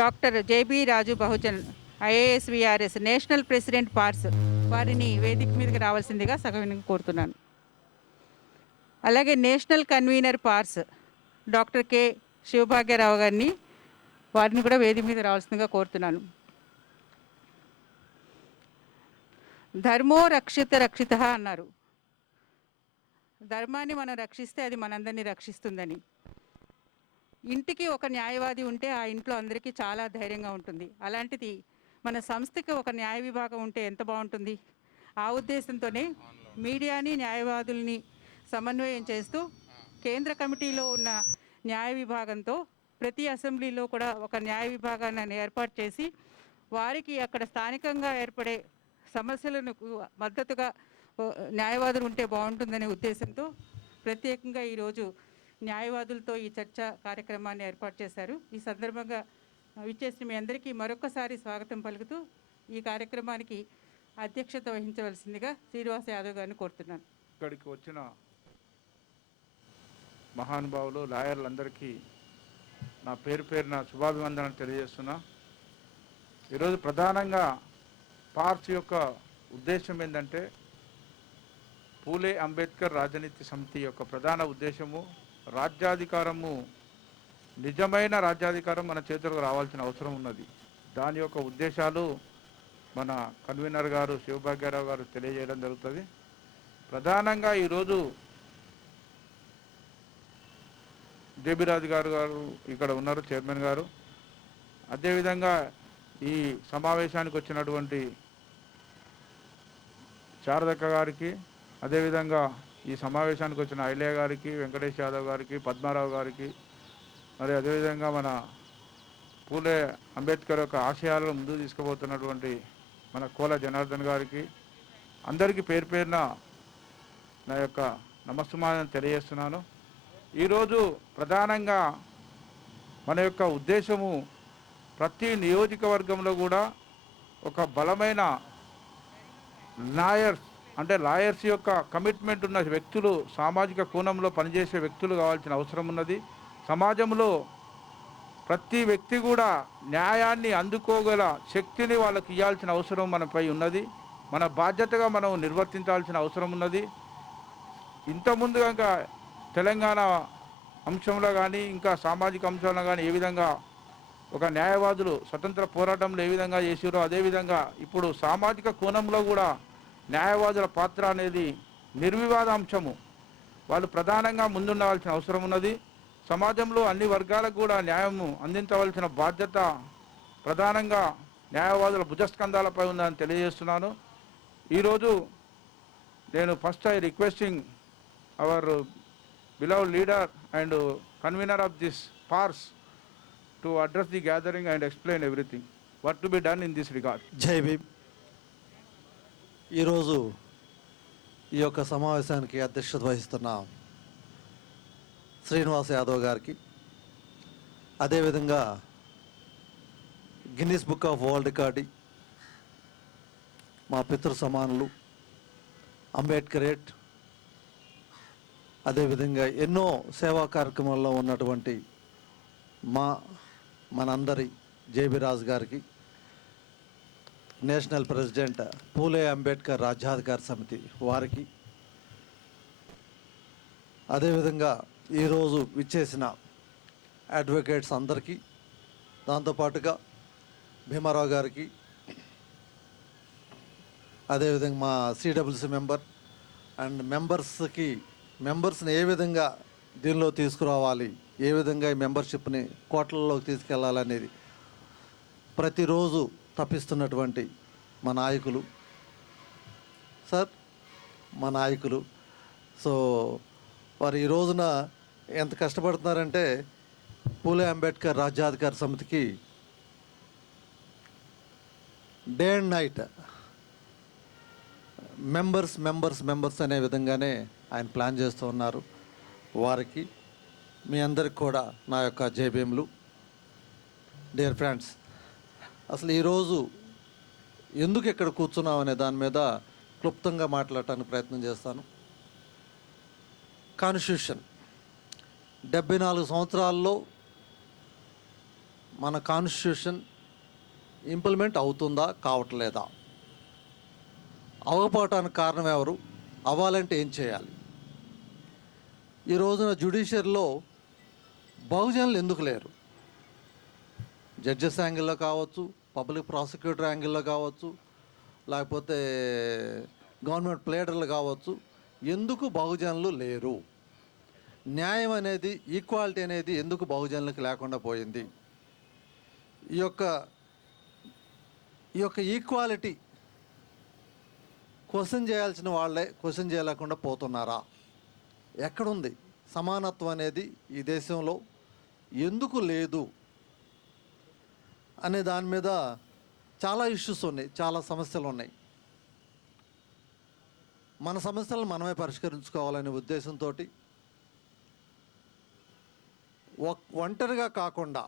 Doctor JB Raju Bahujan IAS national president పార్స్ వారిని వేదిక మీదకి రావాల్సిందిగా సగవిని కోరుతున్నాను. అలాగే నేషనల్ కన్వీనర్ పార్స్ డాక్టర్ కె శివభాగ్యరావు గారిని వారిని కూడా వేదిక మీద రావాల్సిందిగా కోరుతున్నాను. ధర్మో రక్షిత రక్షిత అన్నారు. ధర్మాన్ని మనం రక్షిస్తే అది మనందరినీ రక్షిస్తుందని. ఇంటికి ఒక న్యాయవాది ఉంటే ఆ ఇంట్లో అందరికీ చాలా ధైర్యంగా ఉంటుంది. అలాంటిది మన సంస్థకి ఒక న్యాయ విభాగం ఉంటే ఎంత బాగుంటుంది. ఆ ఉద్దేశంతోనే మీడియాని న్యాయవాదుల్ని సమన్వయం చేస్తూ కేంద్ర కమిటీలో ఉన్న న్యాయ విభాగంతో ప్రతి అసెంబ్లీలో కూడా ఒక న్యాయ విభాగాన్ని ఏర్పాటు చేసి వారికి అక్కడ స్థానికంగా ఏర్పడే సమస్యలను మద్దతుగా న్యాయవాదులు ఉంటే బాగుంటుందనే ఉద్దేశంతో ప్రత్యేకంగా ఈరోజు న్యాయవాదులతో ఈ చర్చ కార్యక్రమాన్ని ఏర్పాటు చేశారు. ఈ సందర్భంగా విచ్చేసిన మీ అందరికీ మరొకసారి స్వాగతం పలుకుతూ ఈ కార్యక్రమానికి అధ్యక్షత వహించవలసిందిగా శ్రీనివాస్ యాదవ్ గారిని కోరుతున్నాను. ఇక్కడికి వచ్చిన మహానుభావులు లాయర్లందరికీ నా పేరున శుభాభివందనలు తెలియజేస్తున్నా. ఈరోజు ప్రధానంగా పార్స్ యొక్క ఉద్దేశం ఏంటంటే పూలే అంబేద్కర్ రాజనీతి సమితి యొక్క ప్రధాన ఉద్దేశము రాజ్యాధికారము, నిజమైన రాజ్యాధికారం మన చేతులకు రావాల్సిన అవసరం ఉన్నది. దాని యొక్క ఉద్దేశాలు మన కన్వీనర్ గారు శివభాగ్యరావు గారు తెలియజేయడం జరుగుతుంది. ప్రధానంగా ఈరోజు జేబీ రాజు గారు ఇక్కడ ఉన్నారు, చైర్మన్ గారు. అదేవిధంగా ఈ సమావేశానికి వచ్చినటువంటి శారదక్క గారికి, అదేవిధంగా ఈ సమావేశానికి వచ్చిన ఐలయ్య గారికి, వెంకటేష్ యాదవ్ గారికి, పద్మారావు గారికి, మరి అదేవిధంగా మన పూలే అంబేద్కర్ యొక్క ఆశయాలను ముందుకు తీసుకుపోతున్నటువంటి మన కోల జనార్దన్ గారికి, అందరికీ పేరున నా యొక్క నమస్సుమాన్ని తెలియజేస్తున్నాను. ఈరోజు ప్రధానంగా మన యొక్క ఉద్దేశము ప్రతి నియోజకవర్గంలో కూడా ఒక బలమైన లాయర్స్ యొక్క కమిట్మెంట్ ఉన్న వ్యక్తులు, సామాజిక కోణంలో పనిచేసే వ్యక్తులు కావాల్సిన అవసరం ఉన్నది. సమాజంలో ప్రతి వ్యక్తి కూడా న్యాయాన్ని అందుకోగల శక్తిని వాళ్ళకి ఇవ్వాల్సిన అవసరం మనపై ఉన్నది. మన బాధ్యతగా మనం నిర్వర్తించాల్సిన అవసరం ఉన్నది. ఇంతకుముందు కనుక తెలంగాణ అంశంలో కానీ ఇంకా సామాజిక అంశంలో కానీ ఏ విధంగా ఒక న్యాయవాదులు స్వతంత్ర పోరాటంలో ఏ విధంగా చేసారో అదేవిధంగా ఇప్పుడు సామాజిక కోణంలో కూడా న్యాయవాదుల పాత్ర అనేది నిర్వివాద అంశము. వాళ్ళు ప్రధానంగా ముందుండవలసిన అవసరం ఉన్నది. సమాజంలో అన్ని వర్గాలకు కూడా న్యాయము అందించవలసిన బాధ్యత ప్రధానంగా న్యాయవాదుల భుజస్కంధాలపై ఉందని తెలియజేస్తున్నాను. ఈరోజు నేను first requesting our beloved leader and convener of this PARS to address the gathering and explain everything what to be done in this regard. జై భీమ్. ఈరోజు ఈ యొక్క సమావేశానికి అధ్యక్షత వహిస్తున్న శ్రీనివాస్ యాదవ్ గారికి, అదేవిధంగా Guinness book of world record మా పితృ సమానులు అంబేద్కరేట్, అదేవిధంగా ఎన్నో సేవా కార్యక్రమాల్లో ఉన్నటువంటి మనందరి జేబీ రాజు గారికి, నేషనల్ ప్రెసిడెంట్ పూలే అంబేద్కర్ రాజ్యాధికార సమితి వారికి, అదేవిధంగా ఈరోజు విచ్చేసిన అడ్వకేట్స్ అందరికీ, దాంతోపాటుగా భీమారావు గారికి, అదేవిధంగా మా సిడబ్ల్యూసి మెంబర్ అండ్ మెంబర్స్ని ఏ విధంగా దీనిలో తీసుకురావాలి, ఏ విధంగా ఈ మెంబర్షిప్ని కోట్లలోకి తీసుకెళ్లాలనేది ప్రతిరోజు తప్పిస్తున్నటువంటి మా నాయకులు సో వారు ఈ రోజున ఎంత కష్టపడుతున్నారంటే పూలే అంబేద్కర్ రాజ్యాధికార సమితికి డే అండ్ నైట్ మెంబర్స్ అనే విధంగానే ఆయన ప్లాన్ చేస్తూ ఉన్నారు. వారికి మీ అందరికి కూడా నా యొక్క జైభీములు. డియర్ ఫ్రెండ్స్, అసలు ఈరోజు ఎందుకు ఇక్కడ కూర్చున్నాం అనే దాని మీద క్లుప్తంగా మాట్లాడటానికి ప్రయత్నం చేస్తాను. కాన్స్టిట్యూషన్ 74 సంవత్సరాల్లో మన కాన్స్టిట్యూషన్ ఇంప్లిమెంట్ అవుతుందా కావట్లేదా, అవకపోవటానికి కారణం ఎవరు, అవ్వాలంటే ఏం చేయాలి? ఈ రోజున జ్యుడిషియరీలో బహుజనులు ఎందుకు లేరు? జడ్జెస్ యాంగిల్లో కావచ్చు, పబ్లిక్ ప్రాసిక్యూటర్ యాంగిల్లో కావచ్చు, లేకపోతే గవర్నమెంట్ ప్లేడర్లు కావచ్చు, ఎందుకు బహుజనులు లేరు? న్యాయం అనేది, ఈక్వాలిటీ అనేది ఎందుకు బహుజనులకు లేకుండా పోయింది? ఈ యొక్క ఈక్వాలిటీ క్వశ్చన్ చేయాల్సిన వాళ్ళే క్వశ్చన్ చేయలేకుండా పోతున్నారా? ఎక్కడుంది సమానత్వం అనేది ఈ దేశంలో, ఎందుకు లేదు అనే దాని మీద చాలా ఇష్యూస్ ఉన్నాయి, చాలా సమస్యలు ఉన్నాయి. మన సమస్యలను మనమే పరిష్కరించుకోవాలనే ఉద్దేశంతో ఒంటరిగా కాకుండా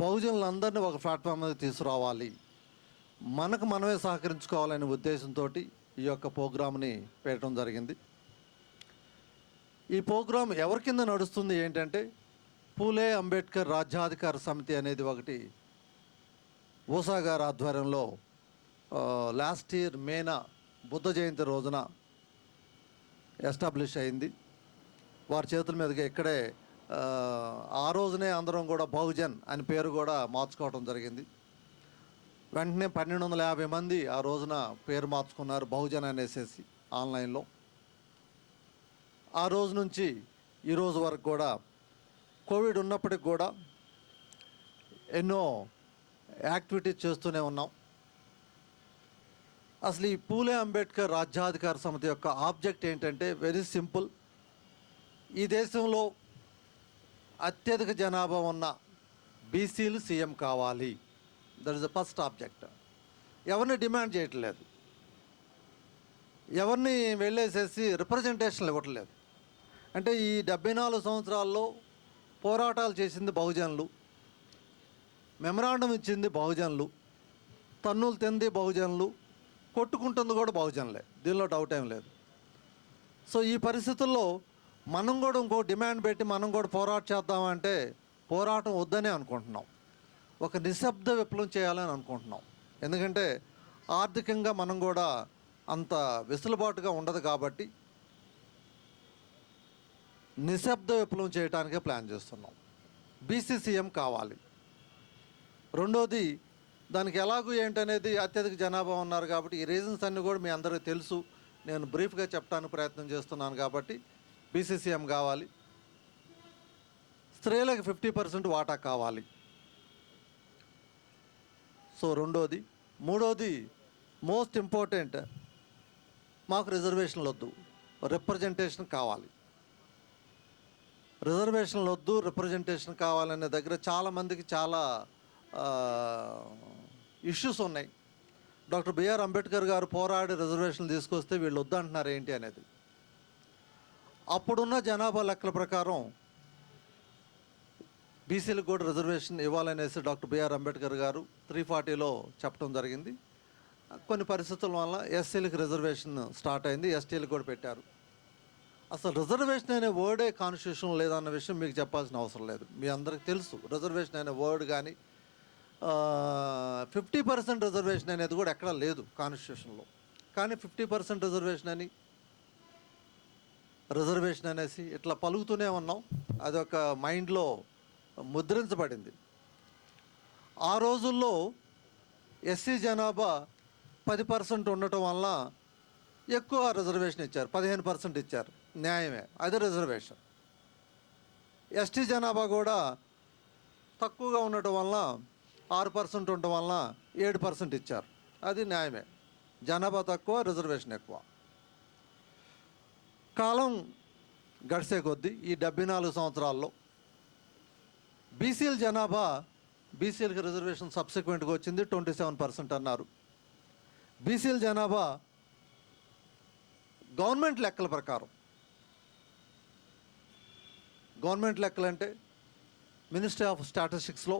బహుజనులందరినీ ఒక ప్లాట్ఫామ్ మీద తీసుకురావాలి, మనకు మనమే సహకరించుకోవాలనే ఉద్దేశంతో ఈ యొక్క ప్రోగ్రామ్ని పెట్టడం జరిగింది. ఈ ప్రోగ్రాం ఎవరి కింద నడుస్తుంది ఏంటంటే, పూలే అంబేద్కర్ రాజ్యాధికార సమితి అనేది ఒకటి ఊసా గారి ఆధ్వర్యంలో లాస్ట్ ఇయర్ మేన బుద్ధ జయంతి రోజున ఎస్టాబ్లిష్ అయింది. వారి చేతుల మీదుగా ఇక్కడే ఆ రోజునే అందరం కూడా బహుజన్ అని పేరు కూడా మార్చుకోవడం జరిగింది. వెంటనే 1250 మంది ఆ రోజున పేరు మార్చుకున్నారు బహుజన్ అనేసేసి ఆన్లైన్లో. ఆ రోజు నుంచి ఈ రోజు వరకు కూడా కోవిడ్ ఉన్నప్పటికి కూడా ఎన్నో యాక్టివిటీస్ చేస్తూనే ఉన్నాం. అసలు ఈ పూలే అంబేద్కర్ రాజ్యాధికార సమితి యొక్క ఆబ్జెక్ట్ ఏంటంటే వెరీ సింపుల్. ఈ దేశంలో అత్యధిక జనాభా ఉన్న బీసీలు సీఎం కావాలి. That is the first object. ఎవరిని డిమాండ్ చేయట్లేదు, ఎవరిని వెళ్ళేసేసి రిప్రజెంటేషన్లు ఇవ్వట్లేదు. అంటే ఈ 74 సంవత్సరాల్లో పోరాటాలు చేసింది బహుజనులు, మెమరాండం ఇచ్చింది బహుజనులు, తన్నులు తింది బహుజనులు, కొట్టుకుంటుంది కూడా బహుజనులే, దీనిలో డౌట్ ఏం లేదు. సో ఈ పరిస్థితుల్లో మనం కూడా ఇంకో డిమాండ్ పెట్టి మనం కూడా పోరాటం చేద్దామంటే పోరాటం వద్దనే అనుకుంటున్నాం. ఒక నిశ్శబ్ద విప్లవం చేయాలని అనుకుంటున్నాం. ఎందుకంటే ఆర్థికంగా మనం కూడా అంత వెసులుబాటుగా ఉండదు కాబట్టి నిశ్శబ్ద విప్లవం చేయడానికే ప్లాన్ చేస్తున్నాం. బీసీసీఎం కావాలి. రెండోది, దానికి ఎలాగూ ఏంటనేది అత్యధిక జనాభా ఉన్నారు కాబట్టి ఈ రీజన్స్ అన్నీ కూడా మీ అందరికీ తెలుసు. నేను బ్రీఫ్గా చెప్పడానికి ప్రయత్నం చేస్తున్నాను కాబట్టి బీసీసీఎం కావాలి. స్త్రీలకు 50% వాటా కావాలి. సో రెండోది. మూడోది మోస్ట్ ఇంపార్టెంట్, మాకు రిజర్వేషన్లు వద్దు, రిప్రజెంటేషన్ కావాలి. రిజర్వేషన్లు వద్దు, రిప్రజెంటేషన్ కావాలనే దగ్గర చాలామందికి చాలా ఇష్యూస్ ఉన్నాయి. డాక్టర్ బిఆర్ అంబేద్కర్ గారు పోరాడి రిజర్వేషన్లు తీసుకొస్తే వీళ్ళు వద్దంటున్నారు ఏంటి అనేది. అప్పుడున్న జనాభా లెక్కల ప్రకారం బీసీలకు కూడా రిజర్వేషన్ ఇవ్వాలనేసి డాక్టర్ బిఆర్ అంబేద్కర్ గారు 340లో చెప్పడం జరిగింది. కొన్ని పరిస్థితుల వల్ల ఎస్సీలకు రిజర్వేషన్ స్టార్ట్ అయింది, ఎస్టీలకు కూడా పెట్టారు. అసలు రిజర్వేషన్ అనే వర్డే కాన్స్టిట్యూషన్ లేదన్న విషయం మీకు చెప్పాల్సిన అవసరం లేదు, మీ అందరికి తెలుసు. రిజర్వేషన్ అనే వర్డ్ కానీ 50% రిజర్వేషన్ అనేది కూడా ఎక్కడా లేదు కాన్స్టిట్యూషన్లో. కానీ 50% రిజర్వేషన్ అనేసి ఇట్లా పలుకుతూనే ఉన్నాం. అదొక మైండ్లో ముద్రించబడింది. ఆ రోజుల్లో ఎస్సీ జనాభా 10% ఉండటం వల్ల ఎక్కువ రిజర్వేషన్ ఇచ్చారు, 15% ఇచ్చారు, న్యాయమే, అది రిజర్వేషన్. ఎస్టీ జనాభా కూడా తక్కువగా ఉండటం వల్ల 6% ఉండటం వల్ల 7% ఇచ్చారు, అది న్యాయమే. జనాభా తక్కువ, రిజర్వేషన్ ఎక్కువ. కాలం గడిచే కొద్దీ ఈ 74 సంవత్సరాల్లో బీసీల జనాభా, బీసీలకు రిజర్వేషన్ సబ్సిక్వెంట్గా వచ్చింది 27% అన్నారు. బీసీల జనాభా గవర్నమెంట్ లెక్కల ప్రకారం, గవర్నమెంట్ లెక్కలంటే మినిస్ట్రీ ఆఫ్ స్టాటిస్టిక్స్లో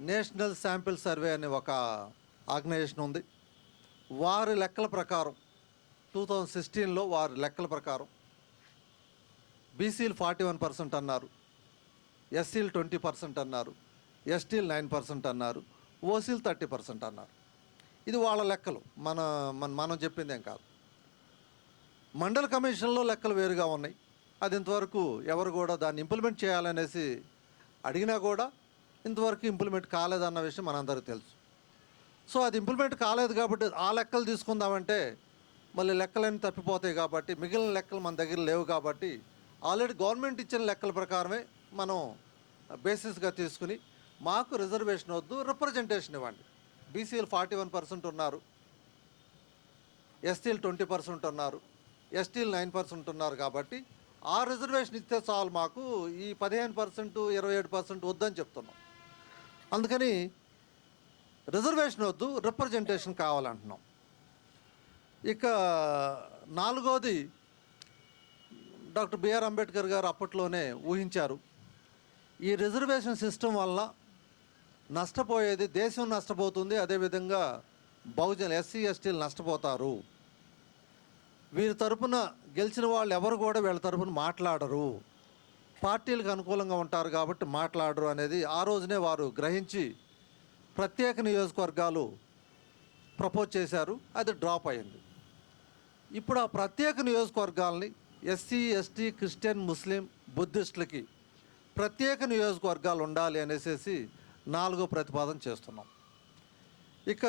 నేషనల్ శాంపిల్ సర్వే అనే ఒక ఆర్గనైజేషన్ ఉంది. వారి లెక్కల ప్రకారం 2016లో వారి లెక్కల ప్రకారం బీసీలు 41% అన్నారు, ఎస్సీలు 20% అన్నారు, ఎస్టీలు 9% అన్నారు, ఓసీలు 30% అన్నారు. ఇది వాళ్ళ లెక్కలు, మనం చెప్పిందేం కాదు. మండల కమిషన్లో లెక్కలు వేరుగా ఉన్నాయి. అది ఇంతవరకు ఎవరు కూడా దాన్ని ఇంప్లిమెంట్ చేయాలనేసి అడిగినా కూడా ఇంతవరకు ఇంప్లిమెంట్ కాలేదన్న విషయం మనందరికీ తెలుసు. సో అది ఇంప్లిమెంట్ కాలేదు కాబట్టి ఆ లెక్కలు తీసుకుందామంటే మళ్ళీ లెక్కలన్నీ తప్పిపోతాయి. కాబట్టి మిగిలిన లెక్కలు మన దగ్గర లేవు. కాబట్టి ఆల్రెడీ గవర్నమెంట్ ఇచ్చిన లెక్కల ప్రకారమే మనం బేసిస్గా తీసుకుని మాకు రిజర్వేషన్ వద్దు, రిప్రజెంటేషన్ ఇవ్వండి. బీసీలు 41% ఉన్నారు, ఎస్టీలు 20% ఉన్నారు, ఎస్టీలు 9% ఉన్నారు. కాబట్టి ఆ రిజర్వేషన్ ఇస్తే చాలు, మాకు ఈ 15%, 27% వద్దని చెప్తున్నాం. అందుకని రిజర్వేషన్ వద్దు, రిప్రజెంటేషన్ కావాలంటున్నాం. ఇక నాలుగోది, డాక్టర్ బిఆర్ అంబేద్కర్ గారు అప్పట్లోనే ఊహించారు, ఈ రిజర్వేషన్ సిస్టమ్ వల్ల నష్టపోయేది దేశం నష్టపోతుంది, అదేవిధంగా బహుజన ఎస్సీ ఎస్టీలు నష్టపోతారు. వీరి తరపున గెలిచిన వాళ్ళు ఎవరు కూడా వీళ్ళ తరపున మాట్లాడరు, పార్టీలకు అనుకూలంగా ఉంటారు కాబట్టి మాట్లాడరు అనేది ఆ రోజునే వారు గ్రహించి ప్రత్యేక నియోజకవర్గాలు ప్రపోజ్ చేశారు. అది డ్రాప్ అయింది. ఇప్పుడు ఆ ప్రత్యేక నియోజకవర్గాల్ని ఎస్సీ ఎస్టీ క్రిస్టియన్ ముస్లిం బుద్ధిస్టులకి ప్రత్యేక నియోజకవర్గాలు ఉండాలి అనేసి 4వ ప్రతిపాదన చేస్తున్నాం. ఇక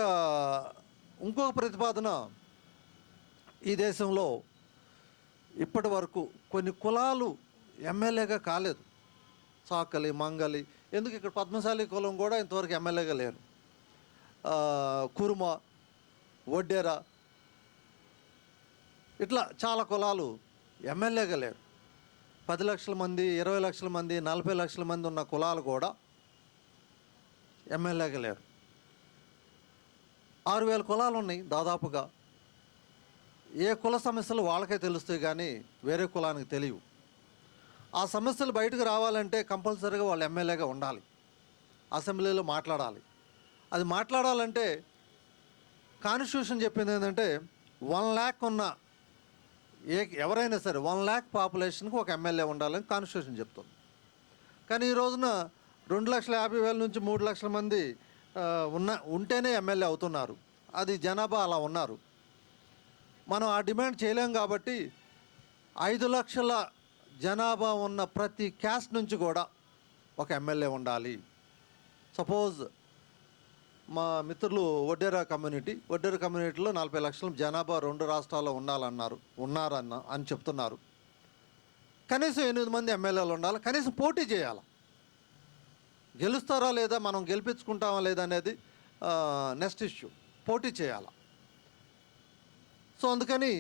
ఇంకొక ప్రతిపాదన, ఈ దేశంలో ఇప్పటి వరకు కొన్ని కులాలు ఎమ్మెల్యేగా కాలేదు. చాకలి, మంగలి, ఎందుకు ఇక్కడ పద్మశాలి కులం కూడా ఇంతవరకు ఎమ్మెల్యేగా లేరు. కురుమ, వడ్డేర, ఇట్లా చాలా కులాలు ఎమ్మెల్యేగా లేరు. 10 లక్షల మంది, 20 లక్షల మంది, 40 లక్షల మంది ఉన్న కులాలు కూడా ఎమ్మెల్యేగా లేరు. 6,000 కులాలు ఉన్నాయి దాదాపుగా. ఏ కుల సమస్యలు వాళ్ళకే తెలుస్తాయి కానీ వేరే కులానికి తెలియవు. ఆ సమస్యలు బయటకు రావాలంటే కంపల్సరీగా వాళ్ళు ఎమ్మెల్యేగా ఉండాలి, అసెంబ్లీలో మాట్లాడాలి. అది మాట్లాడాలంటే కాన్స్టిట్యూషన్ చెప్పింది ఏంటంటే 1 lakh ఉన్న ఎవరైనా సరే 1 lakh పాపులేషన్కి ఒక ఎమ్మెల్యే ఉండాలని కాన్స్టిట్యూషన్ చెప్తుంది. కానీ ఈ రోజున 2,50,000 నుంచి 3 లక్షల మంది ఉంటేనే ఎమ్మెల్యే అవుతున్నారు. అది జనాభా అలా ఉన్నారు. మనం ఆ డిమాండ్ చేయలేం. కాబట్టి 5 లక్షల జనాభా ఉన్న ప్రతి క్యాస్ట్ నుంచి కూడా ఒక ఎమ్మెల్యే ఉండాలి. సపోజ్ మా మిత్రులు వడ్డేరా కమ్యూనిటీలో 40 లక్షల జనాభా 2 రాష్ట్రాల్లో ఉన్నారని చెప్తున్నారు. కనీసం 8 మంది ఎమ్మెల్యేలు ఉండాలి, కనీసం పోటీ చేయాలి. గెలుస్తారా లేదా, మనం గెలిపించుకుంటామా లేదా అనేది నెక్స్ట్ ఇష్యూ. పోటీ చేయాలి. సో అందుకని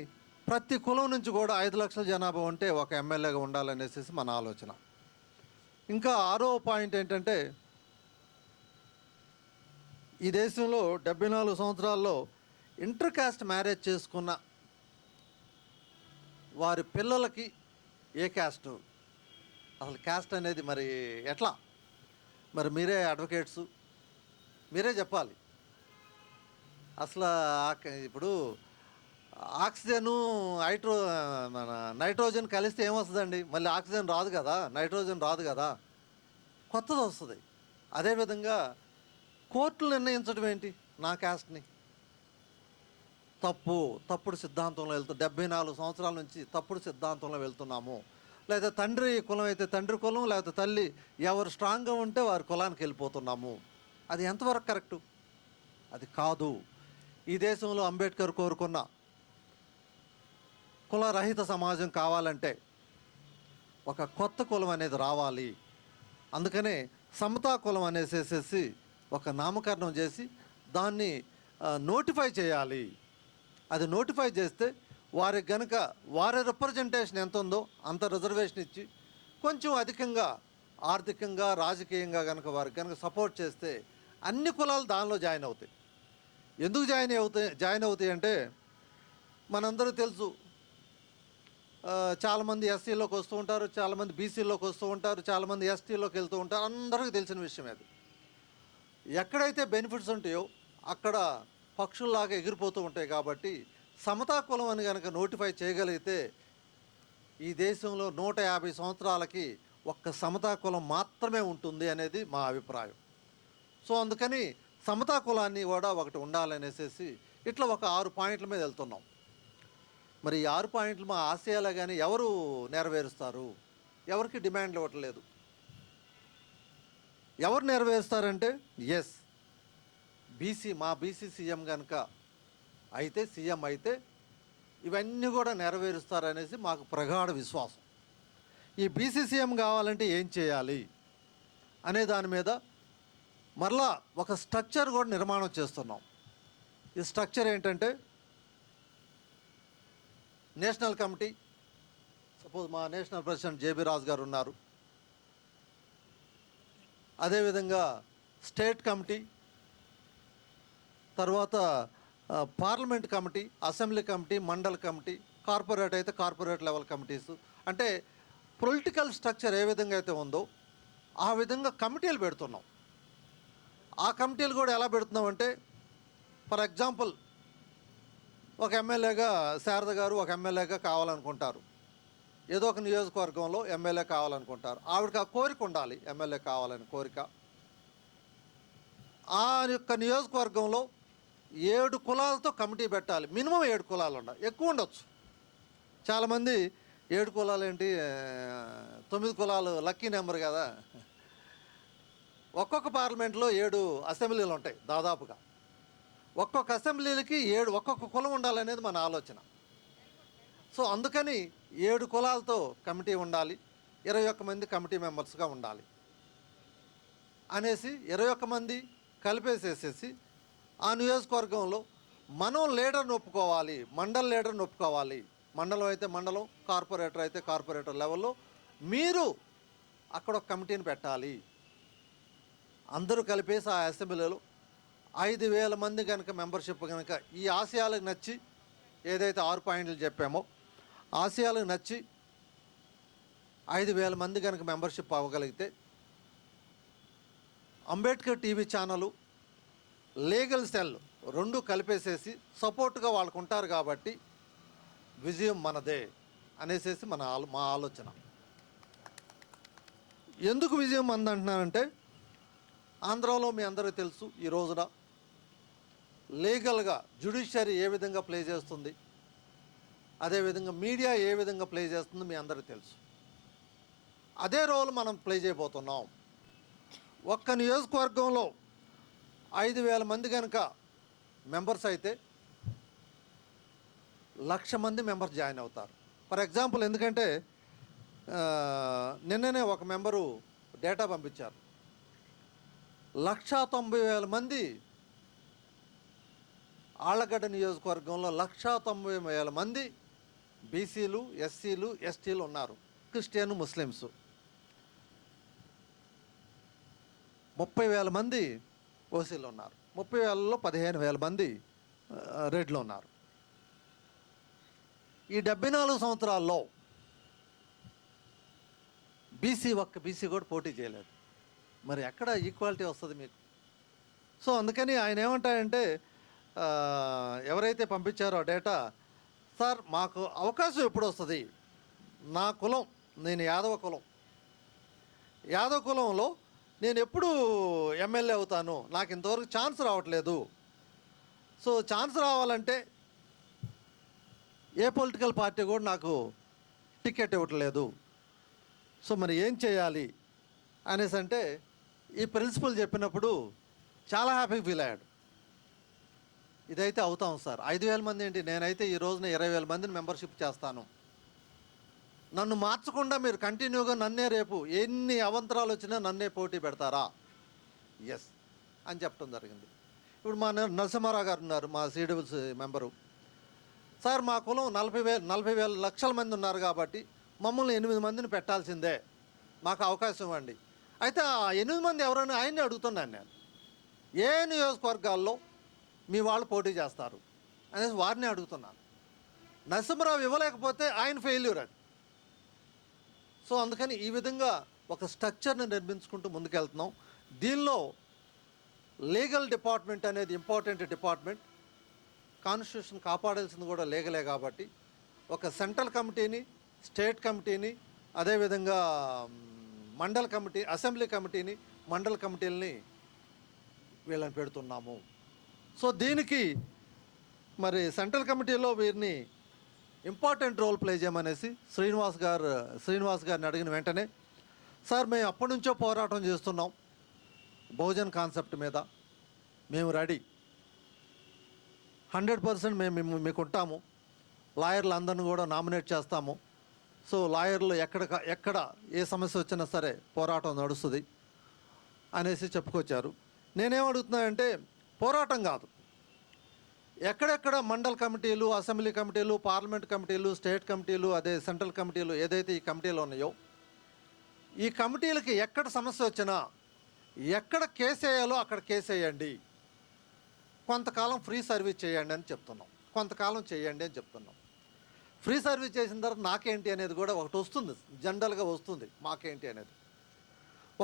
ప్రతి కులం నుంచి కూడా 5 లక్షల జనాభా ఉంటే ఒక ఎమ్మెల్యేగా ఉండాలనేసి మన ఆలోచన. ఇంకా 6వ పాయింట్ ఏంటంటే, ఈ దేశంలో 74 సంవత్సరాల్లో ఇంటర్ కాస్ట్ మ్యారేజ్ చేసుకున్న వారి పిల్లలకి ఏ క్యాస్ట్, అసలు క్యాస్ట్ అనేది మరి ఎట్లా, మరి మీరే అడ్వకేట్స్, మీరే చెప్పాలి. అసలు ఇప్పుడు ఆక్సిజను మన నైట్రోజన్ కలిస్తే ఏమొస్తుందండి? మళ్ళీ ఆక్సిజన్ రాదు కదా, నైట్రోజన్ రాదు కదా, కొత్తది వస్తుంది. అదేవిధంగా కోర్టులు నిర్ణయించడం ఏంటి నా క్యాస్ట్ని? తప్పుడు సిద్ధాంతంలో 74 సంవత్సరాల నుంచి తప్పుడు సిద్ధాంతంలో వెళ్తున్నాము. లేదా తండ్రి కులం అయితే తండ్రి కులం, లేకపోతే తల్లి ఎవరు స్ట్రాంగ్గా ఉంటే వారి కులానికి వెళ్ళిపోతున్నాము. అది ఎంతవరకు కరెక్టు? అది కాదు. ఈ దేశంలో అంబేద్కర్ కోరుకున్న కులరహిత సమాజం కావాలంటే ఒక కొత్త కులం అనేది రావాలి. అందుకనే సమతా కులం అనేసేసి ఒక నామకరణం చేసి దాన్ని నోటిఫై చేయాలి. అది నోటిఫై చేస్తే వారికి గనుక వారి రిప్రజెంటేషన్ ఎంత ఉందో అంత రిజర్వేషన్ ఇచ్చి కొంచెం అధికంగా ఆర్థికంగా రాజకీయంగా కనుక వారికి కనుక సపోర్ట్ చేస్తే అన్ని కులాలు దానిలో జాయిన్ అవుతాయి. ఎందుకు జాయిన్ అవుతాయి అంటే మనందరూ తెలుసు, చాలామంది ఎస్సీలోకి వస్తూ ఉంటారు, చాలామంది బీసీలోకి వస్తూ ఉంటారు, చాలామంది ఎస్టీలోకి వెళ్తూ ఉంటారు. అందరికీ తెలిసిన విషయం అది. ఎక్కడైతే బెనిఫిట్స్ ఉంటాయో అక్కడ పక్షుల్లాగా ఎగిరిపోతూ ఉంటాయి. కాబట్టి సమతా కులం అని కనుక నోటిఫై చేయగలిగితే ఈ దేశంలో 150 సంవత్సరాలకి ఒక్క సమతా కులం మాత్రమే ఉంటుంది అనేది మా అభిప్రాయం. సో అందుకని సమతా కులాన్ని కూడా ఒకటి ఉండాలనేసి ఇట్లా ఒక 6 పాయింట్ల మీద వెళ్తున్నాం. మరి ఈ 6 పాయింట్లు మా ఆశయాలే కానీ ఎవరు నెరవేరుస్తారు? ఎవరికి డిమాండ్లు ఇవ్వట్లేదు. ఎవరు నెరవేరుస్తారంటే ఎస్ మా బీసీ సీఎం కనుక అయితే సీఎం అయితే ఇవన్నీ కూడా నెరవేరుస్తారనేసి మాకు ప్రగాఢ విశ్వాసం. ఈ బీసీ సీఎం కావాలంటే ఏం చేయాలి అనే దాని మీద మరలా ఒక స్ట్రక్చర్ కూడా నిర్మాణం చేస్తున్నాం. ఈ స్ట్రక్చర్ ఏంటంటే నేషనల్ కమిటీ, సపోజ్ మా నేషనల్ ప్రెసిడెంట్ జేబీ రాజు గారు ఉన్నారు. అదేవిధంగా స్టేట్ కమిటీ, తర్వాత parliament committee, assembly committee, mandal committee, corporate అయితే కార్పొరేట్ లెవెల్ కమిటీస్. అంటే పొలిటికల్ స్ట్రక్చర్ ఏ విధంగా అయితే ఉందో ఆ విధంగా కమిటీలు పెడుతున్నాం. ఆ కమిటీలు కూడా ఎలా పెడుతున్నామంటే, ఫర్ ఎగ్జాంపుల్ ఒక ఎమ్మెల్యేగా శారద గారు ఒక ఎమ్మెల్యేగా కావాలనుకుంటారు. ఏదో ఒక నియోజకవర్గంలో ఎమ్మెల్యే కావాలనుకుంటారు. ఆవిడకి ఆ కోరిక ఉండాలి, ఎమ్మెల్యే కావాలని కోరిక. ఆ యొక్క నియోజకవర్గంలో 7 కులాలతో కమిటీ పెట్టాలి. మినిమం 7 కులాలు ఉండాలి, ఎక్కువ ఉండొచ్చు. చాలామంది 7 కులాలు ఏంటి, 9 కులాలు లక్కీ నెంబర్ కదా. ఒక్కొక్క పార్లమెంట్లో 7 అసెంబ్లీలు ఉంటాయి దాదాపుగా. ఒక్కొక్క అసెంబ్లీలకి 7 ఒక్కొక్క కులం ఉండాలనేది మన ఆలోచన. సో అందుకని 7 కులాలతో కమిటీ ఉండాలి, 21 మంది కమిటీ మెంబర్స్గా ఉండాలి అనేసి 21 మంది కలిపేసేసేసి ఆ నియోజకవర్గంలో మనం లీడర్ని ఒప్పుకోవాలి, మండల్ లీడర్ని ఒప్పుకోవాలి. మండలం అయితే మండలం, కార్పొరేటర్ అయితే కార్పొరేటర్ లెవెల్లో మీరు అక్కడ ఒక కమిటీని పెట్టాలి. అందరూ కలిపేసి ఆ అసెంబ్లీలో 5,000 మంది కనుక మెంబర్షిప్ కనుక ఈ ఆశయాలకు నచ్చి, ఏదైతే 6 పాయింట్లు చెప్పామో ఆశయాలకు నచ్చి 5,000 మంది కనుక మెంబర్షిప్ అవ్వగలిగితే Ambedkar TV channel, legal cell 2 కలిపేసేసి సపోర్ట్గా వాళ్ళకు ఉంటారు కాబట్టి విజయం మనదే అనేసి మా ఆలోచన. ఎందుకు విజయం మనది అంటున్నానంటే, ఆంధ్రాలో మీ అందరికీ తెలుసు ఈ రోజున లీగల్గా జ్యుడిషియరీ ఏ విధంగా ప్లే చేస్తుంది, అదేవిధంగా మీడియా ఏ విధంగా ప్లే చేస్తుందో మీ అందరికీ తెలుసు. అదే రోల్ మనం ప్లే చేయబోతున్నాం. ఒక్క నియోజకవర్గంలో 5,000 మంది కనుక మెంబర్స్ అయితే 1,00,000 మంది మెంబర్స్ జాయిన్ అవుతారు. ఫర్ ఎగ్జాంపుల్, ఎందుకంటే నిన్ననే ఒక మెంబరు డేటా పంపించారు. 1,90,000 మంది ఆళ్లగడ్డ నియోజకవర్గంలో 1,90,000 మంది బీసీలు, ఎస్సీలు, ఎస్టీలు ఉన్నారు. క్రిస్టియన్, ముస్లిమ్స్ 30,000 మంది ఓసీలు ఉన్నారు. 30,000లో 15,000 మంది రెడ్లు ఉన్నారు. ఈ 74 సంవత్సరాల్లో ఒక్క బీసీ కూడా పోటీ చేయలేదు. మరి ఎక్కడ ఈక్వాలిటీ వస్తుంది మీకు? సో అందుకని ఆయన ఏమంటారంటే, ఎవరైతే పంపించారో డేటా, సార్ మాకు అవకాశం ఎప్పుడు వస్తుంది? నా కులం, నేను యాదవ కులంలో నేను ఎప్పుడు ఎమ్మెల్యే అవుతాను? నాకు ఇంతవరకు ఛాన్స్ రావట్లేదు. సో ఛాన్స్ రావాలంటే ఏ పొలిటికల్ పార్టీ కూడా నాకు టికెట్ ఇవ్వట్లేదు. సో మరి ఏం చేయాలి అనేసి అంటే ఈ ప్రిన్సిపల్ చెప్పినప్పుడు చాలా హ్యాపీగా ఫీల్ అయ్యాడు. ఇదైతే అవుతాం సార్, 5,000 మంది ఏంటి, నేనైతే ఈ రోజున 20,000 మందిని మెంబర్షిప్ చేస్తాను. నన్ను మార్చకుండా మీరు కంటిన్యూగా నన్నే రేపు ఎన్ని అవంతరాలు వచ్చినా నన్నే పోటీ పెడతారా? ఎస్ అని చెప్పడం జరిగింది. ఇప్పుడు మా నరసింహారావు గారు ఉన్నారు, మా సీడబ్ల్యూసీ మెంబరు. సార్ మా కులం 40,000 లక్షల మంది ఉన్నారు కాబట్టి మమ్మల్ని 8 మందిని పెట్టాల్సిందే, మాకు అవకాశం ఇవ్వండి. అయితే ఆ 8 మంది ఎవరైనా ఆయన్ని అడుగుతున్నాను నేను, ఏ నియోజకవర్గాల్లో మీ వాళ్ళు పోటీ చేస్తారు అనేసి వారిని అడుగుతున్నాను. నరసింహరావు ఇవ్వలేకపోతే ఆయన ఫెయిల్యూర్ అది. సో అందుకని ఈ విధంగా ఒక స్ట్రక్చర్ని నిర్మించుకుంటూ ముందుకెళ్తున్నాం. దీనిలో లీగల్ డిపార్ట్మెంట్ అనేది ఇంపార్టెంట్ డిపార్ట్మెంట్. కాన్స్టిట్యూషన్ కాపాడాల్సింది కూడా లీగలే కాబట్టి ఒక సెంట్రల్ కమిటీని, స్టేట్ కమిటీని, అదేవిధంగా మండల కమిటీ, అసెంబ్లీ కమిటీని, మండల కమిటీలని వీళ్ళని పెడుతున్నాము. సో దీనికి మరి సెంట్రల్ కమిటీలో వీరిని ఇంపార్టెంట్ రోల్ ప్లే చేయమనేసి శ్రీనివాస్ గారిని అడిగిన వెంటనే, సార్ మేము అప్పటి నుంచో పోరాటం చేస్తున్నాం బహుజన్ కాన్సెప్ట్ మీద, మేము రెడీ, 100% మేము మీకు ఉంటాము, లాయర్లు అందరిని కూడా నామినేట్ చేస్తాము, సో లాయర్లు ఎక్కడ ఏ సమస్య వచ్చినా సరే పోరాటం నడుస్తుంది అనేసి చెప్పుకొచ్చారు. నేనేమడుగుతున్నానంటే, పోరాటం కాదు, ఎక్కడెక్కడ మండల్ కమిటీలు, అసెంబ్లీ కమిటీలు, పార్లమెంట్ కమిటీలు, స్టేట్ కమిటీలు, అదే సెంట్రల్ కమిటీలు ఏదైతే ఈ కమిటీలు ఉన్నాయో, ఈ కమిటీలకి ఎక్కడ సమస్య వచ్చినా ఎక్కడ కేసు వేయాలో అక్కడ కేసు వేయండి, కొంతకాలం ఫ్రీ సర్వీస్ చేయండి అని చెప్తున్నాం, కొంతకాలం చేయండి అని చెప్తున్నాం. ఫ్రీ సర్వీస్ చేసిన తర్వాత నాకేంటి అనేది కూడా ఒకటి వస్తుంది, జనరల్గా వస్తుంది మాకేంటి అనేది.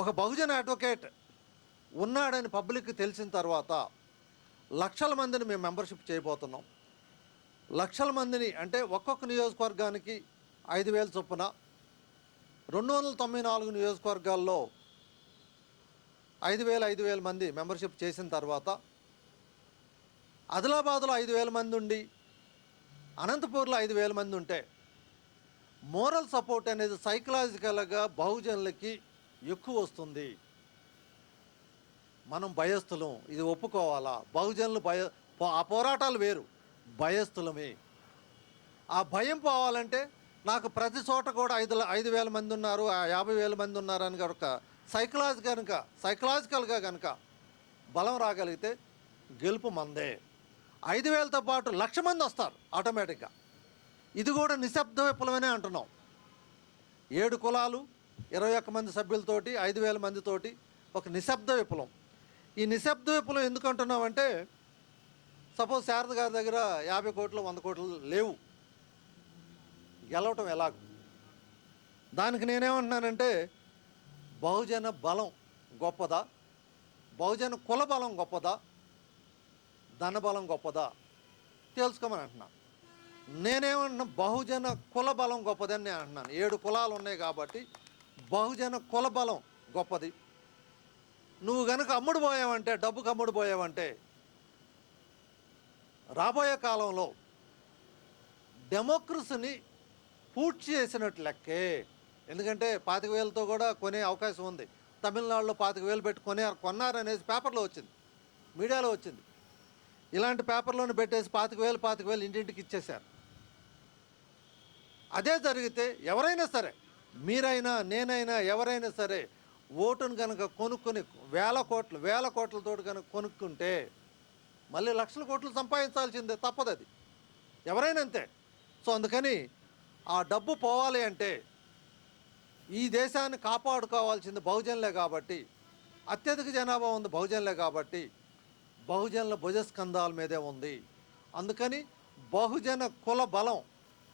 ఒక బహుజన అడ్వకేట్ ఉన్నాడని పబ్లిక్కి తెలిసిన తర్వాత లక్షల మందిని మేము మెంబర్షిప్ చేయబోతున్నాం. లక్షల మందిని అంటే ఒక్కొక్క నియోజకవర్గానికి 5,000 చొప్పున 294 నియోజకవర్గాల్లో 5,000 మంది మెంబర్షిప్ చేసిన తర్వాత, ఆదిలాబాద్లో 5,000 మంది ఉండి అనంతపూర్లో 5,000 మంది ఉంటే మోరల్ సపోర్ట్ అనేది సైకలాజికల్గా బహుజనులకి ఎక్కువ వస్తుంది. మనం భయస్థులం, ఇది ఒప్పుకోవాలా. బహుజనులు ఆ పోరాటాలు వేరు, భయస్థులమే. ఆ భయం పోవాలంటే నాకు ప్రతి చోట కూడా 5,000 మంది ఉన్నారు, 50,000 మంది ఉన్నారు అని కనుక సైకలాజికల్గా కనుక బలం రాగలిగితే గెలుపు మందే. 5,000తో పాటు 1,00,000 మంది వస్తారు ఆటోమేటిక్గా. ఇది కూడా నిశ్శబ్ద విప్లవమే అంటున్నాం. 7 కులాలు 21 మంది సభ్యులతోటి 5,000 మందితోటి ఒక నిశ్శబ్ద విప్లవం. ఈ నిశ్శబ్ద విప్లవం ఎందుకు అంటున్నామంటే, సపోజ్ శారద గారి దగ్గర 50 కోట్లు 100 కోట్లు లేవు, గెలవటం ఎలాగ? దానికి నేనేమంటున్నానంటే, బహుజన బలం గొప్పదా, బహుజన కుల బలం గొప్పదా, ధన బలం గొప్పదా తెలుసుకోమని అంటున్నాను. నేనేమంటున్నా, బహుజన కుల బలం గొప్పదని నేను అంటున్నాను. 7 కులాలు ఉన్నాయి కాబట్టి బహుజన కుల బలం గొప్పది. నువ్వు కనుక అమ్ముడు పోయావంటే, డబ్బుకు అమ్ముడు పోయావంటే, రాబోయే కాలంలో డెమోక్రసీని పూర్తి చేసినట్టు లెక్కే. ఎందుకంటే 25,000తో కూడా కొనే అవకాశం ఉంది. తమిళనాడులో 25,000 పెట్టి కొన్నారనేసి పేపర్లో వచ్చింది, మీడియాలో వచ్చింది. ఇలాంటి పేపర్లోనే పెట్టేసి 25,000 ఇంటింటికి ఇచ్చేశారు. అదే జరిగితే ఎవరైనా సరే, మీరైనా నేనైనా ఎవరైనా సరే ఓటును కనుక కొనుక్కొని వేల కోట్లతో కనుక కొనుక్కుంటే మళ్ళీ లక్షల కోట్లు సంపాదించాల్సిందే, తప్పదు, అది ఎవరైనా అంతే. సో అందుకని ఆ డబ్బు పోవాలి అంటే ఈ దేశాన్ని కాపాడుకోవాల్సింది బహుజనులే కాబట్టి, అత్యధిక జనాభా ఉంది బహుజనులే కాబట్టి, బహుజనుల భుజస్కంధాల మీదే ఉంది. అందుకని బహుజన కుల బలం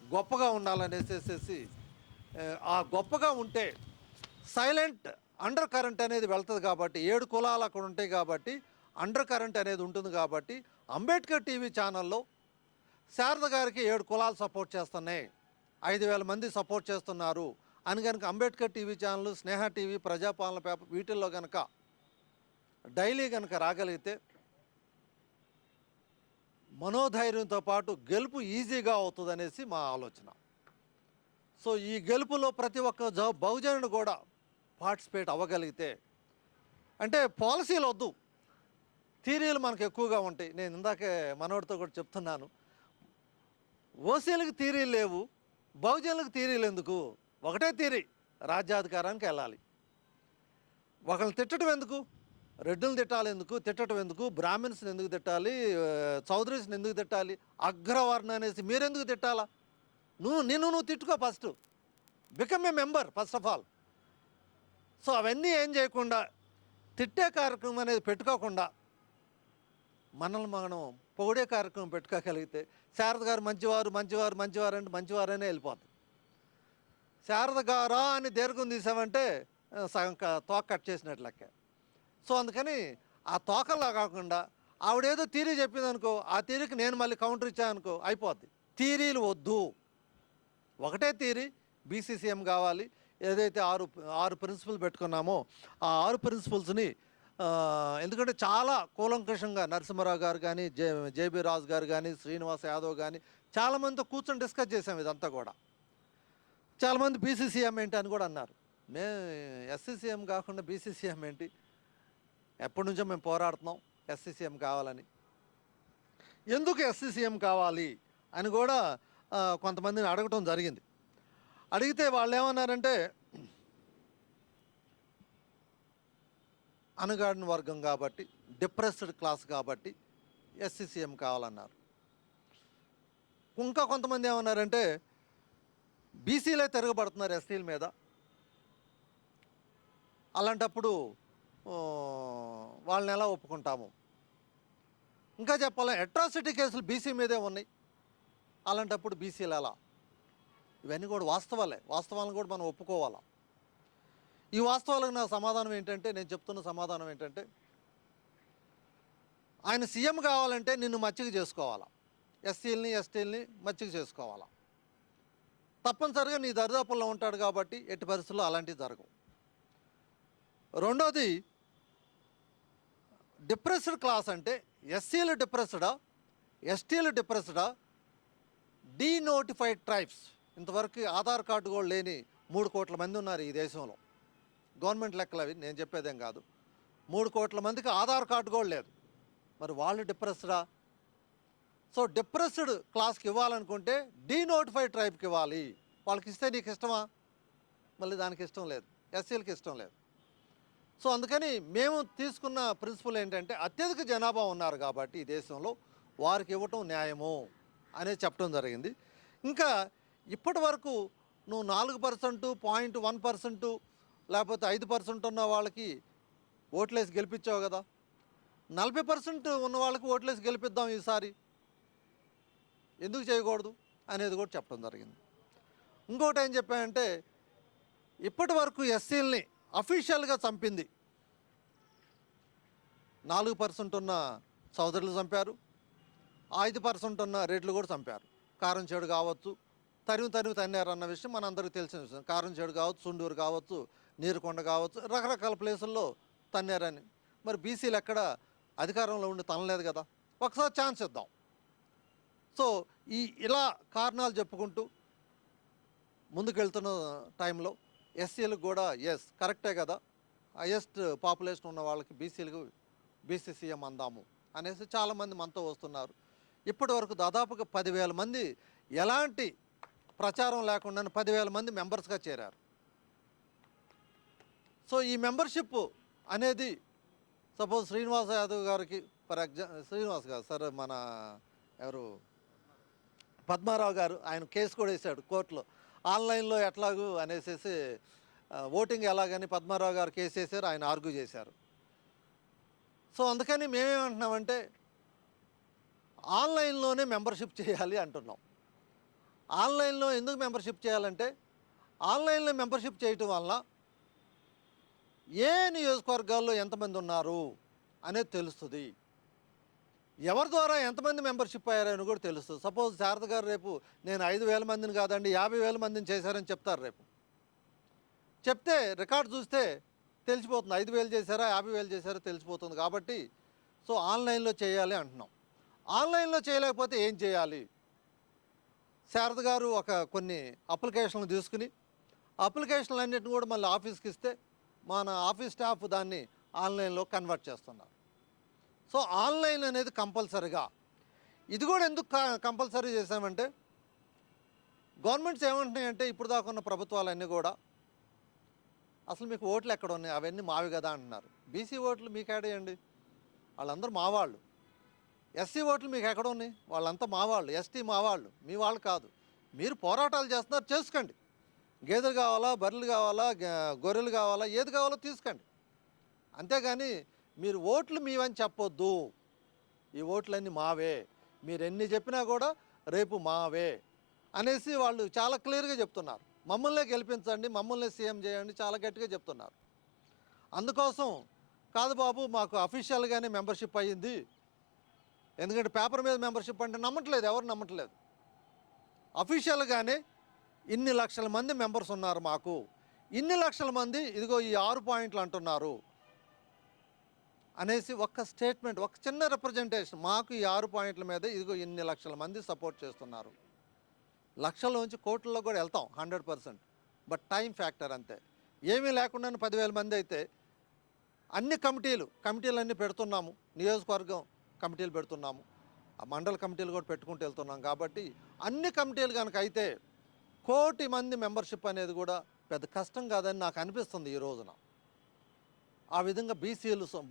గొప్పగా ఉండాలనేసేసి, ఆ గొప్పగా ఉంటే సైలెంట్ అండర్ కరెంట్ అనేది వెళ్తుంది కాబట్టి, 7 కులాలు అక్కడ ఉంటాయి కాబట్టి అండర్ కరెంట్ అనేది ఉంటుంది కాబట్టి, అంబేద్కర్ టీవీ ఛానల్లో శారద గారికి 7 కులాలు సపోర్ట్ చేస్తున్నాయి, 5,000 మంది సపోర్ట్ చేస్తున్నారు అని కనుక అంబేద్కర్ టీవీ ఛానల్, స్నేహ టీవీ, ప్రజాపాలన పేపర్ వీటిల్లో కనుక డైలీ కనుక రాగలిగితే మనోధైర్యంతో పాటు గెలుపు ఈజీగా అవుతుంది అనేసి మా ఆలోచన. సో ఈ గెలుపులో ప్రతి ఒక్క బహుజనుడు కూడా పార్టిసిపేట్ అవ్వగలిగితే, అంటే పాలసీలు వద్దు, థీరీలు మనకు ఎక్కువగా ఉంటాయి. నేను ఇందాకే మనోడితో కూడా చెప్తున్నాను, ఓసీలకు థీరీలు లేవు, బహుజనులకు థీరీలు ఎందుకు? ఒకటే థీరీ, రాజ్యాధికారానికి వెళ్ళాలి. ఒకళ్ళని తిట్టడం ఎందుకు? రెడ్డులను తిట్టాలి ఎందుకు? తిట్టడం ఎందుకు? బ్రాహ్మిన్స్ని ఎందుకు తిట్టాలి? చౌదరీస్ని ఎందుకు తిట్టాలి? అగ్రవర్ణ అనేసి మీరెందుకు తిట్టాలా? నువ్వు తిట్టుకో, first become a member first of all. So అవన్నీ ఏం చేయకుండా, తిట్టే కార్యక్రమం అనేది పెట్టుకోకుండా మనల్ని మనం పొగిడే కార్యక్రమం పెట్టుకోగలిగితే, శారద గారు మంచివారు అంటే మంచివారనే వెళ్ళిపోతుంది. శారద గారా అని దీర్ఘం తీసామంటే సగం తోక కట్ చేసినట్లు లెక్క. సో అందుకని ఆ తోకలా కాకుండా ఆవిడేదో థీరీ చెప్పింది అనుకో, ఆ థీరీకి నేను మళ్ళీ కౌంటర్ ఇచ్చాను అయిపోద్ది. థీరీలు వద్దు, ఒకటే థీరీ, బీసీసీఎం కావాలి, ఏదైతే ఆరు ప్రిన్సిపల్ పెట్టుకున్నామో ఆ 6 ప్రిన్సిపల్స్ని ఎందుకంటే చాలా కూలంకషంగా నరసింహారావు గారు కానీ జేబీ రాజు గారు కానీ శ్రీనివాస్ యాదవ్ కానీ చాలామందితో కూర్చొని డిస్కస్ చేసాం ఇదంతా కూడా. చాలామంది బీసీసీఎం ఏంటి అని కూడా అన్నారు. మేము ఎస్సీసీఎం కాకుండా బీసీసీఎం ఏంటి, ఎప్పటి నుంచో మేము పోరాడుతున్నాం ఎస్సీసీఎం కావాలని. ఎందుకు ఎస్సీసీఎం కావాలి అని కూడా కొంతమందిని అడగటం జరిగింది. అడిగితే వాళ్ళు ఏమన్నారంటే అణగాడిన వర్గం కాబట్టి, డిప్రెస్డ్ క్లాస్ కాబట్టి ఎస్సీసీఎం కావాలన్నారు. ఇంకా కొంతమంది ఏమన్నారంటే బీసీలే తిరగబడుతున్నారు ఎస్సీల మీద, అలాంటప్పుడు వాళ్ళని ఎలా ఒప్పుకుంటాము. ఇంకా చెప్పాలంటే అట్రాసిటీ కేసులు బీసీ మీదే ఉన్నాయి, అలాంటప్పుడు బీసీలు ఎలా. ఇవన్నీ కూడా వాస్తవాలను కూడా మనం ఒప్పుకోవాలా. ఈ వాస్తవాలకు నా సమాధానం ఏంటంటే, నేను చెప్తున్న సమాధానం ఏంటంటే, ఆయన సీఎం కావాలంటే నిన్ను మచ్చిక చేసుకోవాలా, ఎస్సీలని ఎస్టీలని మచ్చిక చేసుకోవాలా. తప్పనిసరిగా నీ దరిదాపుల్లో ఉంటాడు కాబట్టి ఎట్టి పరిస్థితుల్లో అలాంటివి జరగవు. రెండోది, డిప్రెస్డ్ క్లాస్ అంటే ఎస్సీలు డిప్రెస్డా, ఎస్టీలు డిప్రెస్డా, డీనోటిఫైడ్ ట్రైబ్స్, ఇంతవరకు ఆధార్ కార్డు కూడా లేని 3 కోట్ల మంది ఉన్నారు ఈ దేశంలో. గవర్నమెంట్ లెక్కలు అవి, నేను చెప్పేదేం కాదు. 3 కోట్ల మందికి ఆధార్ కార్డు కూడా లేదు. మరి వాళ్ళు డిప్రెస్డా? సో డిప్రెస్డ్ క్లాస్కి ఇవ్వాలనుకుంటే డీనోటిఫైడ్ ట్రైబ్కి ఇవ్వాలి. వాళ్ళకి ఇస్తే నీకు ఇష్టమా? మళ్ళీ దానికి ఇష్టం లేదు, ఎస్సీలకి ఇష్టం లేదు. సో అందుకని మేము తీసుకున్న ప్రిన్సిపల్ ఏంటంటే, అత్యధిక జనాభా ఉన్నారు కాబట్టి ఈ దేశంలో వారికి ఇవ్వటం న్యాయము అనేది చెప్పడం జరిగింది. ఇంకా ఇప్పటి వరకు నువ్వు 4%, 0.1%, లేకపోతే 5% ఉన్న వాళ్ళకి ఓట్లేసి గెలిపించావు కదా, 40% ఉన్న వాళ్ళకి ఓట్లేసి గెలిపిద్దాం ఈసారి, ఎందుకు చేయకూడదు అనేది కూడా చెప్పడం జరిగింది. ఇంకోటి ఏం చెప్పానంటే, ఇప్పటి వరకు ఎస్సీలని అఫీషియల్గా చంపింది 4% ఉన్న సోదరులు చంపారు, 5% ఉన్న రెడ్లు కూడా చంపారు. కారం చెడు కావచ్చు, తరిమి తన్నారు అన్న విషయం మనందరికీ తెలిసిన విషయం. కారం చెడు కావచ్చు, సుండూరు కావచ్చు, నీరుకొండ కావచ్చు, రకరకాల ప్లేసుల్లో తన్నారని. మరి బీసీలు ఎక్కడ అధికారంలో ఉండి తనలేదు కదా, ఒకసారి ఛాన్స్ ఇద్దాం. సో ఇలా కారణాలు చెప్పుకుంటూ ముందుకెళ్తున్న టైంలో ఎస్సీలకు కూడా కరెక్టే కదా, హైయెస్ట్ పాపులేషన్ ఉన్న వాళ్ళకి బీసీలకు బీసీసీఎం అందాము అనేసి చాలామంది మనతో వస్తున్నారు. ఇప్పటి వరకు దాదాపుగా 10,000 మంది ఎలాంటి ప్రచారం లేకుండా 10,000 మంది మెంబర్స్గా చేరారు. సో ఈ మెంబర్షిప్ అనేది సపోజ్ శ్రీనివాస్ యాదవ్ గారికి శ్రీనివాస్ గారు సార్, మన ఎవరు పద్మారావు గారు, ఆయన కేసు కూడా వేశాడు కోర్టులో, ఆన్లైన్లో ఎట్లాగూ అనేసి ఓటింగ్ ఎలాగని పద్మారావు గారు కేసు వేశారు, ఆయన ఆర్గ్యూ చేశారు. సో అందుకని మేమేమంటున్నామంటే ఆన్లైన్లోనే మెంబర్షిప్ చేయాలి అంటున్నాం. ఆన్లైన్లో ఎందుకు మెంబర్షిప్ చేయాలంటే, ఆన్లైన్లో మెంబర్షిప్ చేయటం వల్ల ఏ నియోజకవర్గాల్లో ఎంతమంది ఉన్నారు అనేది తెలుస్తుంది, ఎవరి ద్వారా ఎంతమంది మెంబర్షిప్ అయ్యారని కూడా తెలుస్తుంది. సపోజ్ శారద గారు రేపు నేను 5,000 మందిని కాదండి 50,000 మందిని చేశారని చెప్తారు. రేపు చెప్తే రికార్డు చూస్తే తెలిసిపోతుంది, 5,000 చేశారా 50,000 చేశారో తెలిసిపోతుంది. కాబట్టి సో ఆన్లైన్లో చేయాలి అంటున్నాం. ఆన్లైన్లో చేయలేకపోతే ఏం చేయాలి? శారద గారు కొన్ని అప్లికేషన్లు తీసుకుని అప్లికేషన్లు అన్నింటిని కూడా మళ్ళీ ఆఫీస్కి ఇస్తే మన ఆఫీస్ స్టాఫ్ దాన్ని ఆన్లైన్లో కన్వర్ట్ చేస్తున్నారు. సో ఆన్లైన్ అనేది కంపల్సరీగా, ఇది కూడా ఎందుకు కంపల్సరీ చేశామంటే, గవర్నమెంట్స్ ఏమంటున్నాయంటే ఇప్పుడు దాకా ఉన్న ప్రభుత్వాలన్నీ కూడా అసలు మీకు ఓట్లు ఎక్కడ ఉన్నాయి, అవన్నీ మావి కదా అంటున్నారు. బీసీ ఓట్లు మీకు ఏడేయండి, వాళ్ళందరూ మావాళ్ళు. ఎస్సీ ఓట్లు మీకు ఎక్కడ ఉన్నాయి, వాళ్ళంతా మావాళ్ళు. ఎస్టీ మావాళ్ళు, మీ వాళ్ళు కాదు. మీరు పోరాటాలు చేస్తున్నారు, చేసుకోండి. గేదెలు కావాలా, బర్రెలు కావాలా, గొర్రెలు కావాలా, ఏది కావాలో తీసుకోండి. అంతేగాని మీరు ఓట్లు మీవని చెప్పొద్దు. ఈ ఓట్లన్నీ మావే, మీరు ఎన్ని చెప్పినా కూడా రేపు మావే అనేసి వాళ్ళు చాలా క్లియర్గా చెప్తున్నారు. మమ్మల్నే గెలిపించండి, మమ్మల్ని సీఎం చేయండి, చాలా గట్టిగా చెప్తున్నారు. అందుకోసం కాదు బాబు, మాకు అఫీషియల్గానే మెంబర్షిప్ అయ్యింది. ఎందుకంటే పేపర్ మీద మెంబర్షిప్ అంటే నమ్మట్లేదు, ఎవరు నమ్మట్లేదు. అఫీషియల్గానే ఇన్ని లక్షల మంది మెంబర్స్ ఉన్నారు మాకు, ఇన్ని లక్షల మంది ఇదిగో ఈ 6 పాయింట్లు అంటున్నారు అనేసి ఒక్క స్టేట్మెంట్, ఒక చిన్న రిప్రజెంటేషన్, మాకు ఈ 6 పాయింట్ల మీద ఇదిగో ఇన్ని లక్షల మంది సపోర్ట్ చేస్తున్నారు. లక్షల్లోంచి కోట్లలో కూడా వెళ్తాం 100%. బట్ టైం ఫ్యాక్టర్ అంతే. ఏమీ లేకుండానే 10,000 మంది అయితే అన్ని కమిటీలన్నీ పెడుతున్నాము. నియోజకవర్గం కమిటీలు పెడుతున్నాము, ఆ మండల కమిటీలు కూడా పెట్టుకుంటూ వెళ్తున్నాం. కాబట్టి అన్ని కమిటీలు కనుక అయితే 1 కోటి మంది మెంబర్షిప్ అనేది కూడా పెద్ద కష్టం కాదని నాకు అనిపిస్తుంది ఈ రోజున. ఆ విధంగా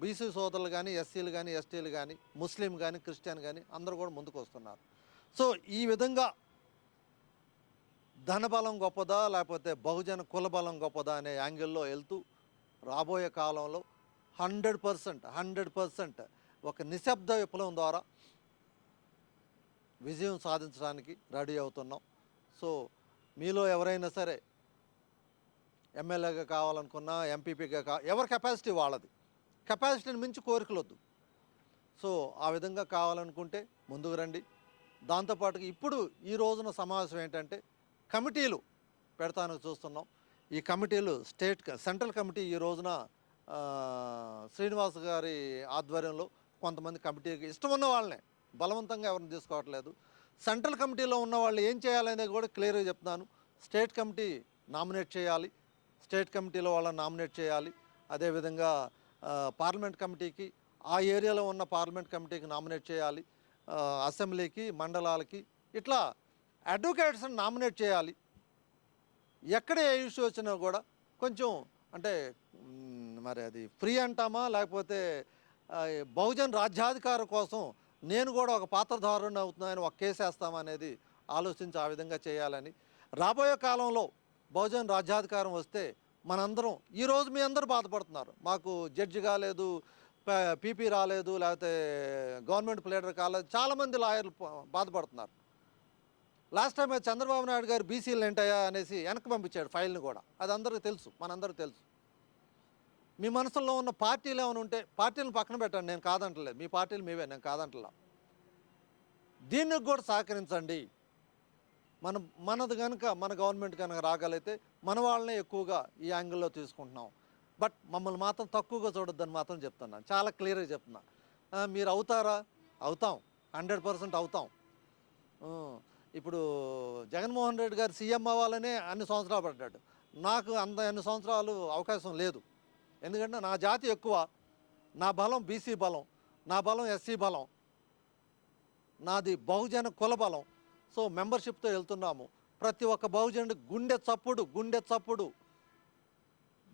బీసీ సోదరులు కానీ, ఎస్సీలు కానీ, ఎస్టీలు కానీ, ముస్లిం కానీ, క్రిస్టియన్ కానీ అందరూ కూడా ముందుకు వస్తున్నారు. సో ఈ విధంగా ధనబలం గొప్పదా లేకపోతే బహుజన కులబలం గొప్పదా అనే యాంగిల్లో వెళ్తూ రాబోయే కాలంలో 100% ఒక నిశ్శబ్ద విప్లవం ద్వారా విజయం సాధించడానికి రెడీ అవుతున్నాం. సో మీలో ఎవరైనా సరే ఎమ్మెల్యేగా కావాలనుకున్నా, ఎంపీపీగా ఎవరి కెపాసిటీ వాళ్ళది, కెపాసిటీని మించి కోరికలు వద్దు. సో ఆ విధంగా కావాలనుకుంటే ముందుకు రండి. దాంతోపాటుగా ఇప్పుడు ఈ రోజున సమావేశం ఏంటంటే కమిటీలు పెడతానికి చూస్తున్నాం. ఈ కమిటీలు సెంట్రల్ కమిటీ ఈ రోజున శ్రీనివాస్ గారి ఆధ్వర్యంలో కొంతమంది కమిటీకి ఇష్టం ఉన్న వాళ్ళనే, బలవంతంగా ఎవరిని తీసుకోవట్లేదు. సెంట్రల్ కమిటీలో ఉన్న వాళ్ళు ఏం చేయాలనేది కూడా క్లియర్గా చెప్తున్నాను. స్టేట్ కమిటీ నామినేట్ చేయాలి, స్టేట్ కమిటీలో వాళ్ళని నామినేట్ చేయాలి. అదేవిధంగా పార్లమెంట్ కమిటీకి, ఆ ఏరియాలో ఉన్న పార్లమెంట్ కమిటీకి నామినేట్ చేయాలి. అసెంబ్లీకి, మండలాలకి ఇట్లా అడ్వకేట్స్ని నామినేట్ చేయాలి. ఎక్కడ ఏ ఇష్యూ వచ్చినా కూడా కొంచెం అంటే మరి అది ఫ్రీ అంటామా లేకపోతే బహుజన్ రాజ్యాధికారం కోసం నేను కూడా ఒక పాత్రధారుని అవుతున్నానని ఒక కేసు వేస్తామా అనేది ఆలోచించి ఆ విధంగా చేయాలని. రాబోయే కాలంలో బహుజన్ రాజ్యాధికారం వస్తే మనందరం, ఈరోజు మీ అందరూ బాధపడుతున్నారు, మాకు జడ్జి కాలేదు, పీపీ రాలేదు, లేకపోతే గవర్నమెంట్ ప్లేడర్ కాలేదు, చాలామంది లాయర్లు బాధపడుతున్నారు. లాస్ట్ టైం చంద్రబాబు నాయుడు గారు బీసీలు ఏంటయా అనేసి వెనక్కి పంపించాడు ఫైల్ని కూడా. అది అందరికీ తెలుసు, మనందరికీ తెలుసు. మీ మనసులో ఉన్న పార్టీలు ఏమైనా ఉంటే పార్టీలను పక్కన పెట్టండి, నేను కాదంటలేదు, మీ పార్టీలు మీవే, నేను కాదంటలా. దీనికి కూడా సహకరించండి. మనది కనుక మన గవర్నమెంట్ కనుక రాగలిగితే మన వాళ్ళనే ఎక్కువగా ఈ యాంగిల్లో తీసుకుంటున్నాం. బట్ మమ్మల్ని మాత్రం తక్కువగా చూడొద్దని మాత్రం చెప్తున్నాను, చాలా క్లియర్గా చెప్తున్నా. మీరు అవుతారా? అవుతాం, 100% అవుతాం. ఇప్పుడు జగన్మోహన్ రెడ్డి గారు సీఎం అవ్వాలనే అన్ని సంవత్సరాలు పడ్డాడు. నాకు అన్ని సంవత్సరాలు అవకాశం లేదు. ఎందుకంటే నా జాతి ఎక్కువ, నా బలం బీసీ బలం, నా బలం ఎస్సీ బలం, నాది బహుజన కుల బలం. సో మెంబర్షిప్తో వెళ్తున్నాము. ప్రతి ఒక్క బహుజనుడి గుండె చప్పుడు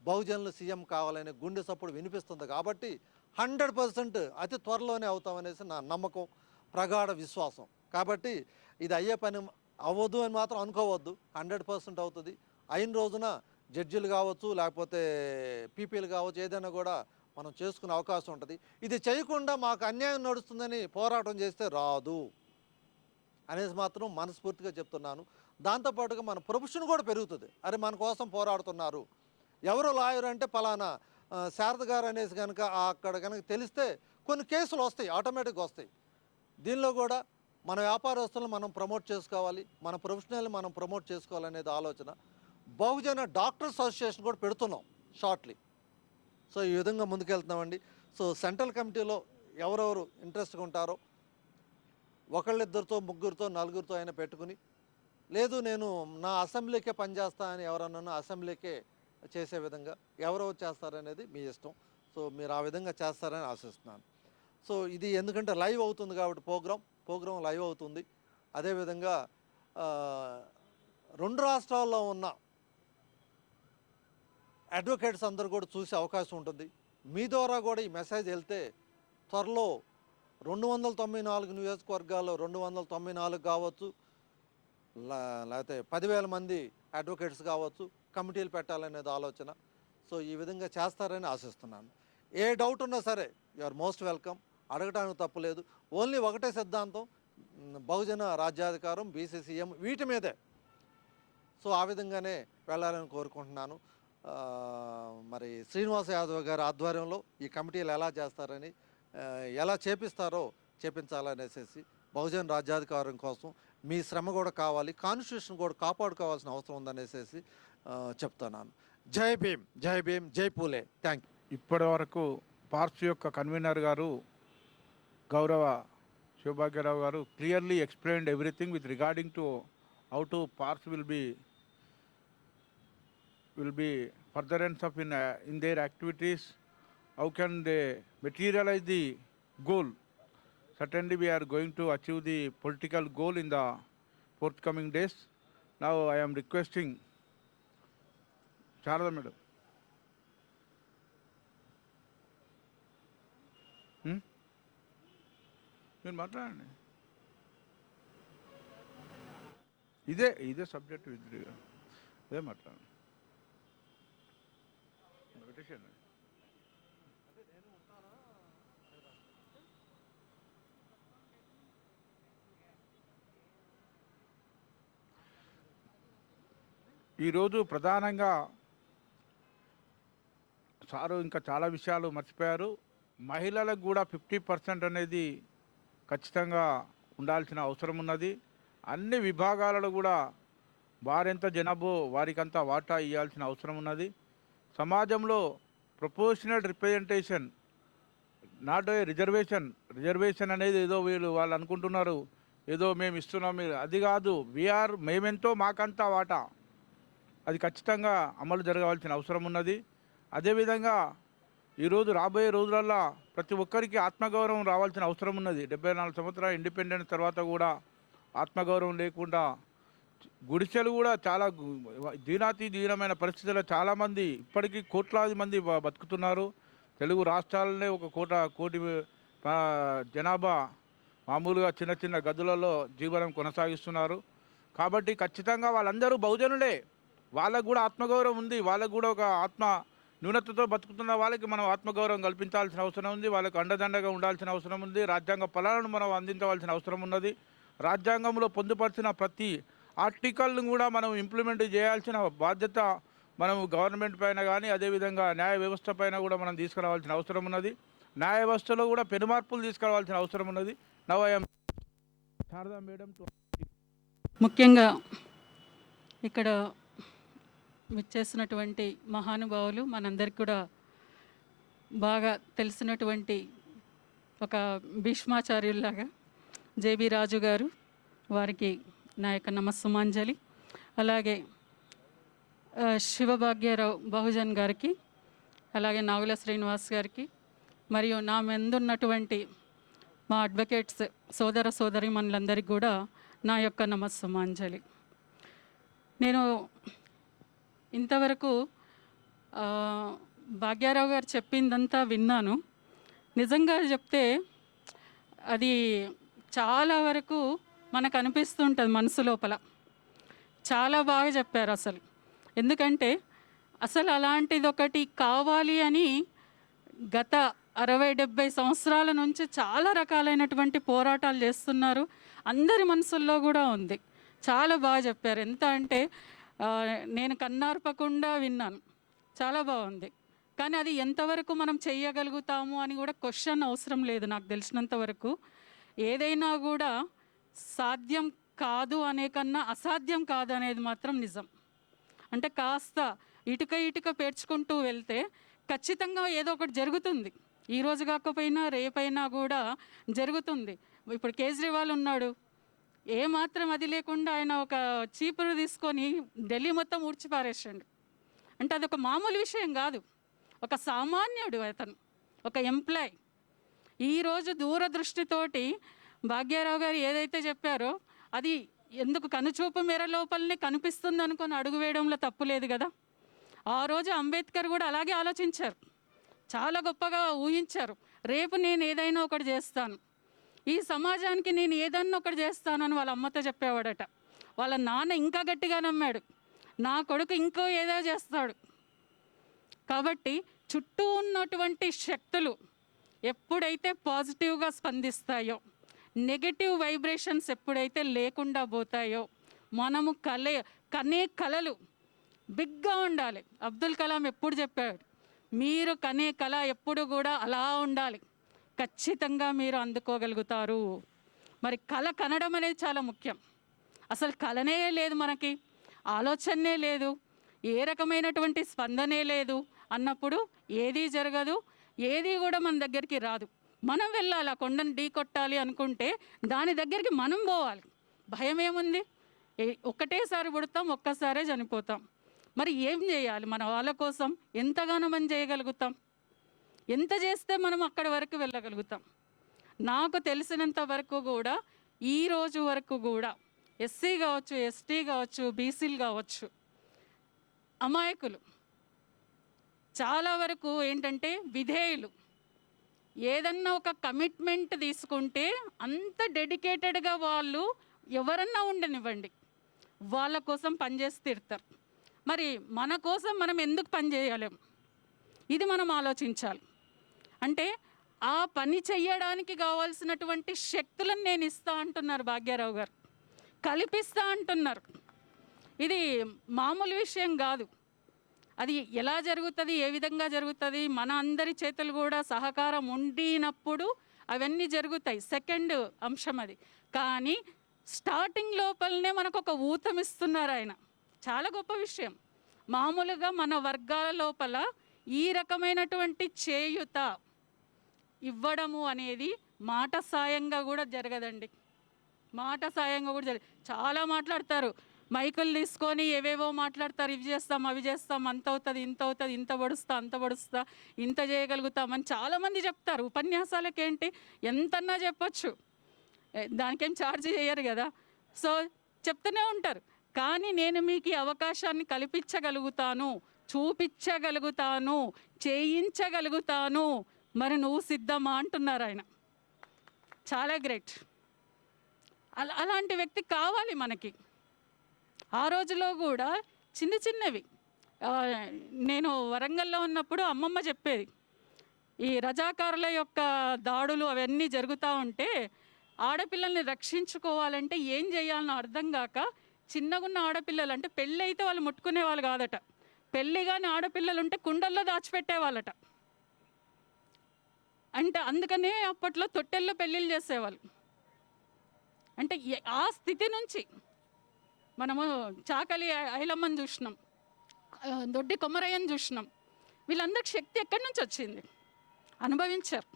బహుజనులు సీఎం కావాలనే గుండె చప్పుడు వినిపిస్తుంది. కాబట్టి 100% అతి త్వరలోనే అవుతామనేసి నా నమ్మకం, ప్రగాఢ విశ్వాసం. కాబట్టి ఇది అయ్యే పని అవ్వదు అని మాత్రం అనుకోవద్దు, 100% అవుతుంది. అయిన రోజున జడ్జిలు కావచ్చు, లేకపోతే పీపీలు కావచ్చు, ఏదైనా కూడా మనం చేసుకునే అవకాశం ఉంటుంది. ఇది చేయకుండా మాకు అన్యాయం నడుస్తుందని పోరాటం చేస్తే రాదు అనేసి మాత్రం మనస్ఫూర్తిగా చెప్తున్నాను. దాంతోపాటుగా మన ప్రొఫెషన్ కూడా పెరుగుతుంది. అరే మన కోసం పోరాడుతున్నారు, ఎవరో లాయర్ అంటే పలానా శారద గారు అనేసి కనుక అక్కడ కనుక తెలిస్తే కొన్ని కేసులు వస్తాయి, ఆటోమేటిక్గా వస్తాయి. దీనిలో కూడా మన వ్యాపారస్తులను మనం ప్రమోట్ చేసుకోవాలి, మన ప్రొఫెషనల్ని మనం ప్రమోట్ చేసుకోవాలనేది ఆలోచన. బహుజన డాక్టర్స్ అసోసియేషన్ కూడా పెడుతున్నాం షార్ట్లీ. సో ఈ విధంగా ముందుకెళ్తున్నామండి. సో సెంట్రల్ కమిటీలో ఎవరెవరు ఇంట్రెస్ట్గా ఉంటారో ఒకళ్ళిద్దరితో, ముగ్గురితో, నలుగురితో అయినా పెట్టుకుని, లేదు నేను నా అసెంబ్లీకే పనిచేస్తా అని ఎవరన్నా అసెంబ్లీకే చేసే విధంగా ఎవరెవరు చేస్తారనేది మీ ఇష్టం. సో మీరు ఆ విధంగా చేస్తారని ఆశిస్తున్నాను. సో ఇది ఎందుకంటే లైవ్ అవుతుంది కాబట్టి ప్రోగ్రాం లైవ్ అవుతుంది. అదేవిధంగా 2 రాష్ట్రాల్లో ఉన్న అడ్వకేట్స్ అందరూ కూడా చూసే అవకాశం ఉంటుంది. మీ ద్వారా కూడా ఈ మెసేజ్ వెళ్తే త్వరలో 294 నియోజకవర్గాల్లో 294 కావచ్చు, లేకపోతే 10,000 మంది అడ్వకేట్స్ కావచ్చు, కమిటీలు పెట్టాలనేది ఆలోచన. సో ఈ విధంగా చేస్తారని ఆశిస్తున్నాను. ఏ డౌట్ ఉన్నా సరే యు ఆర్ మోస్ట్ వెల్కమ్, అడగడానికి తప్పులేదు. ఓన్లీ ఒకటే సిద్ధాంతం, బహుజన రాజ్యాధికారం, బీసీసీఎం, వీటి మీదే. సో ఆ విధంగానే వెళ్ళాలని కోరుకుంటున్నాను. మరి శ్రీనివాస యాదవ్ గారి ఆధ్వర్యంలో ఈ కమిటీలు ఎలా చేస్తారని, ఎలా చేపిస్తారో చేపించాలనేసి, బహుజన రాజ్యాధికారం కోసం మీ శ్రమ కూడా కావాలి, కాన్స్టిట్యూషన్ కూడా కాపాడుకోవాల్సిన అవసరం ఉందనేసి చెప్తున్నాను. జై భీమ్, జై భీమ్, జై పూలే. Thank you. ఇప్పటి వరకు పార్స్ యొక్క కన్వీనర్ గారు గౌరవ శివభాగ్యరావు గారు clearly explained everything with regarding to how to పార్స్ will be furtherance of in their activities, how can they materialize the goal. Certainly we are going to achieve the political goal in the forthcoming days. Now I am requesting Sharada madam. మీరు మాట్లాడండి. ఇదే subject ఇదే మాట్లాడండి. ఈరోజు ప్రధానంగా sir ఇంకా చాలా విషయాలు మర్చిపోయారు. మహిళలకు కూడా 50% అనేది ఖచ్చితంగా ఉండాల్సిన అవసరం ఉన్నది. అన్ని విభాగాలలో కూడా వారెంత జనాభా వారికంతా వాటా ఇవ్వాల్సిన అవసరం ఉన్నది. సమాజంలో proportional representation, not a reservation అనేది ఏదో వాళ్ళు అనుకుంటున్నారు ఏదో మేము ఇస్తున్నాం మీరు, అది కాదు. మేమెంతో మాకంతా వాటా, అది ఖచ్చితంగా అమలు జరగవలసిన అవసరం ఉన్నది. అదేవిధంగా ఈరోజు రాబోయే రోజులల్లో ప్రతి ఒక్కరికి ఆత్మగౌరవం రావాల్సిన అవసరం ఉన్నది. 74 సంవత్సరాల ఇండిపెండెన్స్ తర్వాత కూడా ఆత్మగౌరవం లేకుండా గుడిసెలు కూడా చాలా దీనమైన పరిస్థితుల్లో చాలామంది ఇప్పటికీ కోట్లాది మంది బతుకుతున్నారు. తెలుగు రాష్ట్రాలనే ఒక కోటి జనాభా మామూలుగా చిన్న చిన్న గదులలో జీవనం కొనసాగిస్తున్నారు. కాబట్టి ఖచ్చితంగా వాళ్ళందరూ బహుజనులే, వాళ్ళకు కూడా ఆత్మగౌరవం ఉంది. వాళ్ళకు కూడా ఒక ఆత్మ న్యూనతతో బతుకుతున్న వాళ్ళకి మనం ఆత్మగౌరవం కల్పించాల్సిన అవసరం ఉంది. వాళ్ళకు అండదండగా ఉండాల్సిన అవసరం ఉంది. రాజ్యాంగ ఫలాలను మనం అందించవలసిన అవసరం ఉన్నది. రాజ్యాంగంలో పొందుపరిచిన ప్రతి ఆర్టికల్ను కూడా మనం ఇంప్లిమెంట్ చేయాల్సిన బాధ్యత మనం గవర్నమెంట్ పైన కానీ అదేవిధంగా న్యాయ వ్యవస్థ పైన కూడా మనం తీసుకురావాల్సిన అవసరం ఉన్నది. న్యాయ వ్యవస్థలో కూడా పెనుమార్పులు తీసుకురావాల్సిన అవసరం ఉన్నది. Now I am Sharada madam. ముఖ్యంగా ఇక్కడ విచ్చేసినటువంటి మహానుభావులు మనందరికి కూడా బాగా తెలిసినటువంటి ఒక భీష్మాచార్యుల్లాగా జేబీ రాజు గారు, వారికి నా యొక్క నమస్సుమాంజలి. అలాగే శివభాగ్యరావు బహుజన్ గారికి, అలాగే నాగుల శ్రీనివాస్ గారికి, మరియు నా ముందున్నటువంటి మా అడ్వకేట్స్ సోదర సోదరీమణులందరికీ కూడా నా యొక్క నమస్సుమాంజలి. నేను ఇంతవరకు భాగ్యారావు గారు చెప్పిందంతా విన్నాను. నిజంగా చెప్తే అది చాలా వరకు మనకు అనిపిస్తుంటుంది మనసు లోపల. చాలా బాగా చెప్పారు అసలు. ఎందుకంటే అసలు అలాంటిది ఒకటి కావాలి అని గత 60-70 సంవత్సరాల నుంచి చాలా రకాలైనటువంటి పోరాటాలు చేస్తున్నారు. అందరి మనసుల్లో కూడా ఉంది. చాలా బాగా చెప్పారు. ఎంత అంటే నేను కన్నార్పకుండా విన్నాను. చాలా బాగుంది. కానీ అది ఎంతవరకు మనం చెయ్యగలుగుతాము అని కూడా క్వశ్చన్ అవసరం లేదు. నాకు తెలిసినంత వరకు ఏదైనా కూడా సాధ్యం కాదు అనే కన్నా అసాధ్యం కాదు అనేది మాత్రం నిజం. అంటే కాస్త ఇటుక పేర్చుకుంటూ వెళ్తే ఖచ్చితంగా ఏదో ఒకటి జరుగుతుంది. ఈరోజు కాకపోయినా రేపైనా కూడా జరుగుతుంది. ఇప్పుడు కేజ్రీవాల్ ఉన్నాడు, ఏమాత్రం అది లేకుండా ఆయన ఒక చీపురు తీసుకొని ఢిల్లీ మొత్తం ఊడ్చిపారేసాడు. అంటే అదొక మామూలు విషయం కాదు. ఒక సామాన్యుడు అతను, ఒక ఎంప్లాయ్. ఈరోజు దూరదృష్టితోటి భాగ్యారావు గారు ఏదైతే చెప్పారో అది ఎందుకు కనుచూపు మేర లోపలనే కనిపిస్తుంది అనుకొని అడుగు వేయడంలో తప్పు లేదు కదా. ఆ రోజు అంబేద్కర్ కూడా అలాగే ఆలోచించారు, చాలా గొప్పగా ఊహించారు. రేపు నేను ఏదైనా ఒకటి చేస్తాను, ఈ సమాజానికి నేను ఏదన్నా ఒకటి చేస్తానని వాళ్ళ అమ్మతో చెప్పేవాడట. వాళ్ళ నాన్న ఇంకా గట్టిగా నమ్మాడు, నా కొడుకు ఇంకో ఏదో చేస్తాడు. కాబట్టి చుట్టూ ఉన్నటువంటి శక్తులు ఎప్పుడైతే పాజిటివ్గా స్పందిస్తాయో, నెగటివ్ వైబ్రేషన్స్ ఎప్పుడైతే లేకుండా పోతాయో, మనము కనే కలలు బిగ్గా ఉండాలి. అబ్దుల్ కలాం ఎప్పుడు చెప్పాడు, మీరు కనే కళ ఎప్పుడు కూడా అలా ఉండాలి, ఖచ్చితంగా మీరు అందుకోగలుగుతారు. మరి కళ కనడం అనేది చాలా ముఖ్యం. అసలు కళనే లేదు, మనకి ఆలోచనే లేదు. ఏ రకమైనటువంటి స్పందనే లేదు అన్నప్పుడు ఏదీ జరగదు, ఏది కూడా మన దగ్గరికి రాదు. మనం వెళ్ళాలి, ఆ కొండను ఢీ కొట్టాలి అనుకుంటే దాని దగ్గరికి మనం పోవాలి. భయం ఏముంది? ఒక్కటేసారి పుడతాం, ఒక్కసారే చనిపోతాం. మరి ఏం చేయాలి? మన వాళ్ళ కోసం ఎంతగానో మనం చేయగలుగుతాం? ఎంత చేస్తే మనం అక్కడి వరకు వెళ్ళగలుగుతాం? నాకు తెలిసినంత వరకు కూడా ఈ రోజు వరకు కూడా ఎస్సీ కావచ్చు, ఎస్టీ కావచ్చు, బీసీలు కావచ్చు, అమాయకులు చాలా వరకు ఏంటంటే విధేయులు. ఏదన్నా ఒక కమిట్మెంట్ తీసుకుంటే అంత డెడికేటెడ్గా వాళ్ళు ఎవరన్నా ఉండనివ్వండి, వాళ్ళ కోసం పనిచేసి తీరుతారు. మరి మన కోసం మనం ఎందుకు పని చేయలేం? ఇది మనం ఆలోచించాలి. అంటే ఆ పని చెయ్యడానికి కావాల్సినటువంటి శక్తులను నేను ఇస్తా అంటున్నారు భాగ్యారావు గారు, కల్పిస్తా అంటున్నారు. ఇది మామూలు విషయం కాదు. అది ఎలా జరుగుతుంది, ఏ విధంగా జరుగుతుంది? మన అందరి చేతులు కూడా సహకారం ఉండినప్పుడు అవన్నీ జరుగుతాయి. సెకండ్ అంశం అది. కానీ స్టార్టింగ్ లోపలనే మనకు ఒక ఊతం ఇస్తున్నారు ఆయన. చాలా గొప్ప విషయం. మామూలుగా మన వర్గాల లోపల ఈ రకమైనటువంటి చేయుత ఇవ్వడము అనేది మాట సాయంగా కూడా జరగదండి. మాట సాయంగా కూడా చాలా మాట్లాడతారు, మైకులు తీసుకొని ఏవేవో మాట్లాడతారు. ఇవి చేస్తాం, అవి చేస్తాం, అంత అవుతుంది, ఇంత అవుతుంది, ఇంత పడుస్తా, అంత పడుస్తా, ఇంత చేయగలుగుతామని చాలామంది చెప్తారు. ఉపన్యాసాలకేంటి ఎంతన్నా చెప్పొచ్చు, దానికేం ఛార్జ్ చేయరు కదా. సో చెప్తూనే ఉంటారు. కానీ నేను మీకు ఈ అవకాశాన్ని కల్పించగలుగుతాను, చూపించగలుగుతాను, చేయించగలుగుతాను, మరి నువ్వు సిద్ధమా అంటున్నారు ఆయన. చాలా గ్రేట్. అలాంటి వ్యక్తి కావాలి మనకి. ఆ రోజులో కూడా చిన్న చిన్నవి, నేను వరంగల్లో ఉన్నప్పుడు అమ్మమ్మ చెప్పేది, ఈ రజాకారుల యొక్క దాడులు అవన్నీ జరుగుతూ ఉంటే ఆడపిల్లల్ని రక్షించుకోవాలంటే ఏం చేయాలనో అర్థం కాక చిన్నగున్న ఆడపిల్లలు, అంటే పెళ్ళి అయితే వాళ్ళు ముట్టుకునే వాళ్ళు కాదట, పెళ్ళి కానీ ఆడపిల్లలు ఉంటే కుండల్లో దాచిపెట్టేవాళ్ళట. అంటే అందుకనే అప్పట్లో తొట్టెల్లో పెళ్ళిళ్ళు చేసేవాళ్ళు. అంటే ఆ స్థితి నుంచి మనము చాకలి ఐలమ్మని చూసినాం, దొడ్డి కొమరయ్యని చూసినాం. వీళ్ళందరికి శక్తి ఎక్కడి నుంచి వచ్చింది? అనుభవించారు.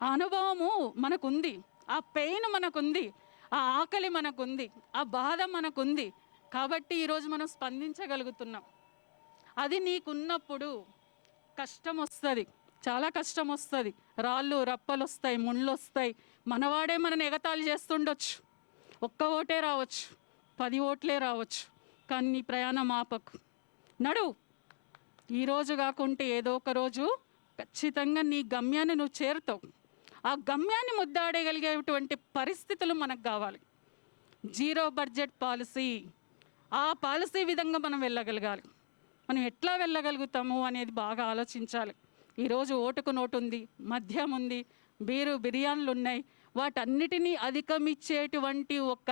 ఆ అనుభవము మనకుంది, ఆ పెయిన్ మనకుంది, ఆ ఆకలి మనకుంది, ఆ బాధ మనకుంది. కాబట్టి ఈరోజు మనం స్పందించగలుగుతున్నాం. అది నీకున్నప్పుడు కష్టం వస్తుంది, చాలా కష్టం వస్తుంది. రాళ్ళు రప్పలు వస్తాయి, ముళ్ళు వస్తాయి. మనవాడే మనని ఎగతాళి చేస్తుండొచ్చు. ఒక్క ఓటే రావచ్చు, 10 ఓట్లే రావచ్చు. కానీ నీ ప్రయాణం ఆపకు, నడు. ఈరోజు కాకుంటే ఏదో ఒక రోజు ఖచ్చితంగా నీ గమ్యాన్ని నువ్వు చేరుతావు. ఆ గమ్యాన్ని ముద్దాడగలిగేటువంటి పరిస్థితులు మనకు కావాలి. 0 బడ్జెట్ పాలసీ, ఆ పాలసీ విధంగా మనం వెళ్ళగలగాలి. మనం ఎట్లా వెళ్ళగలుగుతాము అనేది బాగా ఆలోచించాలి. ఈరోజు ఓటుకు నోటు ఉంది, మద్యం ఉంది, బిర్యానీలు ఉన్నాయి. వాటన్నిటినీ అధిగమించేటువంటి ఒక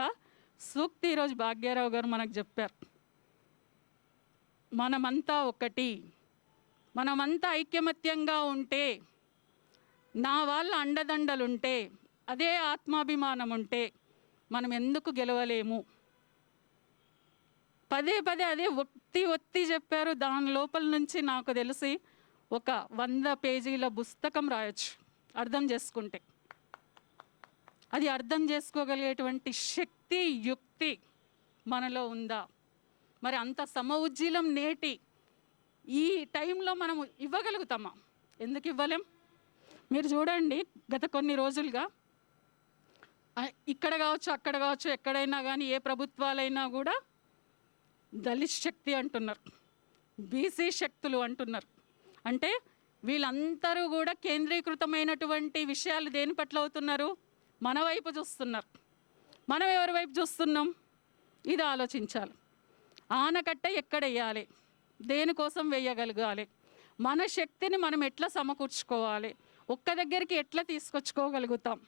సూక్తి ఈరోజు భాగ్యారావు గారు మనకు చెప్పారు. మనమంతా ఒకటి, మనమంతా ఐక్యమత్యంగా ఉంటే, నా వాళ్ళ అండదండలుంటే, అదే ఆత్మాభిమానం ఉంటే మనం ఎందుకు గెలవలేము? పదే పదే అదే ఒత్తి చెప్పారు. దాని లోపల నుంచి నాకు తెలిసి ఒక 100 పేజీల పుస్తకం రాయొచ్చు అర్థం చేసుకుంటే. అది అర్థం చేసుకోగలిగేటువంటి శక్తి, యుక్తి మనలో ఉందా? మరి అంత సమఉజ్జీలం నేటి ఈ టైంలో మనము ఇవ్వగలుగుతామా? ఎందుకు ఇవ్వలేం? మీరు చూడండి, గత కొన్ని రోజులుగా ఇక్కడ కావచ్చు, అక్కడ కావచ్చు, ఎక్కడైనా కానీ ఏ ప్రభుత్వాలైనా కూడా దళిత్ శక్తి అంటున్నారు, బీసీ శక్తులు అంటున్నారు. అంటే వీళ్ళందరూ కూడా కేంద్రీకృతమైనటువంటి విషయాలు దేని పట్ల అవుతున్నారు? మన వైపు చూస్తున్నారు. మనం ఎవరి వైపు చూస్తున్నాం? ఇది ఆలోచించాలి. ఆనకట్ట ఎక్కడ వేయాలి, దేనికోసం వేయగలగాలి, మన శక్తిని మనం ఎట్లా సమకూర్చుకోవాలి, ఒక్క దగ్గరికి ఎట్లా తీసుకొచ్చుకోగలుగుతాం?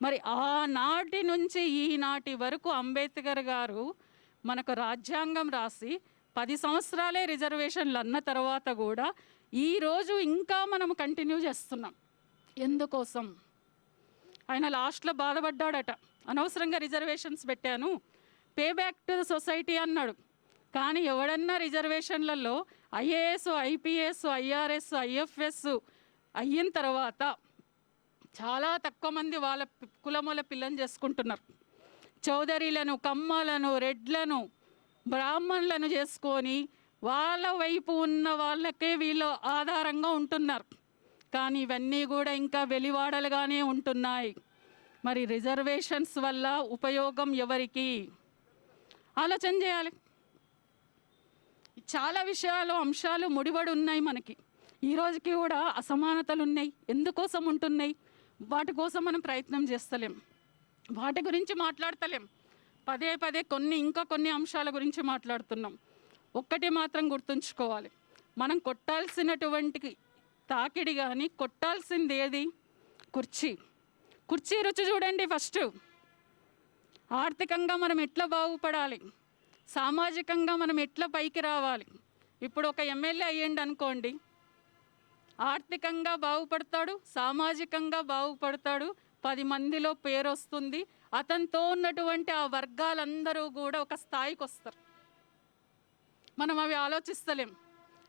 మరి ఆనాటి నుంచి ఈనాటి వరకు అంబేద్కర్ గారు మనకు రాజ్యాంగం రాసి 10 సంవత్సరాలే రిజర్వేషన్లు అన్న తర్వాత కూడా ఈరోజు ఇంకా మనం కంటిన్యూ చేస్తున్నాం. ఎందుకోసం? ఆయన లాస్ట్లో బాధపడ్డాడట, అనవసరంగా రిజర్వేషన్స్ పెట్టాను, pay back to the society అన్నాడు. కానీ ఎవడన్నా రిజర్వేషన్లలో ఐఏఎస్, ఐపీఎస్, ఐఆర్ఎస్, ఐఎఫ్ఎస్ అయిన తర్వాత చాలా తక్కువ మంది వాళ్ళ కులముల పిల్లని చేసుకుంటున్నారు. చౌదరీలను, కమ్మలను, రెడ్లను, బ్రాహ్మణులను చేసుకొని వాళ్ళ వైపు ఉన్న వాళ్ళకే వీళ్ళు ఆధారంగా ఉంటున్నారు. కానీ ఇవన్నీ కూడా ఇంకా వెలివాడలుగానే ఉంటున్నాయి. మరి రిజర్వేషన్స్ వల్ల ఉపయోగం ఎవరికి? ఆలోచన చేయాలి. చాలా విషయాలు, అంశాలు ముడిపడి ఉన్నాయి మనకి. ఈ రోజుకి కూడా అసమానతలు ఉన్నాయి. ఎందుకోసం ఉంటున్నాయి? వాటి కోసం మనం ప్రయత్నం చేస్తలేం, వాటి గురించి మాట్లాడతలేం. పదే పదే ఇంకా కొన్ని అంశాల గురించి మాట్లాడుతున్నాం. ఒక్కటి మాత్రం గుర్తుంచుకోవాలి, మనం కొట్టాల్సినటువంటి తాకిడి కానీ కొట్టాల్సింది ఏది? కుర్చీ రుచి చూడండి. ఫస్ట్ ఆర్థికంగా మనం ఎట్లా బాగుపడాలి, సామాజికంగా మనం ఎట్లా పైకి రావాలి. ఇప్పుడు ఒక ఎమ్మెల్యే అయ్యండి అనుకోండి, ఆర్థికంగా బాగుపడతాడు, సామాజికంగా బాగుపడతాడు, 10 మందిలో పేరు వస్తుంది, అతనితో ఉన్నటువంటి ఆ వర్గాలందరూ కూడా ఒక స్థాయికి వస్తారు. మనం అవి ఆలోచిస్తలేం.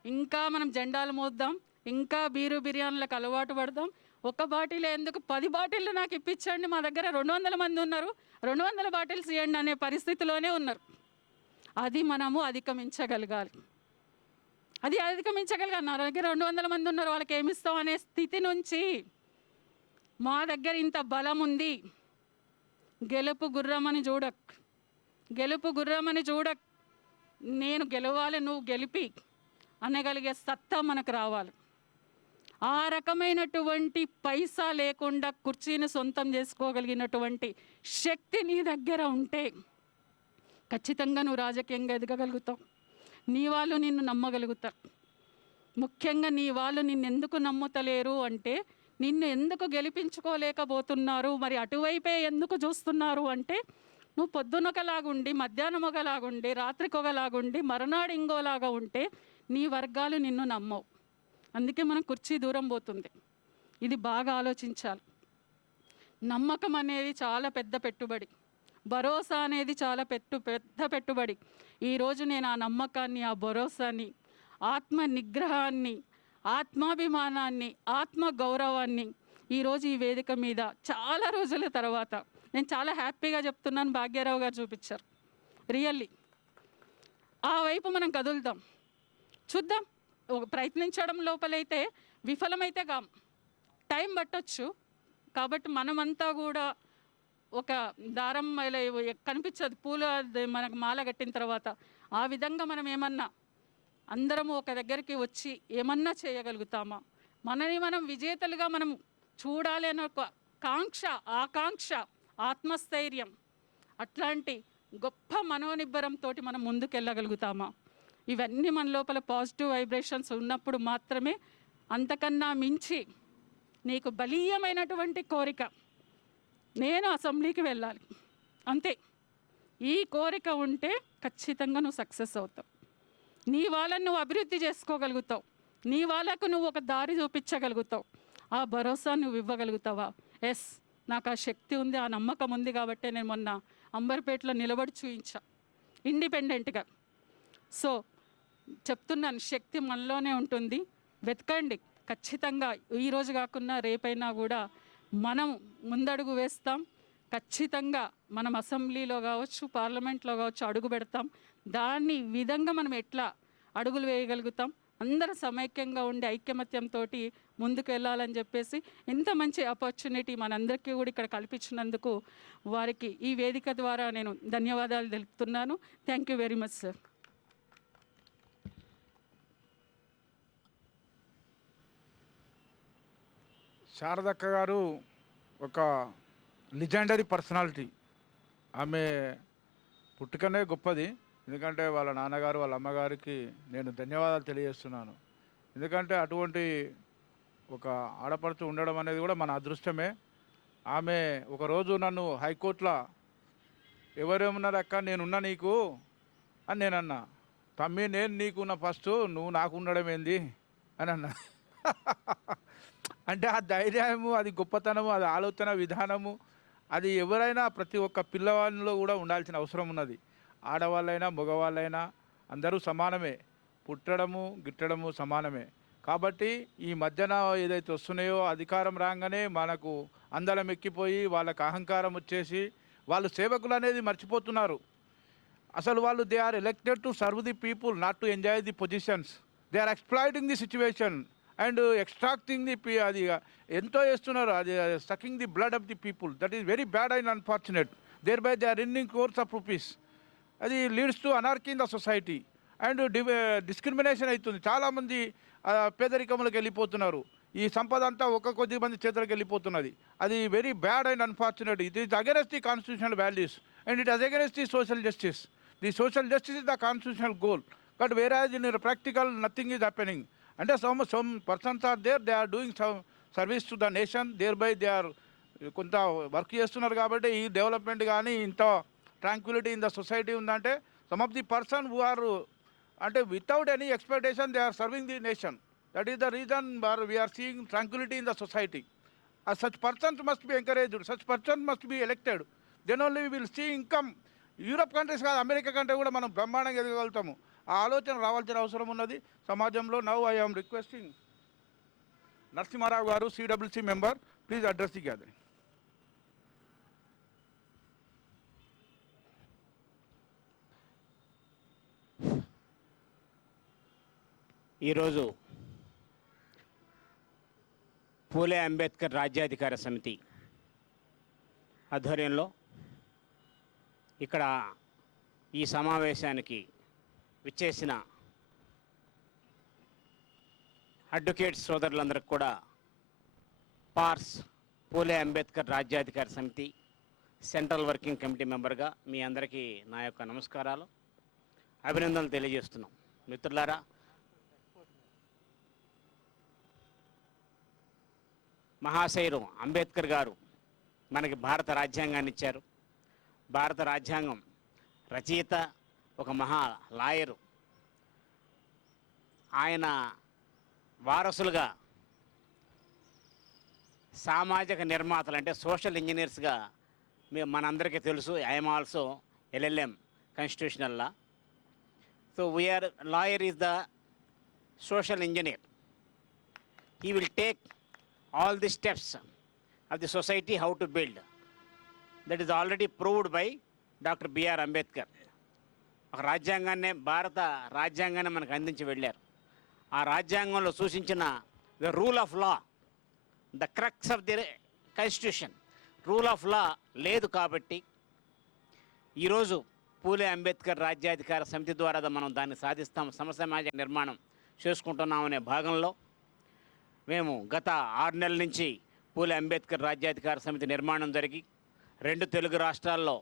ఇంకా మనం జెండాలు మోద్దాం, ఇంకా బీరు బిర్యానీలకు అలవాటు పడదాం. ఒక బాటిల్ ఎందుకు 10 బాటిళ్ళు నాకు ఇప్పించండి, మా దగ్గర 200 మంది ఉన్నారు, 200 బాటిల్స్ ఇవ్వండి అనే పరిస్థితిలోనే ఉన్నారు. అది మనము అధిగమించగలగాలి. నా దగ్గర 200 మంది ఉన్నారు, వాళ్ళకి ఏమిస్తాం అనే స్థితి నుంచి మా దగ్గర ఇంత బలం ఉంది, గెలుపు గుర్రమని చూడక్, నేను గెలవాలి, నువ్వు గెలిపి అనగలిగే సత్తా మనకు రావాలి. ఆ రకమైనటువంటి పైసా లేకుండా కుర్చీని సొంతం చేసుకోగలిగినటువంటి శక్తి నీ దగ్గర ఉంటే ఖచ్చితంగా నువ్వు రాజకీయంగా ఎదగగలుగుతావు. నీ వాళ్ళు నిన్ను నమ్మగలుగుతారు. ముఖ్యంగా నీ వాళ్ళు నిన్ను ఎందుకు నమ్ముతలేరు అంటే, నిన్ను ఎందుకు గెలిపించుకోలేకపోతున్నారు, మరి అటువైపే ఎందుకు చూస్తున్నారు అంటే, నువ్వు పొద్దున ఒకలాగుండి, మధ్యాహ్నం ఒకలాగుండి, రాత్రికి ఒకలాగుండి, మరునాడు ఇంకోలాగా ఉంటే నీ వర్గాలు నిన్ను నమ్మవు. అందుకే మనం కుర్చీ దూరం పోతుంది. ఇది బాగా ఆలోచించాలి. నమ్మకం అనేది చాలా పెద్ద పెట్టుబడి, భరోసా అనేది చాలా పెద్ద పెట్టుబడి. ఈరోజు నేను ఆ నమ్మకాన్ని, ఆ భరోసాని, ఆత్మ నిగ్రహాన్ని, ఆత్మాభిమానాన్ని, ఆత్మ గౌరవాన్ని ఈరోజు ఈ వేదిక మీద చాలా రోజుల తర్వాత నేను చాలా హ్యాపీగా చెప్తున్నాను, భాగ్యరావు గారు చూపించారు. రియల్లీ ఆ వైపు మనం కదులుదాం, చూద్దాం. ఒక ప్రయత్నించడం లోపలైతే విఫలమైతే టైం పట్టొచ్చు. కాబట్టి మనమంతా కూడా ఒక దారం కనిపించదు, పూల మనకు మాల కట్టిన తర్వాత ఆ విధంగా మనం ఏమన్నా అందరము ఒక దగ్గరికి వచ్చి ఏమన్నా చేయగలుగుతామా? మనని మనం విజేతలుగా మనం చూడాలి అనే ఒక ఆకాంక్ష, ఆత్మస్థైర్యం, అట్లాంటి గొప్ప మనోనిబ్బరంతో మనం ముందుకెళ్ళగలుగుతామా? ఇవన్నీ మన లోపల పాజిటివ్ వైబ్రేషన్స్ ఉన్నప్పుడు మాత్రమే, అంతకన్నా మించి నీకు బలీయమైనటువంటి కోరిక, నేను అసెంబ్లీకి వెళ్ళాలి అంతే, ఈ కోరిక ఉంటే ఖచ్చితంగా నువ్వు సక్సెస్ అవుతావు. నీ వాళ్ళని నువ్వు అభివృద్ధి చేసుకోగలుగుతావు, నీ వాళ్ళకు నువ్వు ఒక దారి చూపించగలుగుతావు. ఆ భరోసా నువ్వు ఇవ్వగలుగుతావా? ఎస్, నాకు ఆ శక్తి ఉంది, ఆ నమ్మకం ఉంది. కాబట్టి నేను మొన్న అంబర్పేటలో నిలబడి చూయించా ఇండిపెండెంట్గా. సో చెప్తున్నాను, శక్తి మనలోనే ఉంటుంది. వెతకండి ఖచ్చితంగా. ఈరోజు కాకుండా రేపైనా కూడా మనం ముందడుగు వేస్తాం. ఖచ్చితంగా మనం అసెంబ్లీలో కావచ్చు, పార్లమెంట్లో కావచ్చు అడుగు పెడతాం. దాని విధంగా మనం ఎట్లా అడుగులు వేయగలుగుతాం, అందరూ సమైక్యంగా ఉండి ఐక్యమత్యంతో ముందుకు వెళ్ళాలని చెప్పేసి ఇంత మంచి ఆపర్చునిటీ మనందరికీ కూడా ఇక్కడ కల్పించినందుకు వారికి ఈ వేదిక ద్వారా నేను ధన్యవాదాలు తెలుపుతున్నాను. Thank you very much sir. Sharadakka గారు ఒక లిజెండరీ పర్సనాలిటీ. ఆమె పుట్టుకనే గొప్పది. ఎందుకంటే వాళ్ళ నాన్నగారు, వాళ్ళ అమ్మగారికి నేను ధన్యవాదాలు తెలియజేస్తున్నాను. ఎందుకంటే అటువంటి ఒక ఆడపడుచు ఉండడం అనేది కూడా మన అదృష్టమే. ఆమె ఒకరోజు నన్ను హైకోర్టులో ఎవరేమన్నారు అక్క, నేనున్నా నీకు అని నేనన్నా. తమ్మి, నేను నీకున్నా ఫస్ట్, నువ్వు నాకు ఉండడం ఏంది అని అన్నా. అంటే ఆ ధైర్యము, అది గొప్పతనము, అది ఆలోచన విధానము, అది ఎవరైనా ప్రతి ఒక్క పిల్లవాళ్ళలో కూడా ఉండాల్సిన అవసరం ఉన్నది. ఆడవాళ్ళైనా మగవాళ్ళైనా అందరూ సమానమే, పుట్టడము గిట్టడము సమానమే. కాబట్టి ఈ మధ్యన ఏదైతే వస్తున్నాయో అధికారం రాగానే మనకు అందలం ఎక్కిపోయి వాళ్ళకి అహంకారం వచ్చేసి వాళ్ళు సేవకులు అనేది మర్చిపోతున్నారు. అసలు వాళ్ళు they are elected to serve the people, not to enjoy the positions. They are exploiting the situation and extracting the అది ఎంతో చేస్తున్నారు, అది sucking the blood of the people. That is very bad and unfortunate. Thereby they are earning crores of rupees. అది leads to anarchy in the society and discrimination అవుతుంది. చాలామంది పేదరికంలోకి వెళ్ళిపోతున్నారు. ఈ సంపద అంతా ఒక కొద్ది మంది చేతులకు వెళ్ళిపోతున్నది. అది very bad and unfortunate. It is against the constitutional values and it is against the social justice. The social justice is the constitutional goal. But whereas in practical nothing is happening. అంటే some persons are there, they are doing some service to the nation, thereby they are కొంత work చేస్తున్నారు. కాబట్టి ఈ development కానీ ఇంత tranquility in the society ఉందంటే some of the person who are అంటే without any expectation they are serving the nation. That is the reason we are seeing tranquility in the society. Such persons must be encouraged, such persons must be elected. Then only we will see income. Europe countries కాదు, America కంటే కూడా మనం బ్రహ్మాండంగా ఎదగలుగుతాము. ఆ ఆలోచన రావాల్సిన అవసరం ఉన్నది సమాజంలో. Now I am requesting Narasimharao గారు, CWC member, please address the gathering. ఈరోజు పూలే అంబేద్కర్ రాజ్యాధికార సమితి ఆధ్వర్యంలో ఇక్కడ ఈ సమావేశానికి విచ్చేసిన అడ్వకేట్స్ సోదరులందరికీ కూడా పార్స్ పూలే అంబేద్కర్ రాజ్యాధికార సమితి సెంట్రల్ వర్కింగ్ కమిటీ మెంబర్గా మీ అందరికీ నా యొక్క నమస్కారాలు, అభినందనలు తెలియజేస్తున్నాం. మిత్రులారా, మహాశయుడు అంబేద్కర్ గారు మనకి భారత రాజ్యాంగాన్ని ఇచ్చారు. భారత రాజ్యాంగం రచయిత ఒక మహా లాయరు. ఆయన వారసులుగా సామాజిక నిర్మాతలు అంటే సోషల్ ఇంజనీర్స్గా మనందరికీ తెలుసు. I'm also LLM constitutional law. So we are lawyer is the social engineer. He will take all the steps of the society how to build. That is already proved by Dr. B.R. Ambedkar. ఒక రాజ్యాంగాన్ని, భారత రాజ్యాంగాన్ని మనకు అందించి వెళ్ళారు. ఆ రాజ్యాంగంలో సూచించిన the rule of law, the crux of the constitution, rule of law లేదు. కాబట్టి ఈరోజు పూలే అంబేద్కర్ రాజ్యాధికార సమితి ద్వారా మనం దాన్ని సాధిస్తాం, సమసమాజ నిర్మాణం చేసుకుంటున్నామనే భాగంలో మేము గత 6 నెలల నుంచి పూలే అంబేద్కర్ రాజ్యాధికార సమితి నిర్మాణం జరిగి 2 తెలుగు రాష్ట్రాల్లో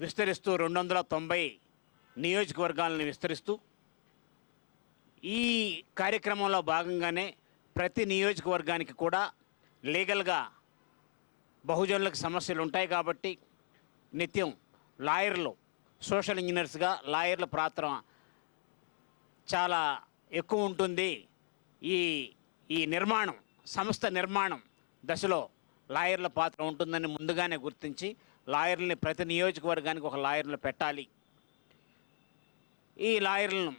విస్తరిస్తూ 290 నియోజకవర్గాలను విస్తరిస్తూ ఈ కార్యక్రమంలో భాగంగానే ప్రతి నియోజకవర్గానికి కూడా లీగల్గా బహుజనులకు సమస్యలు ఉంటాయి. కాబట్టి నిత్యం లాయర్లు, సోషల్ ఇంజనీర్స్గా లాయర్ల పాత్ర చాలా ఎక్కువ ఉంటుంది. ఈ నిర్మాణం, సంస్థ నిర్మాణం దశలో లాయర్ల పాత్ర ఉంటుందని ముందుగానే గుర్తించి లాయర్లని ప్రతి నియోజకవర్గానికి ఒక లాయర్లు పెట్టాలి. ఈ లాయర్లను,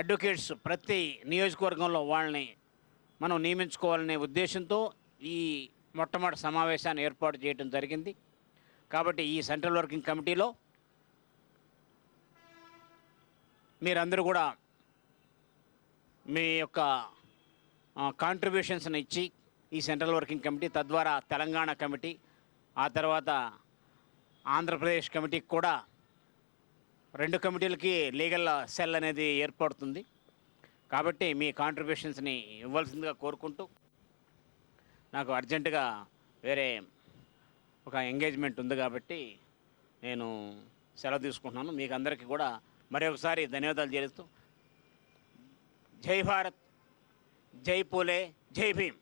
అడ్వకేట్స్ ప్రతి నియోజకవర్గంలో వాళ్ళని మనం నియమించుకోవాలనే ఉద్దేశంతో ఈ మొట్టమొదటి సమావేశాన్ని ఏర్పాటు చేయడం జరిగింది. కాబట్టి ఈ సెంట్రల్ వర్కింగ్ కమిటీలో మీరందరూ కూడా మీ యొక్క కాంట్రిబ్యూషన్స్ని ఇచ్చి ఈ సెంట్రల్ వర్కింగ్ కమిటీ, తద్వారా తెలంగాణ కమిటీ, ఆ తర్వాత ఆంధ్రప్రదేశ్ కమిటీకి కూడా 2 కమిటీలకి లీగల్ సెల్ అనేది ఏర్పడుతుంది. కాబట్టి మీ కాంట్రిబ్యూషన్స్ని ఇవ్వాల్సిందిగా కోరుకుంటూ, నాకు అర్జెంటుగా వేరే ఒక ఎంగేజ్మెంట్ ఉంది కాబట్టి నేను సెలవు తీసుకుంటున్నాను. మీకు అందరికీ కూడా మరొకసారి ధన్యవాదాలు చేస్తూ జై భారత్, జై పూలే, జై భీమ్.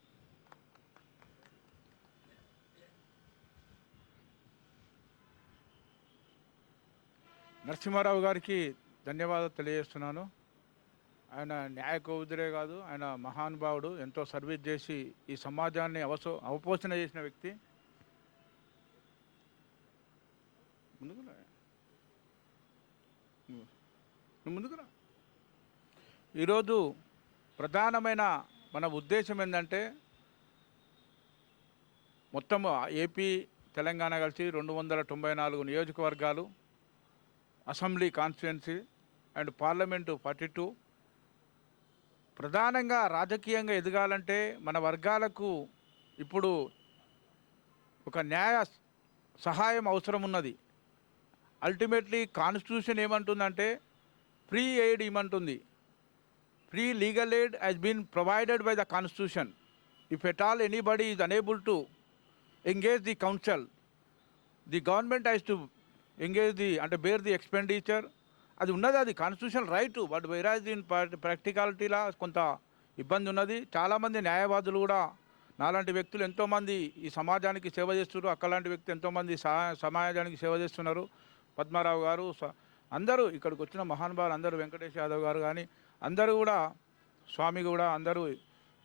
నరసింహారావు గారికి ధన్యవాదాలు తెలియజేస్తున్నాను. ఆయన న్యాయ కౌదురే కాదు, ఆయన మహానుభావుడు, ఎంతో సర్వీస్ చేసి ఈ సమాజాన్ని అవపోషణ చేసిన వ్యక్తి. ముందుకు నువ్వు ముందుకురా. ఈరోజు ప్రధానమైన మన ఉద్దేశం ఏంటంటే మొత్తం ఏపీ తెలంగాణ కలిసి 294 నియోజకవర్గాలు, అసెంబ్లీ కాన్స్టిట్యుయెన్సీ అండ్ పార్లమెంటు 42. ప్రధానంగా రాజకీయంగా ఎదగాలంటే మన వర్గాలకు ఇప్పుడు ఒక న్యాయ సహాయం అవసరం ఉన్నది. అల్టిమేట్లీ కాన్స్టిట్యూషన్ ఏమంటుందంటే ఫ్రీ ఎయిడ్ ఇవ్వమంటుంది. Free legal aid has been provided by the constitution. If at all anybody is unable to engage the council, the government has to engage the అంటే bear the expenditure. అది ఉన్నది, అది constitutional right. But వైరాజ్ దీని ప్రాక్టికాలిటీలా కొంత ఇబ్బంది ఉన్నది. చాలామంది న్యాయవాదులు కూడా నాలాంటి వ్యక్తులు ఎంతోమంది ఈ సమాజానికి సేవ చేస్తున్నారు. అక్కలాంటి వ్యక్తి ఎంతోమంది సమాజానికి సేవ చేస్తున్నారు. పద్మారావు గారు, అందరూ ఇక్కడికి వచ్చిన మహానుభావులు అందరూ, వెంకటేష్ యాదవ్ గారు కానీ అందరూ కూడా, స్వామి కూడా, అందరూ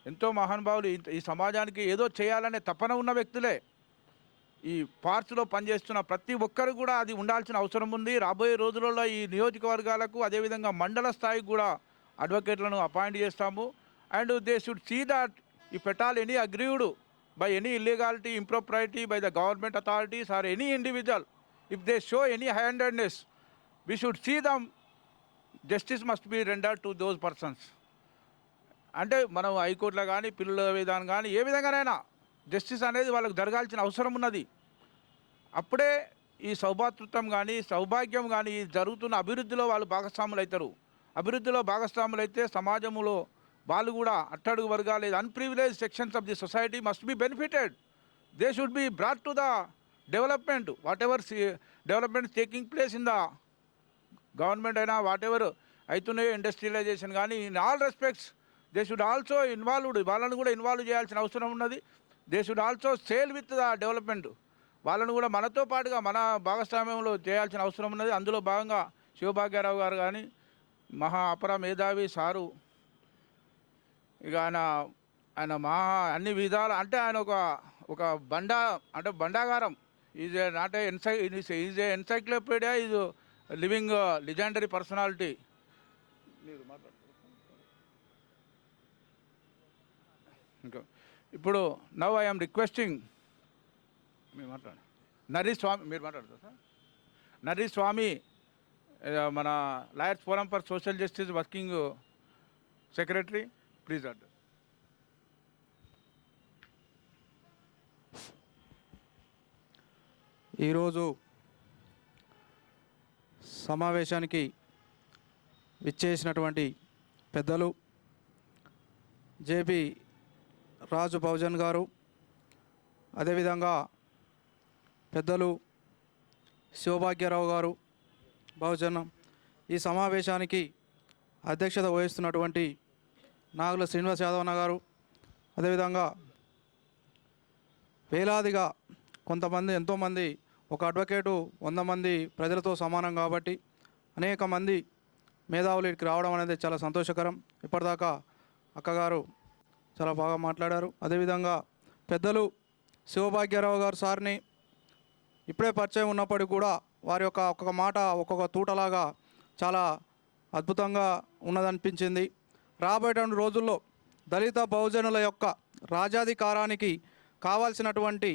ఎంతో మహానుభావులు ఈ సమాజానికి ఏదో చేయాలనే తపన ఉన్న వ్యక్తులే. ఈ పార్ట్స్లో పనిచేస్తున్న ప్రతి ఒక్కరు కూడా అది ఉండాల్సిన అవసరం ఉంది. రాబోయే రోజులలో ఈ నియోజకవర్గాలకు అదేవిధంగా మండల స్థాయికి కూడా అడ్వకేట్లను అపాయింట్ చేస్తాము. And they should see that if at all any aggrieved by any illegality, impropriety by the government authorities or any individual, if they show any handedness, we should see them, justice must be rendered to those persons. అంటే మనం హైకోర్టులో కానీ, పిల్లల విధానం కానీ, ఏ విధంగానైనా justice అనేది వాళ్ళకు జరగాల్సిన అవసరం ఉన్నది. అప్పుడే ఈ సౌభాతృత్వం కానీ, సౌభాగ్యం కానీ, జరుగుతున్న అభివృద్ధిలో వాళ్ళు భాగస్వాములు అవుతారు. అభివృద్ధిలో భాగస్వాములు అయితే సమాజంలో వాళ్ళు కూడా అట్టడుగు వర్గాలు, unprivileged sections of the society must be benefited. They should be brought to the development. Whatever development taking place in the government అయినా, వాట్ ఎవర్ అవుతున్నాయో, ఇండస్ట్రియలైజేషన్ కానీ, in all respects they should also involved. వాళ్ళని కూడా involve చేయాల్సిన అవసరం ఉన్నది. They should also sail with the development. వాళ్ళను కూడా మనతో పాటుగా మన భాగస్వామ్యంలో చేయాల్సిన అవసరం ఉన్నది. అందులో భాగంగా శివభాగ్యారావు గారు కానీ, మహా అపర మేధావి సారు, ఇక ఆయన మహా అన్ని విధాలు, అంటే ఆయన ఒక బండాగారం. Is a not is a encyclopedia, is living legendary personality. మీరు మాట్లాడుతున్నారు ఇంకా. ఇప్పుడు నవ్ ఐఎమ్ రిక్వెస్టింగ్, మీరు మాట్లాడండి. నర్రి స్వామి, మీరు మాట్లాడతారు సార్. నర్రి స్వామి, మన lawyers forum for social justice working secretary, please address. ఈరోజు సమావేశానికి విచ్చేసినటువంటి పెద్దలు జేపీ రాజు బహుజన్ గారు, అదేవిధంగా పెద్దలు శివభాగ్యరావు గారు బహుజన్, ఈ సమావేశానికి అధ్యక్షత వహిస్తున్నటువంటి నాగుల శ్రీనివాస్ యాదవ్ గారు, అదేవిధంగా వేలాదిగా కొంతమంది, ఎంతోమంది, ఒక అడ్వకేటు 100 మంది ప్రజలతో సమానం కాబట్టి అనేక మంది మేధావులు ఇక్కడికి రావడం అనేది చాలా సంతోషకరం. ఇప్పటిదాకా అక్కగారు చాలా బాగా మాట్లాడారు. అదేవిధంగా పెద్దలు శివభాగ్యరావు గారు సార్ని ఇప్పుడే పరిచయం ఉన్నప్పటికీ కూడా వారి యొక్క ఒక్కొక్క మాట ఒక్కొక్క తూటలాగా చాలా అద్భుతంగా ఉన్నదనిపించింది. రాబోయేటువంటి రోజుల్లో దళిత బహుజనుల యొక్క రాజ్యాధికారానికి కావాల్సినటువంటి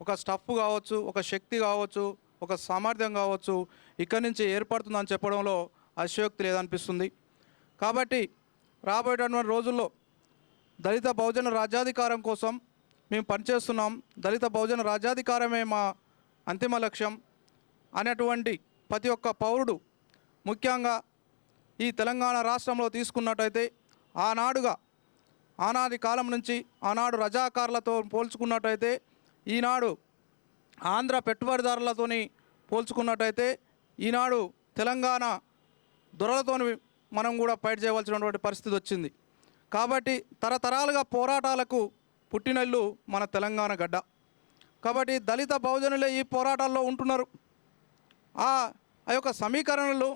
ఒక స్టఫ్ కావచ్చు, ఒక శక్తి కావచ్చు, ఒక సామర్థ్యం కావచ్చు ఇక్కడి నుంచి ఏర్పడుతుందని చెప్పడంలో అతిశయోక్తి లేదనిపిస్తుంది. కాబట్టి రాబోయేటువంటి రోజుల్లో దళిత బహుజన రాజ్యాధికారం కోసం మేము పనిచేస్తున్నాం, దళిత బహుజన రాజ్యాధికారమే మా అంతిమ లక్ష్యం అనేటువంటి ప్రతి ఒక్క పౌరుడు, ముఖ్యంగా ఈ తెలంగాణ రాష్ట్రంలో తీసుకున్నట్టయితే ఆనాది కాలం నుంచి ఆనాడు రజాకారులతో పోల్చుకున్నట్టయితే, ఈనాడు ఆంధ్ర పెట్టుబడిదారులతోని పోల్చుకున్నట్టయితే, ఈనాడు తెలంగాణ దొరలతో మనం కూడా ఫైట్ చేయవలసినటువంటి పరిస్థితి వచ్చింది. కాబట్టి తరతరాలుగా పోరాటాలకు పుట్టినల్లు మన తెలంగాణ గడ్డ. కాబట్టి దళిత బహుజనులే ఈ పోరాటాల్లో ఉంటున్నారు. ఆ యొక్క సమీకరణలు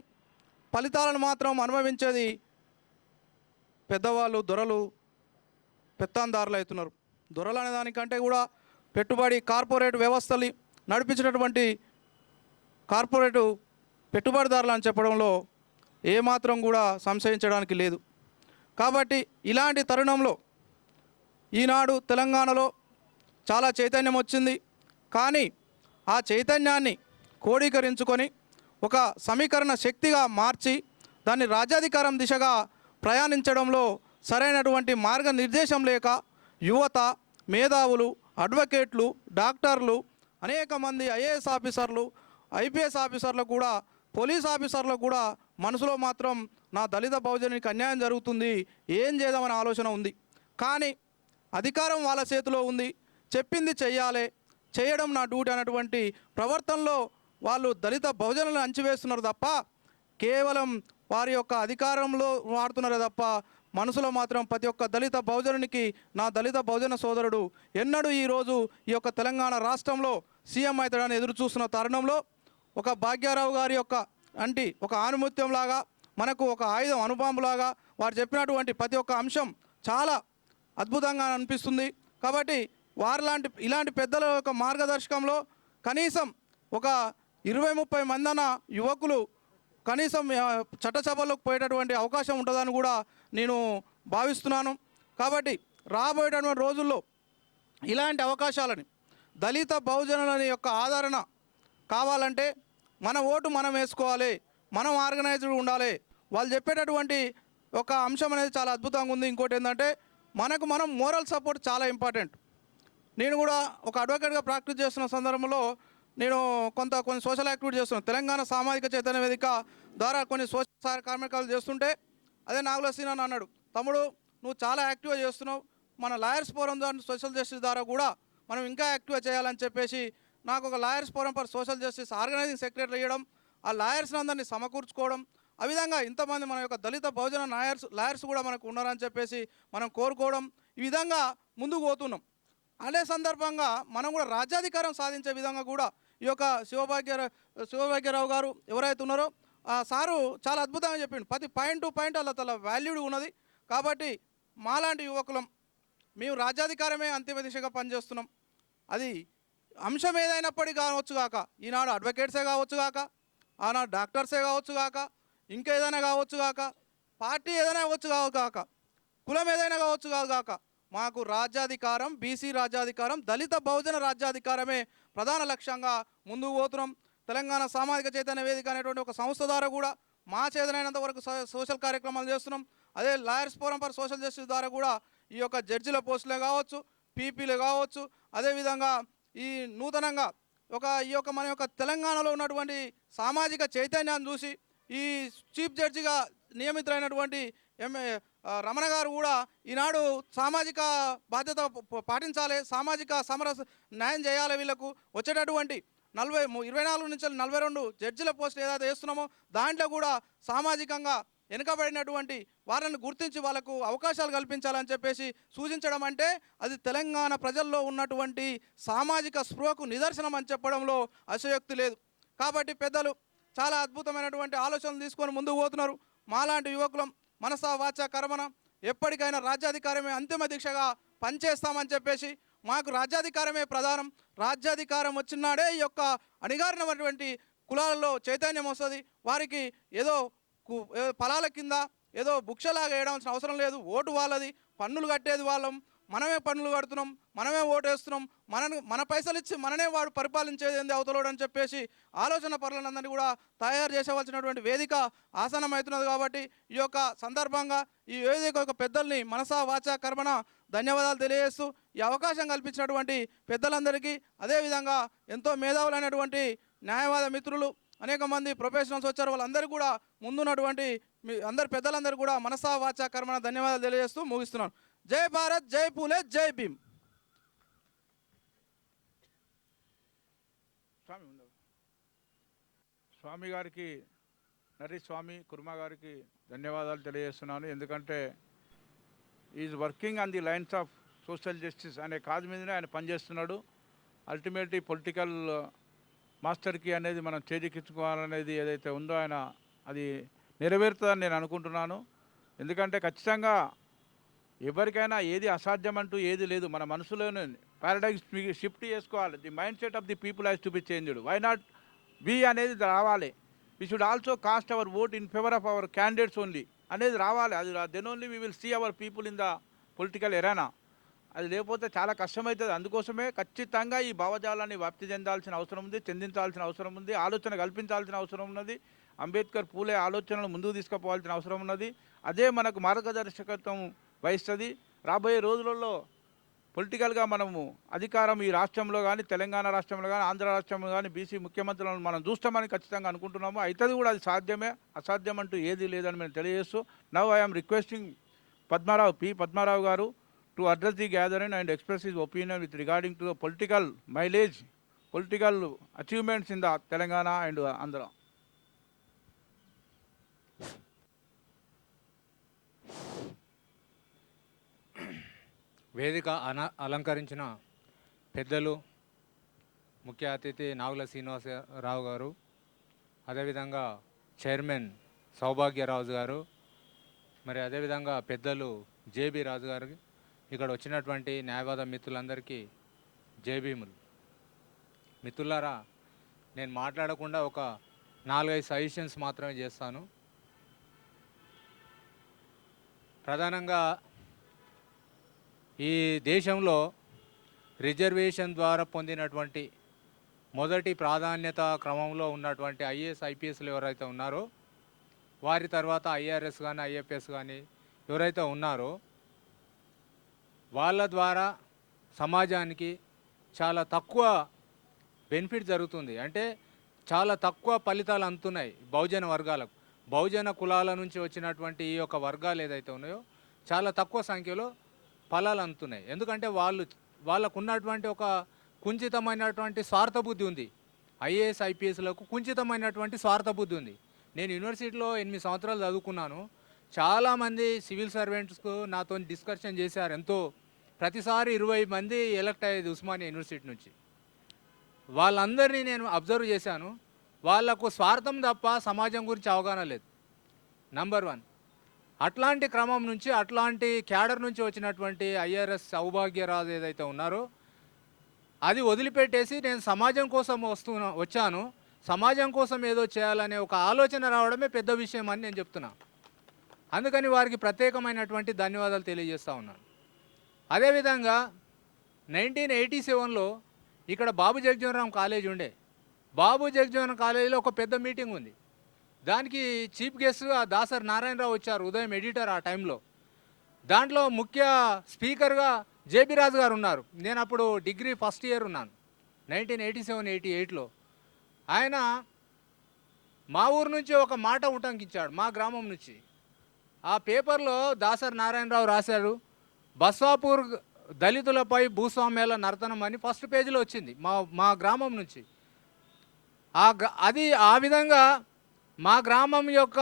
ఫలితాలను మాత్రం అనుభవించేది పెద్దవాళ్ళు, దొరలు, పెత్తందారులు అవుతున్నారు. దొరలు అనే దానికంటే కూడా పెట్టుబడి కార్పొరేట్ వ్యవస్థలు నడిపించినటువంటి కార్పొరేటు పెట్టుబడిదారులు అని చెప్పడంలో ఏమాత్రం కూడా సంశయించడానికి లేదు. కాబట్టి ఇలాంటి తరుణంలో ఈనాడు తెలంగాణలో చాలా చైతన్యం వచ్చింది. కానీ ఆ చైతన్యాన్ని క్రోడీకరించుకొని ఒక సమీకరణ శక్తిగా మార్చి దాన్ని రాజ్యాధికారం దిశగా ప్రయాణించడంలో సరైనటువంటి మార్గనిర్దేశం లేక యువత, మేధావులు, అడ్వకేట్లు, డాక్టర్లు, అనేక మంది ఐఏఎస్ ఆఫీసర్లు, ఐపీఎస్ ఆఫీసర్లు కూడా, పోలీస్ ఆఫీసర్లు కూడా మనసులో మాత్రం నా దళిత బహుజనునికి అన్యాయం జరుగుతుంది, ఏం చేద్దామనే ఆలోచన ఉంది. కానీ అధికారం వాళ్ళ చేతిలో ఉంది, చెప్పింది చెయ్యాలి, చేయడం నా డ్యూటీ అనేటువంటి ప్రవర్తనలో వాళ్ళు దళిత బహుజనులను అంచివేస్తున్నారు తప్ప కేవలం వారి యొక్క అధికారంలో వాడుతున్నారే తప్ప మనసులో మాత్రం ప్రతి ఒక్క దళిత బహుజనునికి నా దళిత బహుజన సోదరుడు ఎన్నడూ ఈరోజు ఈ యొక్క తెలంగాణ రాష్ట్రంలో సీఎం అవుతాడని ఎదురు చూస్తున్న తరుణంలో ఒక భాగ్యారావు గారి యొక్క ఒక ఆనుమత్యంలాగా మనకు ఒక ఆయుధం అనుబాంబులాగా వారు చెప్పినటువంటి ప్రతి ఒక్క అంశం చాలా అద్భుతంగా అనిపిస్తుంది. కాబట్టి ఇలాంటి పెద్దల యొక్క మార్గదర్శకంలో కనీసం ఒక 20-30 మందన యువకులు కనీసం చట్టసభలోకి పోయేటటువంటి అవకాశం ఉంటుందని కూడా నేను భావిస్తున్నాను. కాబట్టి రాబోయేటటువంటి రోజుల్లో ఇలాంటి అవకాశాలని దళిత బహుజనులని యొక్క ఆదరణ కావాలంటే మన ఓటు మనం వేసుకోవాలి, మనం ఆర్గనైజ్డ్ ఉండాలి. వాళ్ళు చెప్పేటటువంటి ఒక అంశం అనేది చాలా అద్భుతంగా ఉంది. ఇంకోటి ఏంటంటే మనం మోరల్ సపోర్ట్ చాలా ఇంపార్టెంట్. నేను కూడా ఒక అడ్వకేట్గా ప్రాక్టీస్ చేస్తున్న సందర్భంలో నేను కొన్ని సోషల్ యాక్టివిటీ చేస్తున్నాను. తెలంగాణ సామాజిక చైతన్య వేదిక ద్వారా కొన్ని సోషల్ కార్యక్రమాలు చేస్తుంటే అదే నాగుల సీనన్ అన్నాడు, తమ్ముడు నువ్వు చాలా యాక్టివ్గా చేస్తున్నావు, మన లాయర్స్ ఫోరం ద్వారా సోషల్ జస్టిస్ ద్వారా కూడా మనం ఇంకా యాక్టివ్గా చేయాలని చెప్పేసి నాకు ఒక lawyers forum for social justice organizing secretary ఇవ్వడం, ఆ లాయర్స్ని అందరినీ సమకూర్చుకోవడం, ఆ విధంగా ఇంతమంది మన యొక్క దళిత బహుజన లాయర్స్ కూడా మనకు ఉన్నారని చెప్పేసి మనం కోరుకోవడం, ఈ విధంగా ముందుకు పోతున్నాం. అదే సందర్భంగా మనం కూడా రాజ్యాధికారం సాధించే విధంగా కూడా ఈ యొక్క శివభాగ్యరావు గారు ఎవరైతే ఉన్నారో ఆ సారు చాలా అద్భుతంగా చెప్పిండు. ప్రతి పాయింట్ టు పాయింట్ అలా తల వాల్యూడ్ ఉన్నది. కాబట్టి మాలాంటి యువకులం మేము రాజ్యాధికారమే అంతిమ దిశగా పనిచేస్తున్నాం. అది అంశం ఏదైనప్పటికీ కావచ్చు కాక, ఈనాడు అడ్వకేట్సే కావచ్చు కాక, ఆనాడు డాక్టర్సే కావచ్చు కాక, ఇంకేదైనా కావచ్చు కాక, పార్టీ ఏదైనా అవ్వచ్చు కాక, కులం ఏదైనా కావచ్చు కాక, మాకు రాజ్యాధికారం, బీసీ రాజ్యాధికారం, దళిత బహుజన రాజ్యాధికారమే ప్రధాన లక్ష్యంగా ముందుకు పోతున్నాం. తెలంగాణ సామాజిక చైతన్య వేదిక అనేటువంటి ఒక సంస్థ ద్వారా కూడా మా చేతనైనంత వరకు సోషల్ కార్యక్రమాలు చేస్తున్నాం. అదే lawyers forum for social justice ద్వారా కూడా ఈ యొక్క జడ్జిల పోస్టులే కావచ్చు, పీపీలు కావచ్చు, అదేవిధంగా ఈ నూతనంగా ఈ యొక్క మన యొక్క తెలంగాణలో ఉన్నటువంటి సామాజిక చైతన్యాన్ని చూసి ఈ చీఫ్ జడ్జిగా నియమితులైనటువంటి రమణ గారు కూడా ఈనాడు సామాజిక బాధ్యత పాటించాలి, సామాజిక న్యాయం చేయాలి, వీళ్ళకు వచ్చేటటువంటి 24 నుంచి 42 జడ్జిల పోస్టులు ఏదైతే వేస్తున్నామో దాంట్లో కూడా సామాజికంగా వెనుకబడినటువంటి వారిని గుర్తించి వాళ్ళకు అవకాశాలు కల్పించాలని చెప్పేసి సూచించడం అంటే అది తెలంగాణ ప్రజల్లో ఉన్నటువంటి సామాజిక స్పృహకు నిదర్శనం అని చెప్పడంలో అతిశయోక్తి లేదు. కాబట్టి పెద్దలు చాలా అద్భుతమైనటువంటి ఆలోచనలు తీసుకొని ముందుకు పోతున్నారు. మాలాంటి యువకులం మనసా వాచా కర్మన ఎప్పటికైనా రాజ్యాధికారమే అంతిమ దీక్షగా పనిచేస్తామని చెప్పేసి మాకు రాజ్యాధికారమే ప్రధానం, రాజ్యాధికారం వచ్చినాడే ఈ యొక్క అణిగారినటువంటి కులాలలో చైతన్యం వస్తుంది. వారికి ఏదో పొలాల కింద ఏదో బుక్షలాగా వేయడాల్సిన అవసరం లేదు. ఓటు వాళ్ళది, పన్నులు కట్టేది వాళ్ళం, మనమే పన్నులు కడుతున్నాం, మనమే ఓటు వేస్తున్నాం, మన పైసలు ఇచ్చి మననే వాడు పరిపాలించేది ఏంది అవతలోడు అని చెప్పేసి ఆలోచన పరులందరినీ కూడా తయారు చేసేవలసినటువంటి వేదిక ఆసనమవుతున్నది. కాబట్టి ఈ యొక్క సందర్భంగా ఈ వేదిక యొక్క పెద్దల్ని మనసా వాచా కర్మన ధన్యవాదాలు తెలియజేస్తూ ఈ అవకాశం కల్పించినటువంటి పెద్దలందరికీ, అదేవిధంగా ఎంతో మేధావులైనటువంటి న్యాయవాద మిత్రులు, అనేక మంది ప్రొఫెషనల్స్ వచ్చారు, వాళ్ళందరికీ కూడా ముందున్నటువంటి మీ అందరి పెద్దలందరూ కూడా మనసా వాచా కర్మన ధన్యవాదాలు తెలియజేస్తూ ముగిస్తున్నాను. జై భారత్, జై పూలే, జై భీమ్. స్వామి గారికి, నర్రి స్వామి కుర్మా గారికి ధన్యవాదాలు తెలియజేస్తున్నాను. ఎందుకంటే is working on the lines of social justice అనే కాజ్ మీదనే ఆయన పనిచేస్తున్నాడు. అల్టిమేట్లీ పొలిటికల్ మాస్టర్కి అనేది మనం చేజిక్కించుకోవాలనేది ఏదైతే ఉందో ఆయన అది నెరవేరుతుందని నేను అనుకుంటున్నాను. ఎందుకంటే ఖచ్చితంగా ఎవరికైనా ఏది అసాధ్యం అంటూ ఏది లేదు. మన మనసులోనే పారాడైమ్స్ షిఫ్ట్ చేసుకోవాలి. The mind set of the people has to be changed. Why not be అనేది రావాలి. We should also cast our vote in favour of our candidates only అనేది రావాలి. అది then only we will see our people in the political ఎరానా. అది లేకపోతే చాలా కష్టమవుతుంది. అందుకోసమే ఖచ్చితంగా ఈ భావజాలాన్ని వ్యాప్తి చెందాల్సిన అవసరం ఉంది, చెందించాల్సిన అవసరం ఉంది, ఆలోచన కల్పించాల్సిన అవసరం ఉన్నది. అంబేద్కర్ పూలే ఆలోచనలు ముందుకు తీసుకుపోవాల్సిన అవసరం ఉన్నది. అదే మనకు మార్గదర్శకత్వం వహిస్తుంది. రాబోయే రోజులలో పొలిటికల్గా మనము అధికారం ఈ రాష్ట్రంలో కానీ, తెలంగాణ రాష్ట్రంలో కానీ, ఆంధ్ర రాష్ట్రంలో కానీ బీసీ ముఖ్యమంత్రులను మనం చూస్తామని ఖచ్చితంగా అనుకుంటున్నాము. అవుతుంది కూడా, అది సాధ్యమే, అసాధ్యం అంటూ ఏది లేదని మేము తెలియజేస్తూ నవ్ ఐఎమ్ రిక్వెస్టింగ్ పద్మారావు గారు to address the gathering and express his opinion with regarding to the political mileage, political achievements in the Telangana and Andhra. వేదిక అలంకరించిన పెద్దలు, ముఖ్య అతిథి నాగుల శ్రీనివాసరావు గారు, అదేవిధంగా చైర్మన్ సౌభాగ్యరాజు గారు, మరి అదేవిధంగా పెద్దలు జేబీ రాజు గారు, ఇక్కడ వచ్చినటువంటి న్యాయవాద మిత్రులందరికీ జై భీములు. మిత్రులారా, నేను మాట్లాడకుండా ఒక 4-5 సజెషన్స్ మాత్రమే చేస్తాను. ప్రధానంగా ఈ దేశంలో రిజర్వేషన్ ద్వారా పొందినటువంటి మొదటి ప్రాధాన్యత క్రమంలో ఉన్నటువంటి ఐఏఎస్ ఐపీఎస్లు ఎవరైతే ఉన్నారో, వారి తర్వాత ఐఆర్ఎస్ కానీ ఐఎఫ్ఎస్ కానీ ఎవరైతే ఉన్నారో వాళ్ళ ద్వారా సమాజానికి చాలా తక్కువ బెనిఫిట్ జరుగుతుంది. అంటే చాలా తక్కువ ఫలితాలు అందుతున్నాయి బహుజన వర్గాలకు. బహుజన కులాల నుంచి వచ్చినటువంటి ఈ యొక్క వర్గాలు ఏదైతే ఉన్నాయో చాలా తక్కువ సంఖ్యలో ఫలాలు అందుతున్నాయి. ఎందుకంటే వాళ్ళకు ఉన్నటువంటి ఒక కుంచితమైనటువంటి స్వార్థ బుద్ధి ఉంది. ఐఏఎస్ ఐపీఎస్లకు కుంచితమైనటువంటి స్వార్థ బుద్ధి ఉంది. నేను యూనివర్సిటీలో 8 సంవత్సరాలు చదువుకున్నాను. చాలామంది సివిల్ సర్వెంట్స్కు నాతో డిస్కషన్ చేశారు. ఎంతో ప్రతిసారి 20 మంది ఎలక్ట్ అయ్యేది ఉస్మానియా యూనివర్సిటీ నుంచి. వాళ్ళందరినీ నేను అబ్జర్వ్ చేశాను. వాళ్లకు స్వార్థం తప్ప సమాజం గురించి అవగాహన లేదు. నంబర్ 1. అట్లాంటి క్రమం నుంచి, అట్లాంటి క్యాడర్ నుంచి వచ్చినటువంటి ఐఆర్ఎస్ సౌభాగ్యరాజు ఏదైతే ఉన్నారో అది వదిలిపెట్టేసి నేను సమాజం కోసం వచ్చాను, సమాజం కోసం ఏదో చేయాలనే ఒక ఆలోచన రావడమే పెద్ద విషయం అని నేను చెప్తున్నా. అందుకని వారికి ప్రత్యేకమైనటువంటి ధన్యవాదాలు తెలియజేస్తూ ఉన్నాను. అదేవిధంగా 1987లో ఇక్కడ బాబు జగజ్జీవన్ కాలేజ్ ఉండే. బాబు జగజ్జీవన్ కాలేజీలో ఒక పెద్ద మీటింగ్ ఉంది. దానికి చీఫ్ గెస్ట్గా దాసరి నారాయణరావు వచ్చారు, ఉదయం ఎడిటర్ ఆ టైంలో. దాంట్లో ముఖ్య స్పీకర్గా జేబీ రాజు గారు ఉన్నారు. నేను అప్పుడు డిగ్రీ ఫస్ట్ ఇయర్ ఉన్నాను, 1987-88లో. ఆయన మా ఊరు నుంచి ఒక మాట ఉటంకించాడు, మా గ్రామం నుంచి. ఆ పేపర్లో దాసరి నారాయణరావు రాశారు, బస్వాపూర్ దళితులపై భూస్వామ్యాల నర్తనం అని ఫస్ట్ పేజీలో వచ్చింది మా గ్రామం నుంచి. అది ఆ విధంగా మా గ్రామం యొక్క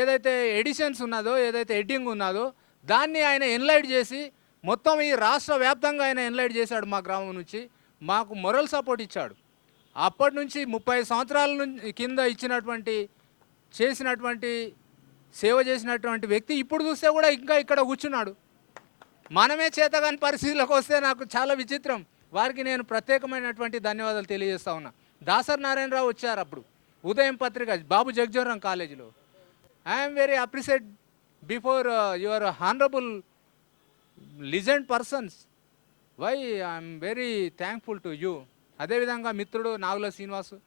ఏదైతే ఎడిషన్స్ ఉన్నదో, ఏదైతే ఎడ్డింగ్ ఉన్నదో దాన్ని ఆయన ఎన్లైట్ చేసి మొత్తం ఈ రాష్ట్ర వ్యాప్తంగా ఆయన ఎన్లైట్ చేశాడు. మా గ్రామం నుంచి మాకు మొరల్ సపోర్ట్ ఇచ్చాడు. అప్పటి నుంచి 30 సంవత్సరాల కింద చేసినటువంటి సేవ చేసినటువంటి వ్యక్తి ఇప్పుడు చూస్తే కూడా ఇంకా ఇక్కడ కూర్చున్నాడు. మనమే చేతగాని పరిస్థితులకు వస్తే నాకు చాలా విచిత్రం. వారికి నేను ప్రత్యేకమైనటువంటి ధన్యవాదాలు తెలియజేస్తా ఉన్నా. దాసరి నారాయణరావు వచ్చారు అప్పుడు ఉదయం పత్రిక బాబు జగజ్జీవన్ కాలేజీలో. I'm very appreciate before your honourable legend persons. Why I'm very thankful to you. అదేవిధంగా మిత్రుడు నాగుల శ్రీనివాసు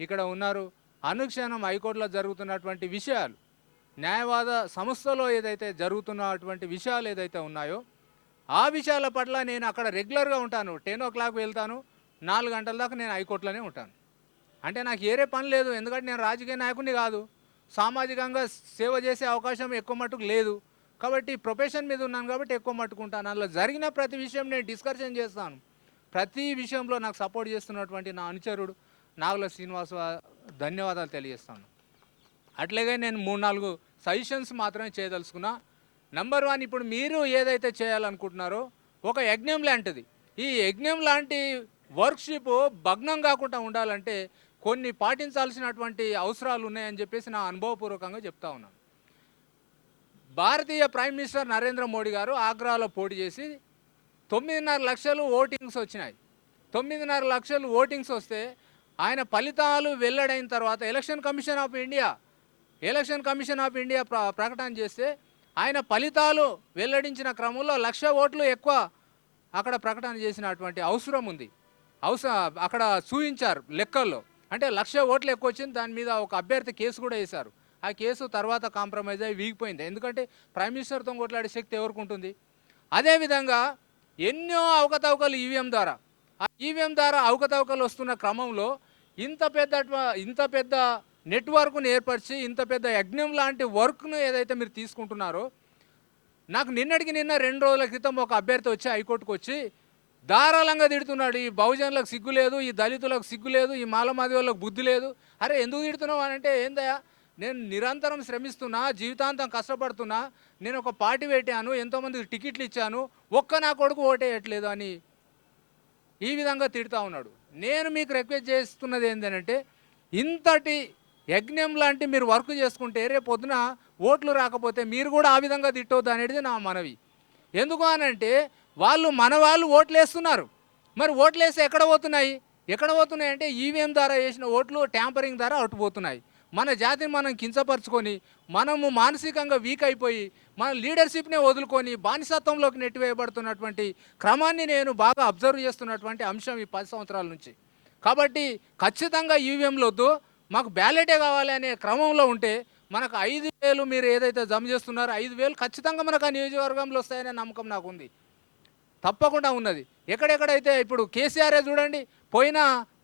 ఇక్కడ ఉన్నారు. అనుక్షణం హైకోర్టులో జరుగుతున్నటువంటి విషయాలు, న్యాయవాద సంస్థలో ఏదైతే జరుగుతున్నటువంటి విషయాలు ఏదైతే ఉన్నాయో ఆ విషయాల పట్ల నేను అక్కడ రెగ్యులర్గా ఉంటాను. 10 o'clock వెళ్తాను, 4 గంటల దాకా నేను హైకోర్టులోనే ఉంటాను. అంటే నాకు ఏరే పని లేదు, ఎందుకంటే నేను రాజకీయ నాయకుడిని కాదు, సామాజికంగా సేవ చేసే అవకాశం ఎక్కువ మట్టుకు లేదు. కాబట్టి ప్రొఫెషన్ మీద ఉన్నాను కాబట్టి ఎక్కువ మట్టుకుంటాను. అందులో జరిగిన ప్రతి విషయం నేను డిస్కషన్ చేస్తాను. ప్రతి విషయంలో నాకు సపోర్ట్ చేస్తున్నటువంటి నా అనుచరుడు నాగుల శ్రీనివాస ధన్యవాదాలు తెలియజేస్తాను. అట్లాగే నేను 3-4 సజెషన్స్ మాత్రమే చేయదలుచుకున్నా. నంబర్ 1, ఇప్పుడు మీరు ఏదైతే చేయాలనుకుంటున్నారో ఒక యజ్ఞం లాంటిది. ఈ యజ్ఞం లాంటి వర్క్షిప్ భగ్నం కాకుండా ఉండాలంటే కొన్ని పాటించాల్సినటువంటి అవసరాలు ఉన్నాయని చెప్పేసి నా అనుభవపూర్వకంగా చెప్తా ఉన్నాను. భారతీయ ప్రైమ్ మినిస్టర్ నరేంద్ర మోడీ గారు ఆగ్రాలో పోటీ చేసి 9.5 లక్షలు ఓటింగ్స్ వచ్చినాయి. 9.5 లక్షలు ఓటింగ్స్ వస్తే ఆయన ఫలితాలు వెల్లడైన తర్వాత ఎలక్షన్ కమిషన్ ఆఫ్ ఇండియా ప్రకటన చేస్తే ఆయన ఫలితాలు వెల్లడించిన క్రమంలో 1,00,000 ఓట్లు ఎక్కువ అక్కడ ప్రకటన చేసినటువంటి అవసరం ఉంది. అక్కడ చూయించారు లెక్కల్లో. అంటే 1,00,000 ఓట్లు ఎక్కువ వచ్చింది. దాని మీద ఒక అభ్యర్థి కేసు కూడా వేశారు. ఆ కేసు తర్వాత కాంప్రమైజ్ అయ్యి వీగిపోయింది. ఎందుకంటే ప్రైమ్ మినిస్టర్తో కొట్లాడే శక్తి ఎవరికి ఉంటుంది? అదేవిధంగా ఎన్నో అవకతవకలు ఈవీఎం ద్వారా, ఆ ఈవీఎం ద్వారా అవకతవకలు వస్తున్న క్రమంలో ఇంత పెద్ద నెట్వర్క్ను ఏర్పరిచి ఇంత పెద్ద యజ్ఞం లాంటి వర్క్ను ఏదైతే మీరు తీసుకుంటున్నారో, నాకు నిన్నటికి నిన్న 2 రోజుల క్రితం ఒక అభ్యర్థి వచ్చి హైకోర్టుకు వచ్చి ధారాళంగా తిడుతున్నాడు. ఈ బహుజనులకు సిగ్గు లేదు, ఈ దళితులకు సిగ్గు లేదు, ఈ మాలమాది వాళ్ళకు బుద్ధి లేదు. అరే ఎందుకు తిడుతున్నావు అని అంటే, ఏందయ్యా నేను నిరంతరం శ్రమిస్తున్నా, జీవితాంతం కష్టపడుతున్నా, నేను ఒక పార్టీ పెట్టాను, ఎంతోమందికి టికెట్లు ఇచ్చాను, నా కొడుకు ఓటేయట్లేదు అని ఈ విధంగా తిడుతూ ఉన్నాడు. నేను మీకు రిక్వెస్ట్ చేస్తున్నది ఏంటంటే, ఇంతటి యజ్ఞం లాంటి మీరు వర్క్ చేసుకుంటే రేపు పొద్దున ఓట్లు రాకపోతే మీరు కూడా ఆ విధంగా తిట్టవద్దు అనేది నా మనవి. ఎందుకు అనంటే మన వాళ్ళు ఓట్లు వేస్తున్నారు. మరి ఓట్లు వేస్తే ఎక్కడ పోతున్నాయి అంటే ఈవీఎం ద్వారా వేసిన ఓట్లు ట్యాంపరింగ్ ద్వారా అటుపోతున్నాయి. మన జాతిని మనం కించపరుచుకొని, మనము మానసికంగా వీక్ అయిపోయి, మన లీడర్షిప్నే వదులుకొని బానిసత్వంలోకి నెట్టివేయబడుతున్నటువంటి క్రమాన్ని నేను బాగా అబ్జర్వ్ చేస్తున్నటువంటి అంశం ఈ 10 సంవత్సరాల నుంచి. కాబట్టి ఖచ్చితంగా ఈవీఎంలు వద్దు, మాకు బ్యాలెటే కావాలి అనే క్రమంలో ఉంటే మనకు 5,000 మీరు ఏదైతే జమ చేస్తున్నారో 5,000 ఖచ్చితంగా మనకు ఆ నియోజకవర్గంలో వస్తాయనే నమ్మకం నాకు ఉంది, తప్పకుండా ఉన్నది. ఎక్కడెక్కడైతే ఇప్పుడు కేసీఆరే చూడండి, పోయిన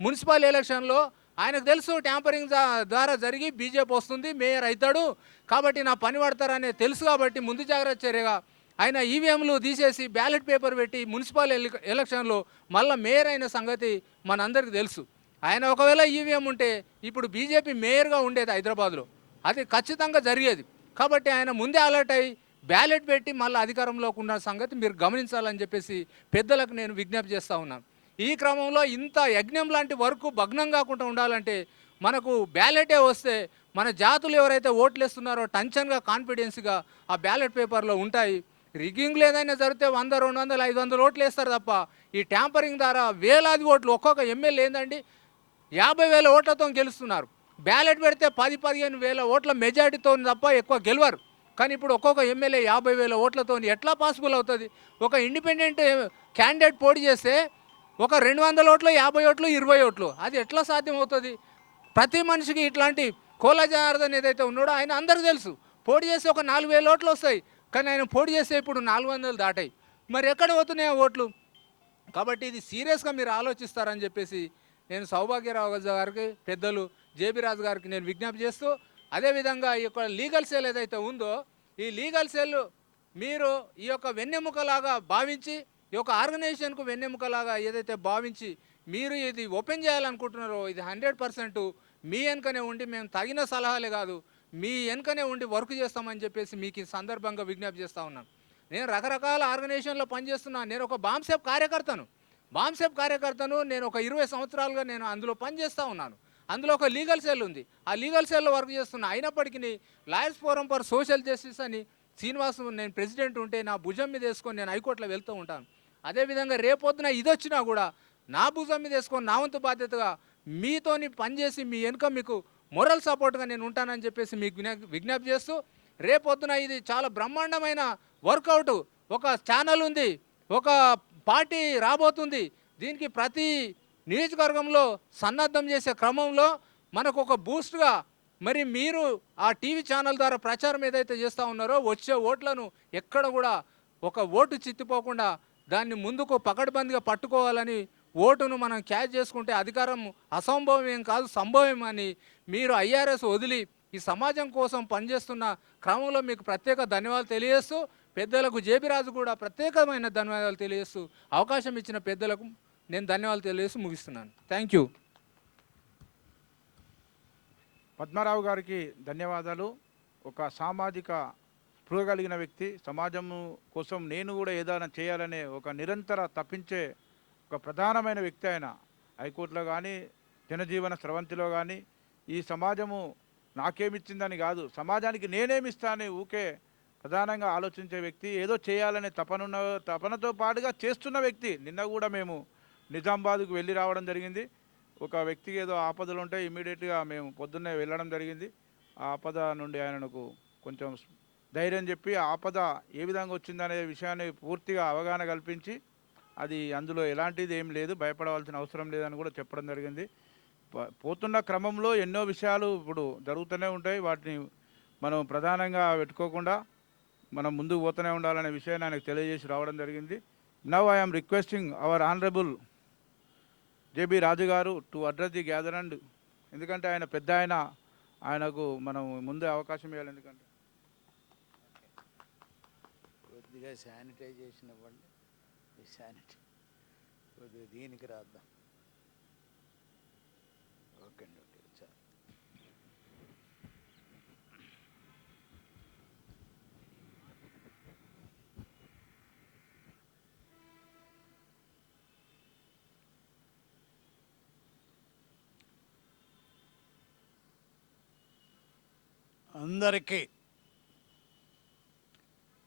మున్సిపల్ ఎలక్షన్లో ఆయనకు తెలుసు ట్యాంపరింగ్ ద్వారా జరిగి బీజేపీ వస్తుంది, మేయర్ అవుతాడు, కాబట్టి నా పని పడతారనే తెలుసు. కాబట్టి ముందు జాగ్రత్త చర్యగా ఆయన ఈవీఎంలు తీసేసి బ్యాలెట్ పేపర్ పెట్టి మున్సిపల్ ఎలక్షన్లో మళ్ళీ మేయర్ అయిన సంగతి మనందరికీ తెలుసు. ఆయన ఒకవేళ ఈవీఎం ఉంటే ఇప్పుడు బీజేపీ మేయర్గా ఉండేది హైదరాబాద్లో, అది ఖచ్చితంగా జరిగేది. కాబట్టి ఆయన ముందే అలర్ట్ అయ్యి బ్యాలెట్ పెట్టి మళ్ళీ అధికారంలోకి ఉన్న సంగతి మీరు గమనించాలని చెప్పేసి పెద్దలకు నేను విజ్ఞప్తి చేస్తూ ఉన్నాను. ఈ క్రమంలో ఇంత యజ్ఞం లాంటి వర్క్ భగ్నం కాకుండా ఉండాలంటే మనకు బ్యాలెటే వస్తే మన జాతులు ఎవరైతే ఓట్లు వేస్తున్నారో టెన్షన్గా కాన్ఫిడెన్స్గా ఆ బ్యాలెట్ పేపర్లో ఉంటాయి. రిగ్గింగ్లు ఏదైనా జరిగితే 100, 200, 500 ఓట్లు వేస్తారు తప్ప ఈ ట్యాంపరింగ్ ద్వారా వేలాది ఓట్లు, ఒక్కొక్క ఎమ్మెల్యే ఏందండి 50,000 ఓట్లతో గెలుస్తున్నారు. బ్యాలెట్ పెడితే 10-15 వేల ఓట్ల మెజారిటీతో తప్ప ఎక్కువ గెలవరు. కానీ ఇప్పుడు ఒక్కొక్క ఎమ్మెల్యే 50,000 ఓట్లతో ఎట్లా పాసిబుల్ అవుతుంది? ఒక ఇండిపెండెంట్ క్యాండిడేట్ పోటీ చేస్తే ఒక 200 ఓట్లు, 50 ఓట్లు, 20 ఓట్లు, అది ఎట్లా సాధ్యం అవుతుంది? ప్రతి మనిషికి ఇట్లాంటి కోలా జనార్దన్ ఏదైతే ఉన్నాడో ఆయన అందరికీ తెలుసు, పోటీ చేస్తే ఒక 4,000 ఓట్లు వస్తాయి. కానీ ఆయన పోటీ చేస్తే ఇప్పుడు 400 దాటాయి. మరి ఎక్కడ పోతున్నాయి ఓట్లు? కాబట్టి ఇది సీరియస్గా మీరు ఆలోచిస్తారని చెప్పేసి నేను సౌభాగ్యరావు గారికి, పెద్దలు జేబీ రాజు గారికి నేను విజ్ఞప్తి చేస్తూ, అదేవిధంగా ఈ యొక్క లీగల్ సెల్ ఏదైతే ఉందో ఈ లీగల్ సెల్ మీరు ఈ యొక్క వెన్నెముకలాగా భావించి, ఈ యొక్క ఆర్గనైజేషన్కు వెన్నెముకలాగా ఏదైతే భావించి మీరు ఇది ఓపెన్ చేయాలనుకుంటున్నారో ఇది 100% మీ వెనుకనే ఉండి, మేము తగిన సలహాలే కాదు మీ వెనుకనే ఉండి వర్క్ చేస్తామని చెప్పేసి మీకు ఈ సందర్భంగా విజ్ఞప్తి చేస్తూ ఉన్నాను. నేను రకరకాల ఆర్గనైజేషన్లో పనిచేస్తున్నాను. నేను ఒక బాంసేప్ కార్యకర్తను. నేను ఒక 20 సంవత్సరాలుగా నేను అందులో పనిచేస్తూ ఉన్నాను. అందులో ఒక లీగల్ సెల్ ఉంది. ఆ లీగల్ సెల్లో వర్క్ చేస్తున్నా. అయినప్పటికీ lawyers forum for social justice అని శ్రీనివాసు నేను ప్రెసిడెంట్ ఉంటే నా భుజం మీద వేసుకొని నేను హైకోర్టులో వెళ్తూ ఉంటాను. అదేవిధంగా రేపొద్దున ఇది వచ్చినా కూడా నా భుజం మీద వేసుకొని నా వంతు బాధ్యతగా మీతోని పనిచేసి మీ వెనుక మీకు మొరల్ సపోర్ట్గా నేను ఉంటానని చెప్పేసి మీకు విజ్ఞప్తి చేస్తూ, రేపొద్దున ఇది చాలా బ్రహ్మాండమైన వర్కౌట్. ఒక ఛానల్ ఉంది, ఒక పార్టీ రాబోతుంది. దీనికి ప్రతి నియోజకవర్గంలో సన్నద్ధం చేసే క్రమంలో మనకు ఒక బూస్ట్గా మరి మీరు ఆ టీవీ ఛానల్ ద్వారా ప్రచారం ఏదైతే చేస్తూ ఉన్నారో వచ్చే ఓట్లను ఎక్కడ కూడా ఒక ఓటు చిత్తిపోకుండా దాన్ని ముందుకు పకడ్బందీగా పట్టుకోవాలని, ఓటును మనం క్యాచ్ చేసుకుంటే అధికారం అసంభవం ఏం కాదు సంభవం అని మీరు ఐఆర్ఎస్ వదిలి ఈ సమాజం కోసం పనిచేస్తున్న క్రమంలో మీకు ప్రత్యేక ధన్యవాదాలు తెలియజేస్తూ, పెద్దలకు జేబీ రాజు కూడా ప్రత్యేకమైన ధన్యవాదాలు తెలియజేస్తూ, అవకాశం ఇచ్చిన పెద్దలకు నేను ధన్యవాదాలు తెలియజేస్తూ ముగిస్తున్నాను. Thank you. పద్మారావు గారికి ధన్యవాదాలు. ఒక సామాజిక స్పృహ కలిగిన వ్యక్తి, సమాజం కోసం నేను కూడా ఏదైనా చేయాలనే ఒక నిరంతర తప్పించే ఒక ప్రధానమైన వ్యక్తి. ఆయన హైకోర్టులో కానీ జనజీవన స్రవంతిలో కానీ ఈ సమాజము నాకేమిచ్చిందని కాదు, సమాజానికి నేనేమిస్తానని ఊకే ప్రధానంగా ఆలోచించే వ్యక్తి. ఏదో చేయాలనే తపనతో పాటుగా చేస్తున్న వ్యక్తి. నిన్న కూడా మేము నిజామాబాద్కు వెళ్ళి రావడం జరిగింది. ఒక వ్యక్తికి ఏదో ఆపదలు ఉంటే ఇమీడియట్గా మేము పొద్దున్నే వెళ్ళడం జరిగింది. ఆ ఆపద నుండి ఆయనకు కొంచెం ధైర్యం చెప్పి ఆ ఆపద ఏ విధంగా వచ్చిందనే విషయాన్ని పూర్తిగా అవగాహన కల్పించి అది అందులో ఎలాంటిది ఏం లేదు, భయపడవలసిన అవసరం లేదని కూడా చెప్పడం జరిగింది. పోతున్న క్రమంలో ఎన్నో విషయాలు ఇప్పుడు జరుగుతూనే ఉంటాయి. వాటిని మనం ప్రధానంగా పెట్టుకోకుండా మనం ముందుకు పోతూనే ఉండాలనే విషయాన్ని ఆయనకు తెలియజేసి రావడం జరిగింది. Now I'm requesting our honourable JB Raju garu to address the gather and ఎందుకంటే ఆయన పెద్ద ఆయనకు మనం ముందే అవకాశం ఇవ్వాలి. ఎందుకంటే కొద్దిగా శానిటైజేషన్ ఇవ్వండి. కొద్దిగా దీనికి రాద్దాం. ఓకే అండి, ఓకే చాలు.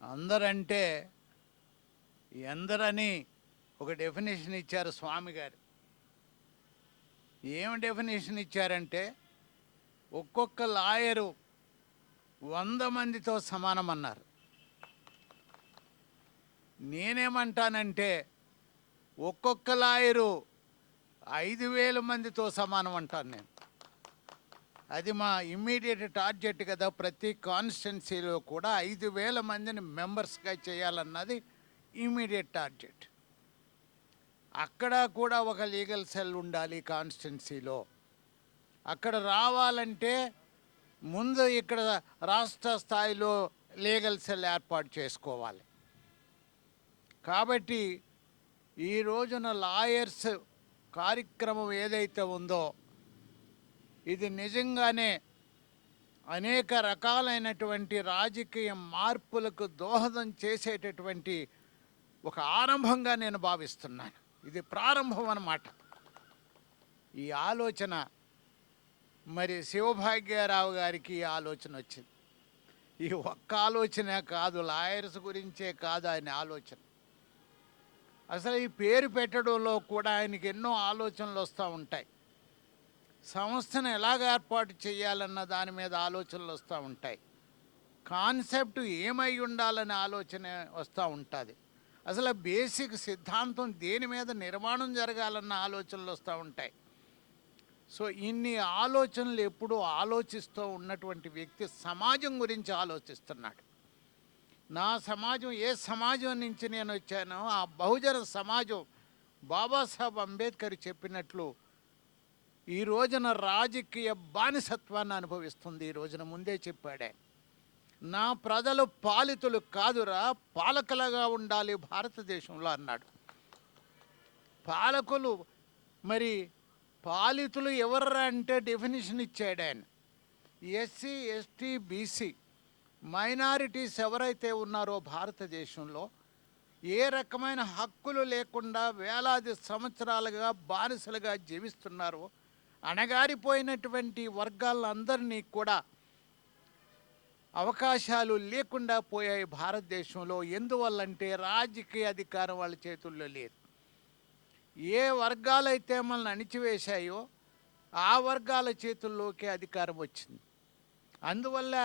అందరంటే ఎందరని ఒక డెఫినేషన్ ఇచ్చారు స్వామి గారు. ఏం డెఫినేషన్ ఇచ్చారంటే ఒక్కొక్క లాయరు 100 మందితో సమానం అన్నారు. నేనేమంటానంటే ఒక్కొక్క లాయరు 5,000 మందితో సమానం అంటాను నేను. అది మా ఇమ్మీడియట్ టార్గెట్ కదా. ప్రతి కాన్స్టిట్యున్సీలో కూడా 5,000 మందిని మెంబర్స్గా చేయాలన్నది ఇమ్మీడియట్ టార్గెట్. అక్కడ కూడా ఒక లీగల్ సెల్ ఉండాలి కాన్స్టిట్యున్సీలో. అక్కడ రావాలంటే ముందు ఇక్కడ రాష్ట్ర స్థాయిలో లీగల్ సెల్ ఏర్పాటు చేసుకోవాలి. కాబట్టి ఈ రోజున లాయర్స్ కార్యక్రమం ఏదైతే ఉందో ఇది నిజంగానే అనేక రకాలైనటువంటి రాజకీయ మార్పులకు దోహదం చేసేటటువంటి ఒక ఆరంభంగా నేను భావిస్తున్నాను. ఇది ప్రారంభం అన్నమాట. ఈ ఆలోచన మరి శివభాగ్యరావు గారికి ఈ ఆలోచన వచ్చింది. ఈ ఒక్క ఆలోచనే కాదు, లాయర్స్ గురించే కాదు ఆయన ఆలోచన. అసలు ఈ పేరు పెట్టడంలో కూడా ఆయనకి ఎన్నో ఆలోచనలు వస్తూ ఉంటాయి. సంస్థను ఎలాగ ఏర్పాటు చేయాలన్న దాని మీద ఆలోచనలు వస్తూ ఉంటాయి. కాన్సెప్ట్ ఏమై ఉండాలనే ఆలోచన వస్తూ ఉంటుంది. అసలు బేసిక్ సిద్ధాంతం దేని మీద నిర్మాణం జరగాలన్న ఆలోచనలు వస్తూ ఉంటాయి. సో ఇన్ని ఆలోచనలు ఎప్పుడూ ఆలోచిస్తూ ఉన్నటువంటి వ్యక్తి సమాజం గురించి ఆలోచిస్తున్నాడు. నా సమాజం ఏ సమాజం నుంచి నేను వచ్చానో ఆ బహుజన సమాజం బాబాసాహెబ్ అంబేద్కర్ చెప్పినట్లు ఈ రోజున రాజకీయ బానిసత్వాన్ని అనుభవిస్తుంది. ఈ రోజున ముందే చెప్పాడే, నా ప్రజలు పాలితులు కాదురా పాలకులుగా ఉండాలి భారతదేశంలో అన్నాడు. పాలకులు మరి పాలితులు ఎవరు అంటే డెఫినేషన్ ఇచ్చాడు ఆయన. ఎస్సీ, ఎస్టీ, బీసీ మైనారిటీస్ ఎవరైతే ఉన్నారో భారతదేశంలో ఏ రకమైన హక్కులు లేకుండా వేలాది సంవత్సరాలుగా బానిసలుగా జీవిస్తున్నారో అణగారిపోయినటువంటి వర్గాలందరినీ కూడా అవకాశాలు లేకుండా పోయాయి భారతదేశంలో. ఎందువల్లంటే రాజకీయ అధికారం వాళ్ళ చేతుల్లో లేదు. ఏ వర్గాలైతే మనల్ని అణిచివేశాయో ఆ వర్గాల చేతుల్లోకి అధికారం వచ్చింది. అందువల్ల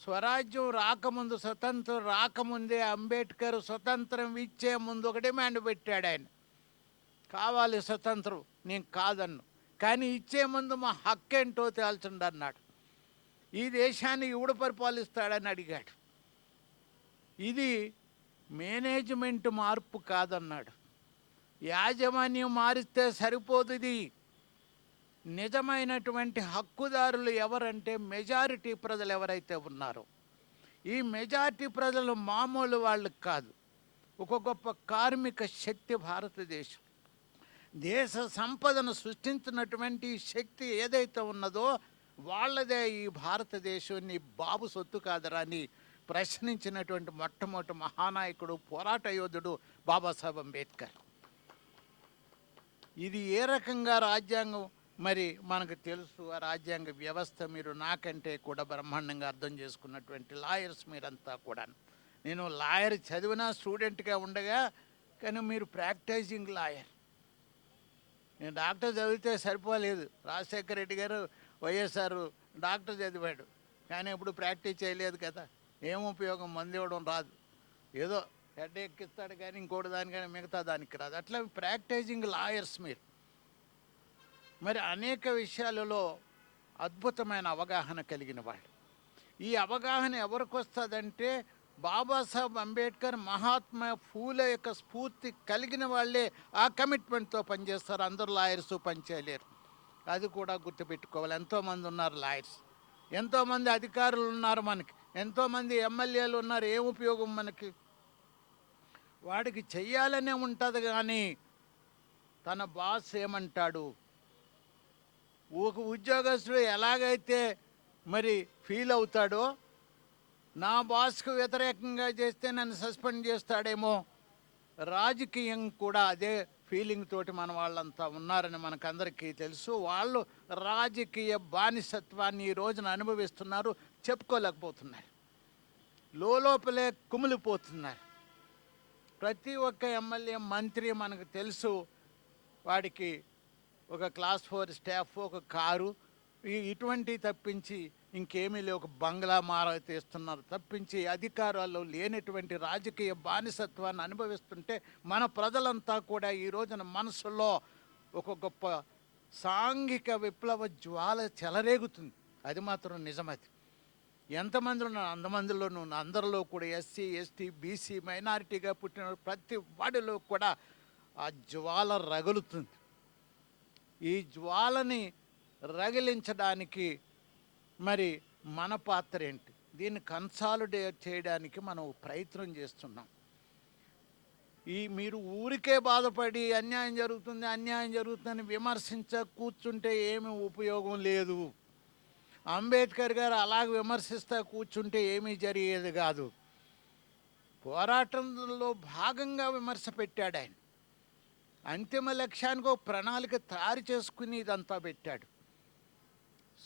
స్వరాజ్యం రాకముందు, స్వతంత్రం రాకముందే అంబేద్కర్ స్వతంత్రం ఇచ్చే ముందు ఒక డిమాండ్ పెట్టాడు ఆయన. కావాలి స్వతంత్రం, నేను కాదన్ను, కానీ ఇచ్చే ముందు మా హక్కేంటో తేల్చండి అన్నాడు. ఈ దేశాన్ని ఎవడు పరిపాలిస్తాడని అడిగాడు. ఇది మేనేజ్మెంట్ మార్పు కాదన్నాడు. యాజమాన్యం మారిస్తే సరిపోదు. ఇది నిజమైనటువంటి హక్కుదారులు ఎవరంటే మెజారిటీ ప్రజలు ఎవరైతే ఉన్నారో, ఈ మెజారిటీ ప్రజలు మామూలు వాళ్ళు కాదు, ఒక గొప్ప కార్మిక శక్తి భారతదేశం. దేశ సంపదను సృష్టించినటువంటి శక్తి ఏదైతే ఉన్నదో వాళ్ళదే ఈ భారతదేశం. నీ బాబు సొత్తు కాదరా అని ప్రశ్నించినటువంటి మొట్టమొదటి మహానాయకుడు, పోరాట యోధుడు బాబాసాహెబ్ అంబేద్కర్. ఇది ఏ రకంగా రాజ్యాంగం మరి మనకు తెలుసు. ఆ రాజ్యాంగ వ్యవస్థ మీరు నాకంటే కూడా బ్రహ్మాండంగా అర్థం చేసుకున్నటువంటి లాయర్స్ మీరంతా కూడా. నేను లాయర్ చదివిన స్టూడెంట్గా ఉండగా, కానీ మీరు ప్రాక్టీసింగ్ లాయర్. నేను డాక్టర్ చదివితే సరిపోలేదు. రాజశేఖర రెడ్డి గారు వైఎస్ఆర్ డాక్టర్ చదివాడు, కానీ ఎప్పుడు ప్రాక్టీస్ చేయలేదు కదా. ఏం ఉపయోగం, మందు ఇవ్వడం రాదు. ఏదో హెడ్ ఎక్కిస్తాడు కానీ ఇంకోటి దాని కానీ మిగతా దానికి రాదు. అట్లా ప్రాక్టీజింగ్ లాయర్స్ మీరు. మరి అనేక విషయాలలో అద్భుతమైన అవగాహన కలిగిన వాళ్ళు. ఈ అవగాహన ఎవరికి వస్తుందంటే బాబాసాహెబ్ అంబేద్కర్, మహాత్మా ఫూలే యొక్క స్ఫూర్తి కలిగిన వాళ్ళే ఆ కమిట్మెంట్తో పనిచేస్తారు. అందరూ లాయర్స్ పనిచేయలేరు, అది కూడా గుర్తుపెట్టుకోవాలి. ఎంతోమంది ఉన్నారు లాయర్స్, ఎంతోమంది అధికారులు ఉన్నారు మనకి, ఎంతోమంది ఎమ్మెల్యేలు ఉన్నారు. ఏం ఉపయోగం మనకి? వాడికి చెయ్యాలనే ఉంటుంది కానీ తన బాస్ ఏమంటాడు, ఒక ఉద్యోగస్తుడు ఎలాగైతే మరి ఫీల్ అవుతాడో, నా బాస్కు వ్యతిరేకంగా చేస్తే నన్ను సస్పెండ్ చేస్తాడేమో, రాజకీయం కూడా అదే ఫీలింగ్ తోటి మన వాళ్ళంతా ఉన్నారని మనకందరికీ తెలుసు. వాళ్ళు రాజకీయ బానిసత్వాన్ని ఈ రోజున అనుభవిస్తున్నారు, చెప్పుకోలేకపోతున్నారు, లోపలే కుమిలిపోతున్నారు. ప్రతి ఒక్క ఎమ్మెల్యే, మంత్రి మనకు తెలుసు, వాడికి ఒక క్లాస్ 4 స్టాఫ్, ఒక కారు, ఇటువంటి తప్పించి ఇంకేమీ లేవు. ఒక బంగ్లా తీస్తున్నారు తప్పించి అధికారాల్లో లేనటువంటి రాజకీయ బానిసత్వాన్ని అనుభవిస్తుంటే మన ప్రజలంతా కూడా ఈ రోజున మనసులో ఒక గొప్ప సాంఘిక విప్లవ జ్వాల చెలరేగుతుంది. అది మాత్రం నిజమది. ఎంతమంది ఉన్నారు అంతమందిలోనూ, అందరిలో కూడా ఎస్సీ, ఎస్టీ, బీసీ, మైనారిటీగా పుట్టిన ప్రతి వాడిలో కూడా ఆ జ్వాల రగులుతుంది. ఈ జ్వాలని రగిలించడానికి మరి మన పాత్ర ఏంటి? దీన్ని కన్సాలిడేట్ చేయడానికి మనం ప్రయత్నం చేస్తున్నాం. మీరు ఊరికే బాధపడి అన్యాయం జరుగుతుందని విమర్శించ కూర్చుంటే ఏమీ ఉపయోగం లేదు. అంబేద్కర్ గారు అలాగ విమర్శిస్తూ కూర్చుంటే ఏమీ జరిగేది కాదు. పోరాటంలో భాగంగా విమర్శ పెట్టాడు ఆయన. అంతిమ లక్ష్యానికి ఒక ప్రణాళిక తయారు చేసుకుని ఇదంతా పెట్టాడు.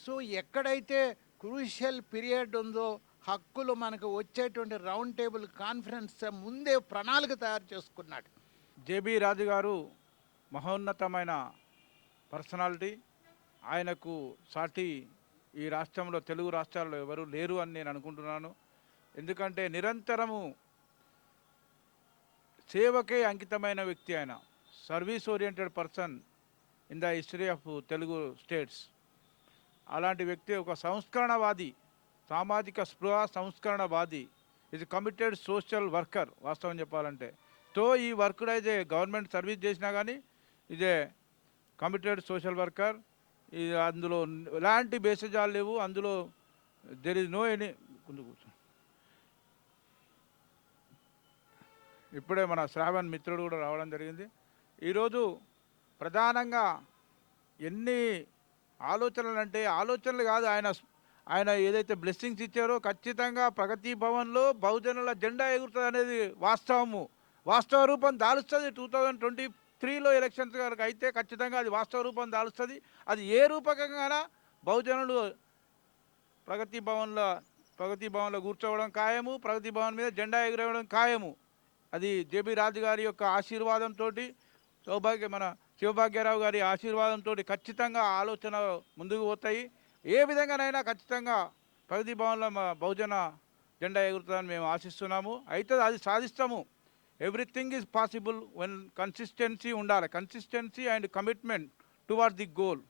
సో ఎక్కడైతే క్రూషియల్ పీరియడ్ ఉందో, హక్కులు మనకు వచ్చేటువంటి రౌండ్ టేబుల్ కాన్ఫరెన్స్ ముందే ప్రణాళిక తయారు చేసుకున్నాడు. జేబీ రాజు గారు మహోన్నతమైన పర్సనాలిటీ. ఆయనకు సాటి ఈ రాష్ట్రంలో, తెలుగు రాష్ట్రాల్లో ఎవరు లేరు అని నేను అనుకుంటున్నాను. ఎందుకంటే నిరంతరము సేవకే అంకితమైన వ్యక్తి ఆయన. Service oriented person in the history of Telugu states. అలాంటి వ్యక్తి ఒక సంస్కరణవాది, సామాజిక స్పృహ సంస్కరణవాది. ఈజ్ కమిటెడ్ సోషల్ వర్కర్ వాస్తవం చెప్పాలంటే. సో ఈ వర్క్ అయితే గవర్నమెంట్ సర్వీస్ చేసినా కానీ ఇదే కమిటెడ్ సోషల్ వర్కర్. ఇది అందులో ఎలాంటి బేసజాలు లేవు. అందులో దెర్ ఇస్ నో ఎనీ. కూర్చో. ఇప్పుడే మన శ్రావణ్ మిత్రుడు కూడా రావడం జరిగింది. ఈరోజు ప్రధానంగా ఎన్ని ఆలోచనలు అంటే ఆలోచనలు కాదు, ఆయన ఏదైతే బ్లెస్సింగ్స్ ఇచ్చారో ఖచ్చితంగా ప్రగతి భవన్లో బహుజనుల జెండా ఎగురుతుంది అనేది వాస్తవ రూపం దాలుస్తుంది. 2023లో ఎలక్షన్స్ కనుక అయితే ఖచ్చితంగా అది వాస్తవ రూపం దాలుస్తుంది. అది ఏ రూపకంగా బహుజనులు ప్రగతి భవన్లో కూర్చోవడం ఖాయము, ప్రగతి భవన్ మీద జెండా ఎగురవడం ఖాయము. అది జేబీ రాజు గారి యొక్క ఆశీర్వాదంతో, మన శివభాగ్యరావు గారి ఆశీర్వాదంతో ఖచ్చితంగా ఆలోచన ముందుకు పోతాయి. ఏ విధంగానైనా ఖచ్చితంగా ప్రగతి భవన్లో బహుజన జెండా ఎగురుతుందని మేము ఆశిస్తున్నాము. అయితే అది సాధిస్తాము. Everything is possible when consistency ఉండాలి. Consistency and commitment towards the goal.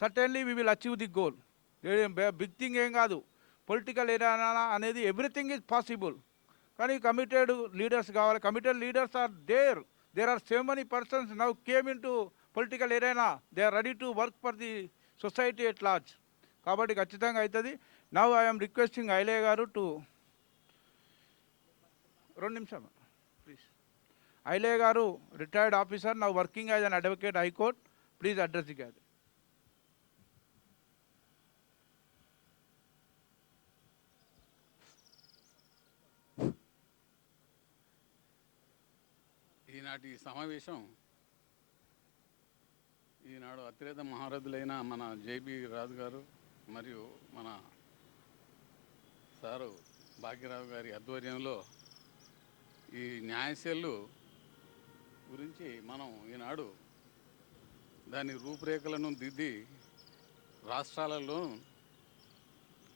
Certainly we will achieve the goal. Big thing ఏం కాదు. పొలిటికల్ ఏరియా అనేది ఎవ్రీథింగ్ ఈజ్ పాసిబుల్. కానీ కమిటెడ్ లీడర్స్ కావాలి. Committed leaders are there. There are so many persons now came into political arena. They are ready to work for the society at large. కాబట్టి ఖచ్చితంగా అవుతుంది. Now I am requesting Ailayya గారు to 2 నిమిషాలు please. Ailayya గారు retired officer, now working as an advocate High Court. Please address the gathering. ఈనాటి సమావేశం ఈనాడు అతిరేత మహారథులైన మన JB Raju గారు మరియు మన సారు భాగ్యరావు గారి ఆధ్వర్యంలో ఈ న్యాయశాలు గురించి మనం ఈనాడు దాని రూపురేఖలను దిద్ది రాష్ట్రాలలో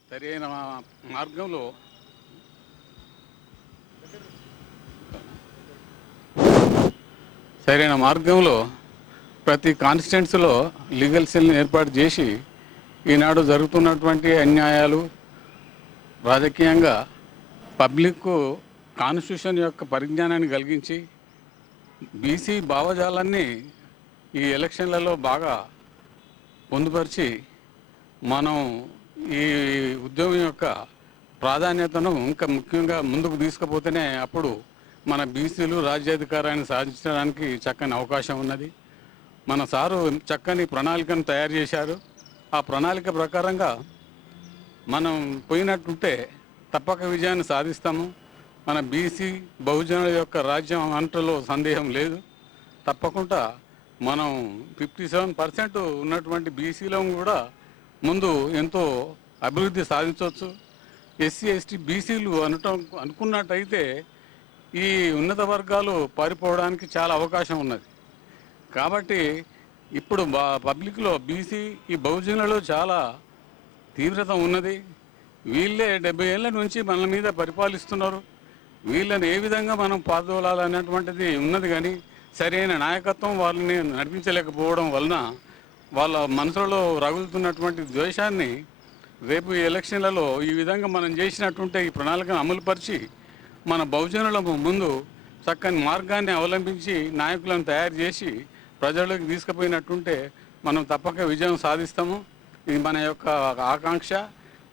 సరైన మార్గంలో ప్రతి కాన్స్టిట్యున్సీలో లీగల్ సెల్ని ఏర్పాటు చేసి ఈనాడు జరుగుతున్నటువంటి అన్యాయాలు రాజకీయంగా పబ్లిక్కు కాన్స్టిట్యూషన్ యొక్క పరిజ్ఞానాన్ని కలిగించి బీసీ భావజాలాన్ని ఈ ఎలక్షన్లలో బాగా పొందుపరిచి మనం ఈ ఉద్యమం యొక్క ప్రాధాన్యతను ఇంకా ముఖ్యంగా ముందుకు తీసుకుపోతేనే అప్పుడు మన బీసీలు రాజ్యాధికారాన్ని సాధించడానికి చక్కని అవకాశం ఉన్నది. మన సారు చక్కని ప్రణాళికను తయారు చేశారు. ఆ ప్రణాళిక ప్రకారంగా మనం పోయినట్టుంటే తప్పక విజయాన్ని సాధిస్తాము. మన బీసీ బహుజనుల యొక్క రాజ్యం అంటలో సందేహం లేదు. తప్పకుండా మనం 57% ఉన్నటువంటి బీసీలో కూడా ముందు ఎంతో అభివృద్ధి సాధించవచ్చు. ఎస్సీ ఎస్టీ బీసీలు అనుకున్నట్టయితే ఈ ఉన్నత వర్గాలు పారిపోవడానికి చాలా అవకాశం ఉన్నది. కాబట్టి ఇప్పుడు పబ్లిక్లో బీసీ ఈ బహుజనులలో చాలా తీవ్రత ఉన్నది. వీళ్ళే 70 ఏళ్ళ నుంచి మన మీద పరిపాలిస్తున్నారు. వీళ్ళని ఏ విధంగా మనం పాదోలాలనేటువంటిది ఉన్నది, కానీ సరైన నాయకత్వం వాళ్ళని నడిపించలేకపోవడం వలన వాళ్ళ మనసులో రగులుతున్నటువంటి ద్వేషాన్ని రేపు ఎలక్షన్లలో ఈ విధంగా మనం చేసినట్టుంటే ఈ ప్రణాళికను అమలుపరిచి మన బహుజనుల ముందు చక్కని మార్గాన్ని అవలంబించి నాయకులను తయారు చేసి ప్రజలకు తీసుకుపోయినట్టుంటే మనం తప్పక విజయం సాధిస్తాము. ఇది మన యొక్క ఆకాంక్ష.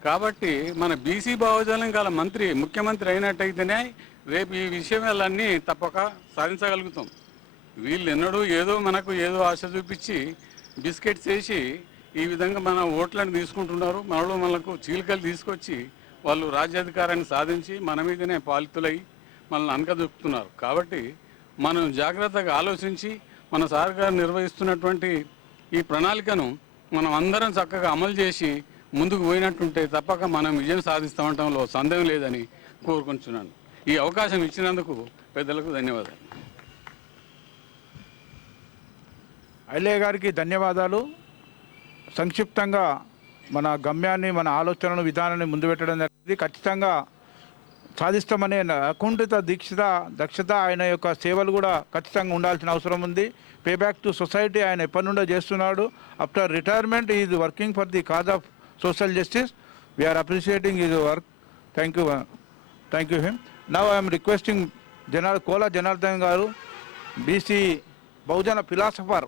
కాబట్టి మన బీసీ భావజాలం గల ముఖ్యమంత్రి అయినట్టయితేనే రేపు ఈ విషయాలన్నీ తప్పక సాధించగలుగుతాం. వీళ్ళు ఎన్నడూ మనకు ఏదో ఆశ చూపించి బిస్కెట్స్ వేసి ఈ విధంగా మన ఓట్లను తీసుకుంటున్నారు. మనకు చీలికలు తీసుకొచ్చి వాళ్ళు రాజ్యాధికారాన్ని సాధించి మన మీదనే పాలితులై మనల్ని అనకదొక్కుతున్నారు. కాబట్టి మనం జాగ్రత్తగా ఆలోచించి మన సార్ గారు నిర్వహిస్తున్నటువంటి ఈ ప్రణాళికను మనం అందరం చక్కగా అమలు చేసి ముందుకు పోయినట్టుంటే తప్పక మనం విజయం సాధిస్తామంటంలో సందేహం లేదని కోరుకుంటున్నాను. ఈ అవకాశం ఇచ్చినందుకు పెద్దలకు ధన్యవాదాలు. ఐలయ్య గారికి ధన్యవాదాలు. సంక్షిప్తంగా మన గమ్యాన్ని, మన ఆలోచనను, విధానాన్ని ముందు పెట్టడం జరిగింది. ఖచ్చితంగా సాధిస్తామనే అకుంఠిత దక్షత ఆయన యొక్క సేవలు కూడా ఖచ్చితంగా ఉండాల్సిన అవసరం ఉంది. పే బ్యాక్ టు సొసైటీ ఆయన ఎప్పటి నుండో చేస్తున్నాడు. After retirement is working for the cause of social justice. We are appreciating his work. Thank you him. Now I'm requesting Kola Janardhan garu, BC Bahujan philosopher,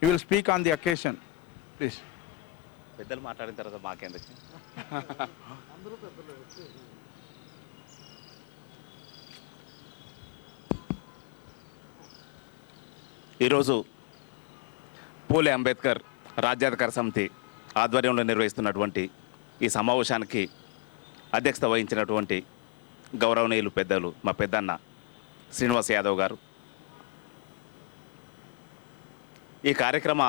you will speak on the occasion please. పెద్దలు మాట్లాడిన తర్వాత మాకెందుకు? ఈరోజు పూలే అంబేద్కర్ రాజ్యాధికార సమితి ఆధ్వర్యంలో నిర్వహిస్తున్నటువంటి ఈ సమావేశానికి అధ్యక్షత వహించినటువంటి గౌరవనీయులు పెద్దలు మా పెద్దన్న శ్రీనివాస్ యాదవ్ గారు, ఈ కార్యక్రమ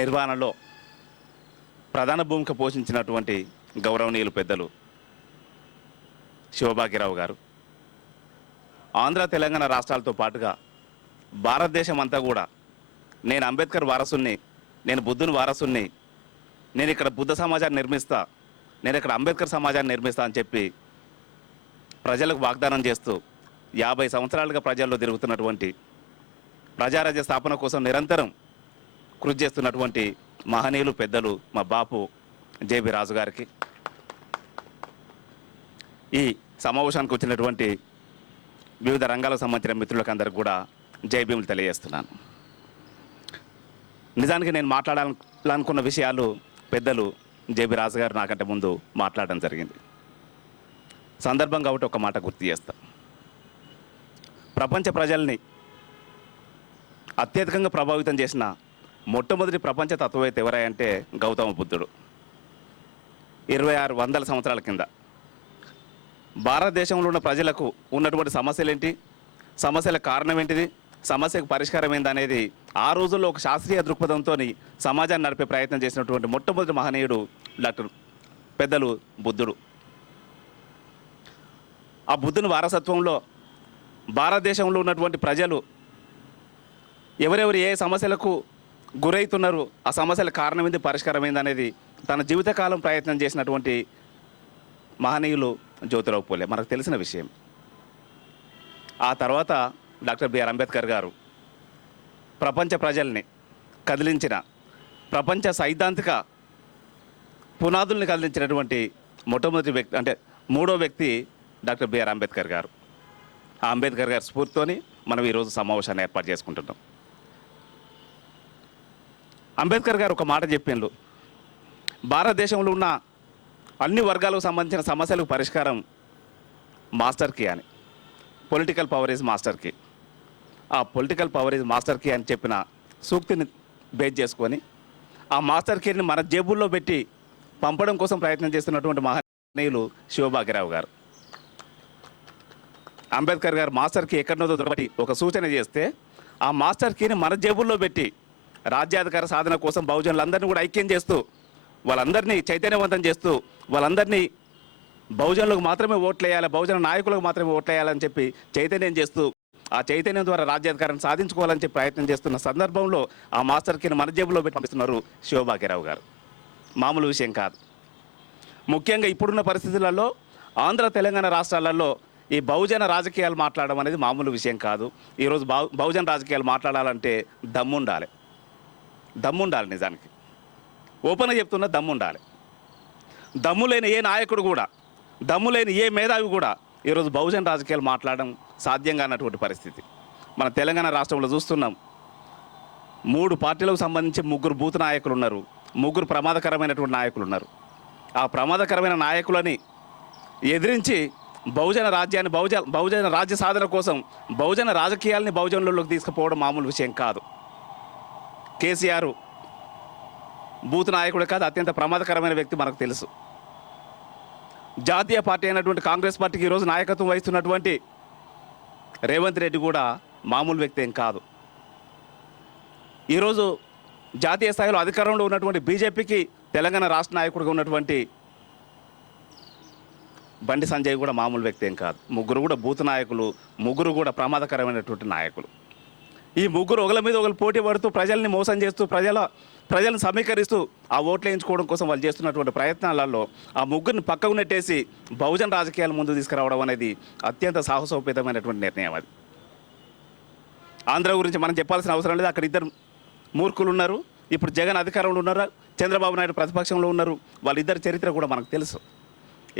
నిర్వహణలో ప్రధాన భూమిక పోషించినటువంటి గౌరవనీయులు పెద్దలు శివభాగ్యరావు గారు, ఆంధ్ర తెలంగాణ రాష్ట్రాలతో పాటుగా భారతదేశం అంతా కూడా నేను అంబేద్కర్ వారసుని, నేను బుద్ధుని వారసుని, నేను ఇక్కడ బుద్ధ సమాజాన్ని నిర్మిస్తా, నేను ఇక్కడ అంబేద్కర్ సమాజాన్ని నిర్మిస్తా అని చెప్పి ప్రజలకు వాగ్దానం చేస్తూ 50 సంవత్సరాలుగా ప్రజల్లో తిరుగుతున్నటువంటి ప్రజారాజ్య స్థాపన కోసం నిరంతరం కృషి చేస్తున్నటువంటి మహనీయులు పెద్దలు మా బాపు జేబీ రాజు గారికి, ఈ సమావేశానికి వచ్చినటువంటి వివిధ రంగాలకు సంబంధించిన మిత్రులకు అందరికి కూడా జై భీములు తెలియజేస్తున్నాను. నిజానికి నేను మాట్లాడాలనుకున్న విషయాలు పెద్దలు జేబీ రాజు గారు నాకంటే ముందు మాట్లాడడం జరిగింది. సందర్భం కాబట్టి ఒక మాట గుర్తు చేస్తా. ప్రపంచ ప్రజల్ని అత్యధికంగా ప్రభావితం చేసిన మొట్టమొదటి ప్రపంచ తత్వవేత్త ఎవరంటే గౌతమ బుద్ధుడు. 2600 సంవత్సరాల కింద భారతదేశంలో ఉన్న ప్రజలకు ఉన్నటువంటి సమస్యలేంటి, సమస్యల కారణం ఏంటిది, సమస్యకు పరిష్కారం ఏందనేది ఆ రోజుల్లో ఒక శాస్త్రీయ దృక్పథంతో సమాజాన్ని నడిపే ప్రయత్నం చేసినటువంటి మొట్టమొదటి మహనీయుడు డాక్టర్ పెద్దలు బుద్ధుడు. ఆ బుద్ధుని వారసత్వంలో భారతదేశంలో ఉన్నటువంటి ప్రజలు ఎవరెవరు ఏ సమస్యలకు గురవుతున్నారు, ఆ సమస్యల కారణం ఏంది, పరిష్కారం ఏంది అనేది తన జీవితకాలం ప్రయత్నం చేసినటువంటి మహనీయులు జ్యోతిరావు పూలే మనకు తెలిసిన విషయం. ఆ తర్వాత డాక్టర్ బిఆర్ అంబేద్కర్ గారు ప్రపంచ ప్రజల్ని కదిలించిన, ప్రపంచ సైద్ధాంతిక పునాదుల్ని కదిలించినటువంటి మొట్టమొదటి వ్యక్తి అంటే మూడో వ్యక్తి డాక్టర్ బిఆర్ అంబేద్కర్ గారు. ఆ అంబేద్కర్ గారి స్ఫూర్తితోని మనం ఈరోజు సమావేశాన్ని ఏర్పాటు చేసుకుంటున్నాం. అంబేద్కర్ గారు ఒక మాట చెప్పిండ్రు, భారతదేశంలో ఉన్న అన్ని వర్గాలకు సంబంధించిన సమస్యలకు పరిష్కారం మాస్టర్ కీ అని. Political power is master key. ఆ political power is master key అని చెప్పిన సూక్తిని బేస్ చేసుకొని ఆ మాస్టర్ కీని మన జేబుల్లో పెట్టి పంపడం కోసం ప్రయత్నం చేస్తున్నటువంటి మహనీయులు శివభాగ్యరావు గారు. అంబేద్కర్ గారు మాస్టర్ కీ ఎక్కడినో దొరకబట్టి ఒక సూచన చేస్తే ఆ మాస్టర్ కీని మన జేబుల్లో పెట్టి రాజ్యాధికార సాధన కోసం బహుజనులందరినీ కూడా ఐక్యం చేస్తూ, వాళ్ళందరినీ చైతన్యవంతం చేస్తూ, వాళ్ళందరినీ బహుజనులకు మాత్రమే ఓట్లేయాలి, బహుజన నాయకులకు మాత్రమే ఓట్లేయాలని చెప్పి చైతన్యం చేస్తూ, ఆ చైతన్యం ద్వారా రాజ్యాధికారాన్ని సాధించుకోవాలని చెప్పి ప్రయత్నం చేస్తున్న సందర్భంలో ఆ మాస్టర్ కీని మన జేబులో పెట్టి పంపిస్తున్నారు శివభాగ్యరావు గారు. మామూలు విషయం కాదు. ముఖ్యంగా ఇప్పుడున్న పరిస్థితులలో ఆంధ్ర తెలంగాణ రాష్ట్రాలలో ఈ బహుజన రాజకీయాలు మాట్లాడడం అనేది మామూలు విషయం కాదు. ఈరోజు బహుజన రాజకీయాలు మాట్లాడాలంటే దమ్ముండాలి. దమ్ముండాలి, నిజానికి ఓపెన్గా చెప్తున్నా, దమ్ముండాలి. దమ్ము లేని ఏ నాయకుడు కూడా, దమ్ము లేని ఏ మేధావి కూడా ఈరోజు బహుజన రాజకీయాలు మాట్లాడడం సాధ్యం కానటువంటి పరిస్థితి మన తెలంగాణ రాష్ట్రంలో చూస్తున్నాం. 3 పార్టీలకు సంబంధించి 3 బూత్ నాయకులు ఉన్నారు, 3 ప్రమాదకరమైనటువంటి నాయకులు ఉన్నారు. ఆ ప్రమాదకరమైన నాయకులని ఎదిరించి బహుజన రాజ్యాన్ని బహుజన రాజ్య సాధన కోసం బహుజన రాజకీయాల్ని బహుజనులలోకి తీసుకుపోవడం మామూలు విషయం కాదు. కేసీఆర్ బూత్ నాయకుడే కాదు, అత్యంత ప్రమాదకరమైన వ్యక్తి మనకు తెలుసు. జాతీయ పార్టీ అయినటువంటి కాంగ్రెస్ పార్టీకి ఈరోజు నాయకత్వం వహిస్తున్నటువంటి రేవంత్ రెడ్డి కూడా మామూలు వ్యక్తి ఏం కాదు. ఈరోజు జాతీయ స్థాయిలో అధికారంలో ఉన్నటువంటి బీజేపీకి తెలంగాణ రాష్ట్ర నాయకుడిగా ఉన్నటువంటి బండి సంజయ్ కూడా మామూలు వ్యక్తి ఏం కాదు. 3 కూడా బూత్ నాయకులు, 3 కూడా ప్రమాదకరమైనటువంటి నాయకులు. ఈ 3 ఒకరి మీద ఒకరు పోటీ పడుతూ ప్రజల్ని మోసం చేస్తూ ప్రజలను సమీకరిస్తూ ఆ ఓట్లు వేయించుకోవడం కోసం వాళ్ళు చేస్తున్నటువంటి ప్రయత్నాలలో ఆ 3ని పక్కకు నెట్టేసి బహుజన రాజకీయాలు ముందు తీసుకురావడం అనేది అత్యంత సాహసోపేతమైనటువంటి నిర్ణయం. అది ఆంధ్ర గురించి మనం చెప్పాల్సిన అవసరం లేదు. అక్కడ 2 మూర్ఖులు ఉన్నారు. ఇప్పుడు జగన్ అధికారంలో ఉన్నారు, చంద్రబాబు నాయుడు ప్రతిపక్షంలో ఉన్నారు. వాళ్ళిద్దరి చరిత్ర కూడా మనకు తెలుసు.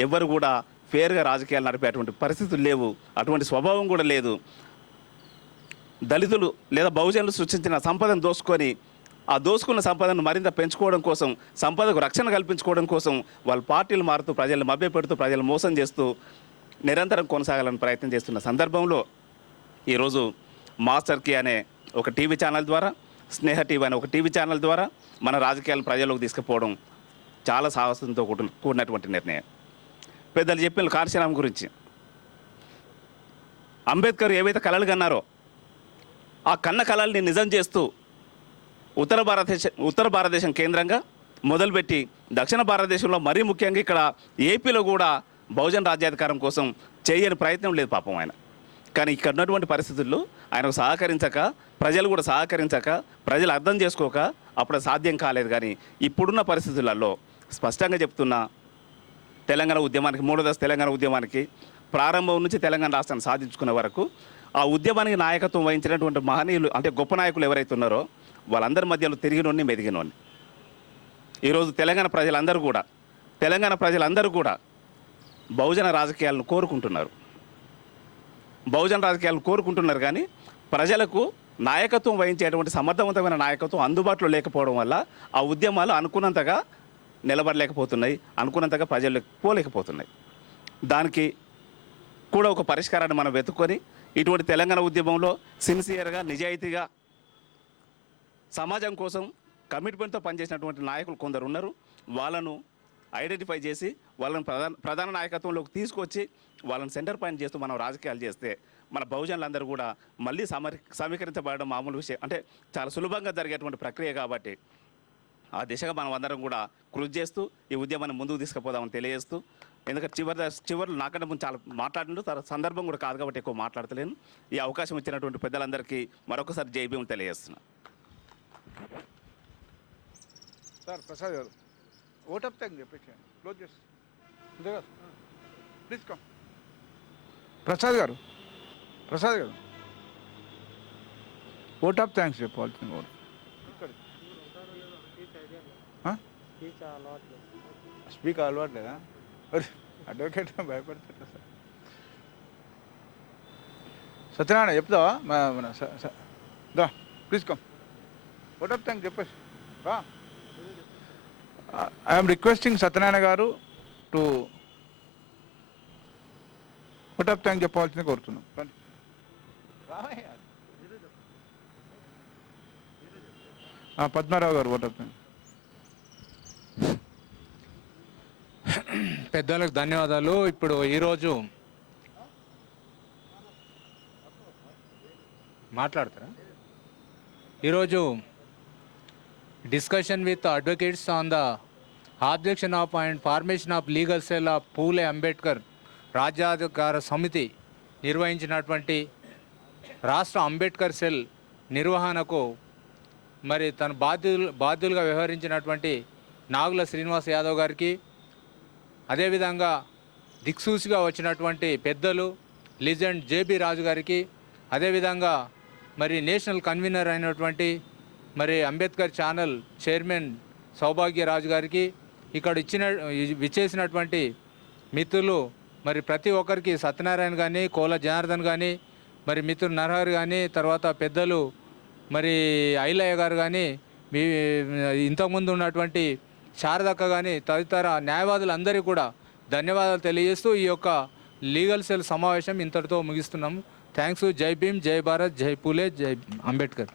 ఎవరు కూడా ఫేర్గా రాజకీయాలు నడిపేటువంటి పరిస్థితులు లేవు, అటువంటి స్వభావం కూడా లేదు. దళితులు లేదా బహుజనులు సృష్టించిన సంపదను దోసుకొని ఆ దోసుకున్న సంపదను మరింత పెంచుకోవడం కోసం, సంపదకు రక్షణ కల్పించుకోవడం కోసం వాళ్ళు పార్టీలు మారుతూ ప్రజలను మభ్యపెడుతూ ప్రజలను మోసం చేస్తూ నిరంతరం కొనసాగాలని ప్రయత్నం చేస్తున్న సందర్భంలో ఈరోజు మాస్టర్ కీ అనే ఒక టీవీ ఛానల్ ద్వారా, స్నేహ టీవీ అనే ఒక టీవీ ఛానల్ ద్వారా మన రాజకీయాలను ప్రజల్లోకి తీసుకుపోవడం చాలా సాహసంతో కూడినటువంటి నిర్ణయం. పెద్దలు చెప్పిన కాంశీరామ్ గురించి అంబేద్కర్ ఏవైతే కలలు కన్నారో ఆ కన్న కళల్ని నిజం చేస్తూ ఉత్తర భారతదేశం కేంద్రంగా మొదలుపెట్టి దక్షిణ భారతదేశంలో మరీ ముఖ్యంగా ఇక్కడ ఏపీలో కూడా బహుజన రాజ్యాధికారం కోసం చేయని ప్రయత్నం లేదు పాపం ఆయన. కానీ ఇక్కడ ఉన్నటువంటి పరిస్థితుల్లో ఆయనకు సహకరించక, ప్రజలు కూడా సహకరించక, ప్రజలు అర్థం చేసుకోక అప్పుడు సాధ్యం కాలేదు. కానీ ఇప్పుడున్న పరిస్థితులలో స్పష్టంగా చెప్తున్నా, తెలంగాణ ఉద్యమానికి, 3వ దశ తెలంగాణ ఉద్యమానికి ప్రారంభం నుంచి తెలంగాణ రాష్ట్రాన్ని సాధించుకునే వరకు ఆ ఉద్యమానికి నాయకత్వం వహించినటువంటి మహనీయులు అంటే గొప్ప నాయకులు ఎవరైతే ఉన్నారో వాళ్ళందరి మధ్యలో తిరిగినోడిని మెదిగినోడిని. ఈరోజు తెలంగాణ ప్రజలందరూ కూడా బహుజన రాజకీయాలను కోరుకుంటున్నారు. కానీ ప్రజలకు నాయకత్వం వహించేటువంటి సమర్థవంతమైన నాయకత్వం అందుబాటులో లేకపోవడం వల్ల ఆ ఉద్యమాలు అనుకున్నంతగా నిలబడలేకపోతున్నాయి, అనుకున్నంతగా ప్రజలకు పోలేకపోతున్నాయి. దానికి కూడా ఒక పరిష్కారాన్ని మనం వెతుక్కొని ఇటువంటి తెలంగాణ ఉద్యమంలో సిన్సియర్గా, నిజాయితీగా సమాజం కోసం కమిట్మెంట్తో పనిచేసినటువంటి నాయకులు కొందరు ఉన్నారు. వాళ్ళను ఐడెంటిఫై చేసి వాళ్ళని ప్రధాన నాయకత్వంలోకి తీసుకొచ్చి వాళ్ళని సెంటర్ పాయింట్ చేస్తూ మనం రాజకీయాలు చేస్తే మన బహుజనులందరూ కూడా మళ్ళీ సమీకరించబడడం మామూలు విషయం అంటే చాలా సులభంగా జరిగేటువంటి ప్రక్రియ. కాబట్టి ఆ దిశగా మనం అందరం కూడా కృషి చేస్తూ ఈ ఉద్యమాన్ని ముందుకు తీసుకుపోదామని తెలియజేస్తూ, ఎందుకంటే చివరిలో నాకంటే ముందు చాలా మాట్లాడిన సందర్భం కూడా కాదు కాబట్టి ఎక్కువ మాట్లాడతలేను. ఈ అవకాశం ఇచ్చినటువంటి పెద్దలందరికీ మరొకసారి జై భీమ్ తెలియజేస్తున్నాను. Sir Prasad garu vote of thank చెప్పేసి క్లోజ్ చేసి please come. Prasad garu vote of thanks చెప్పాల్సింది కూడా స్పీక్ అలవాట్లేదా? అడ్వకేట్ భయపడతారా సార్? సత్యనారాయణ చెప్తావా? మన దా please come. Vote of thanks చెప్పేసి I'm requesting Satyanarayana garu to vote of thank చెప్పాల్సింది కోరుతున్నాం. పద్మారావు గారు ఓట్ ఆఫ్ థ్యాంక్. పెద్దలకు ధన్యవాదాలు. ఇప్పుడు ఈరోజు మాట్లాడతారా? ఈరోజు discussion with advocates on the objection of and formation of legal cell of Phule Ambedkar Rajyadhikara Samiti నిర్వహించినటువంటి రాష్ట్ర అంబేద్కర్ సెల్ నిర్వహణకు మరి తన బాధ్యులుగా వ్యవహరించినటువంటి నాగుల శ్రీనివాస్ యాదవ్ గారికి, అదేవిధంగా దిక్సూచిగా వచ్చినటువంటి పెద్దలు లిజెండ్ జేబీ రాజు గారికి, అదేవిధంగా మరి నేషనల్ కన్వీనర్ అయినటువంటి మరి అంబేద్కర్ ఛానల్ చైర్మన్ సౌభాగ్యరాజు గారికి, ఇక్కడ విచ్చేసినటువంటి మిత్రులు మరి ప్రతి ఒక్కరికి, సత్యనారాయణ కానీ, కోల జనార్దన్ కానీ, మరి మిత్రులు నరహరి కానీ, తర్వాత పెద్దలు మరి ఐలయ్య గారు కానీ, ఇంతకుముందు ఉన్నటువంటి శారదక్క కానీ తదితర న్యాయవాదులందరికీ కూడా ధన్యవాదాలు తెలియజేస్తూ ఈ యొక్క లీగల్ సెల్ సమావేశం ఇంతటితో ముగిస్తున్నాము. థ్యాంక్స్. జై భీమ్, జై భారత్, జై పూలే, జై అంబేద్కర్.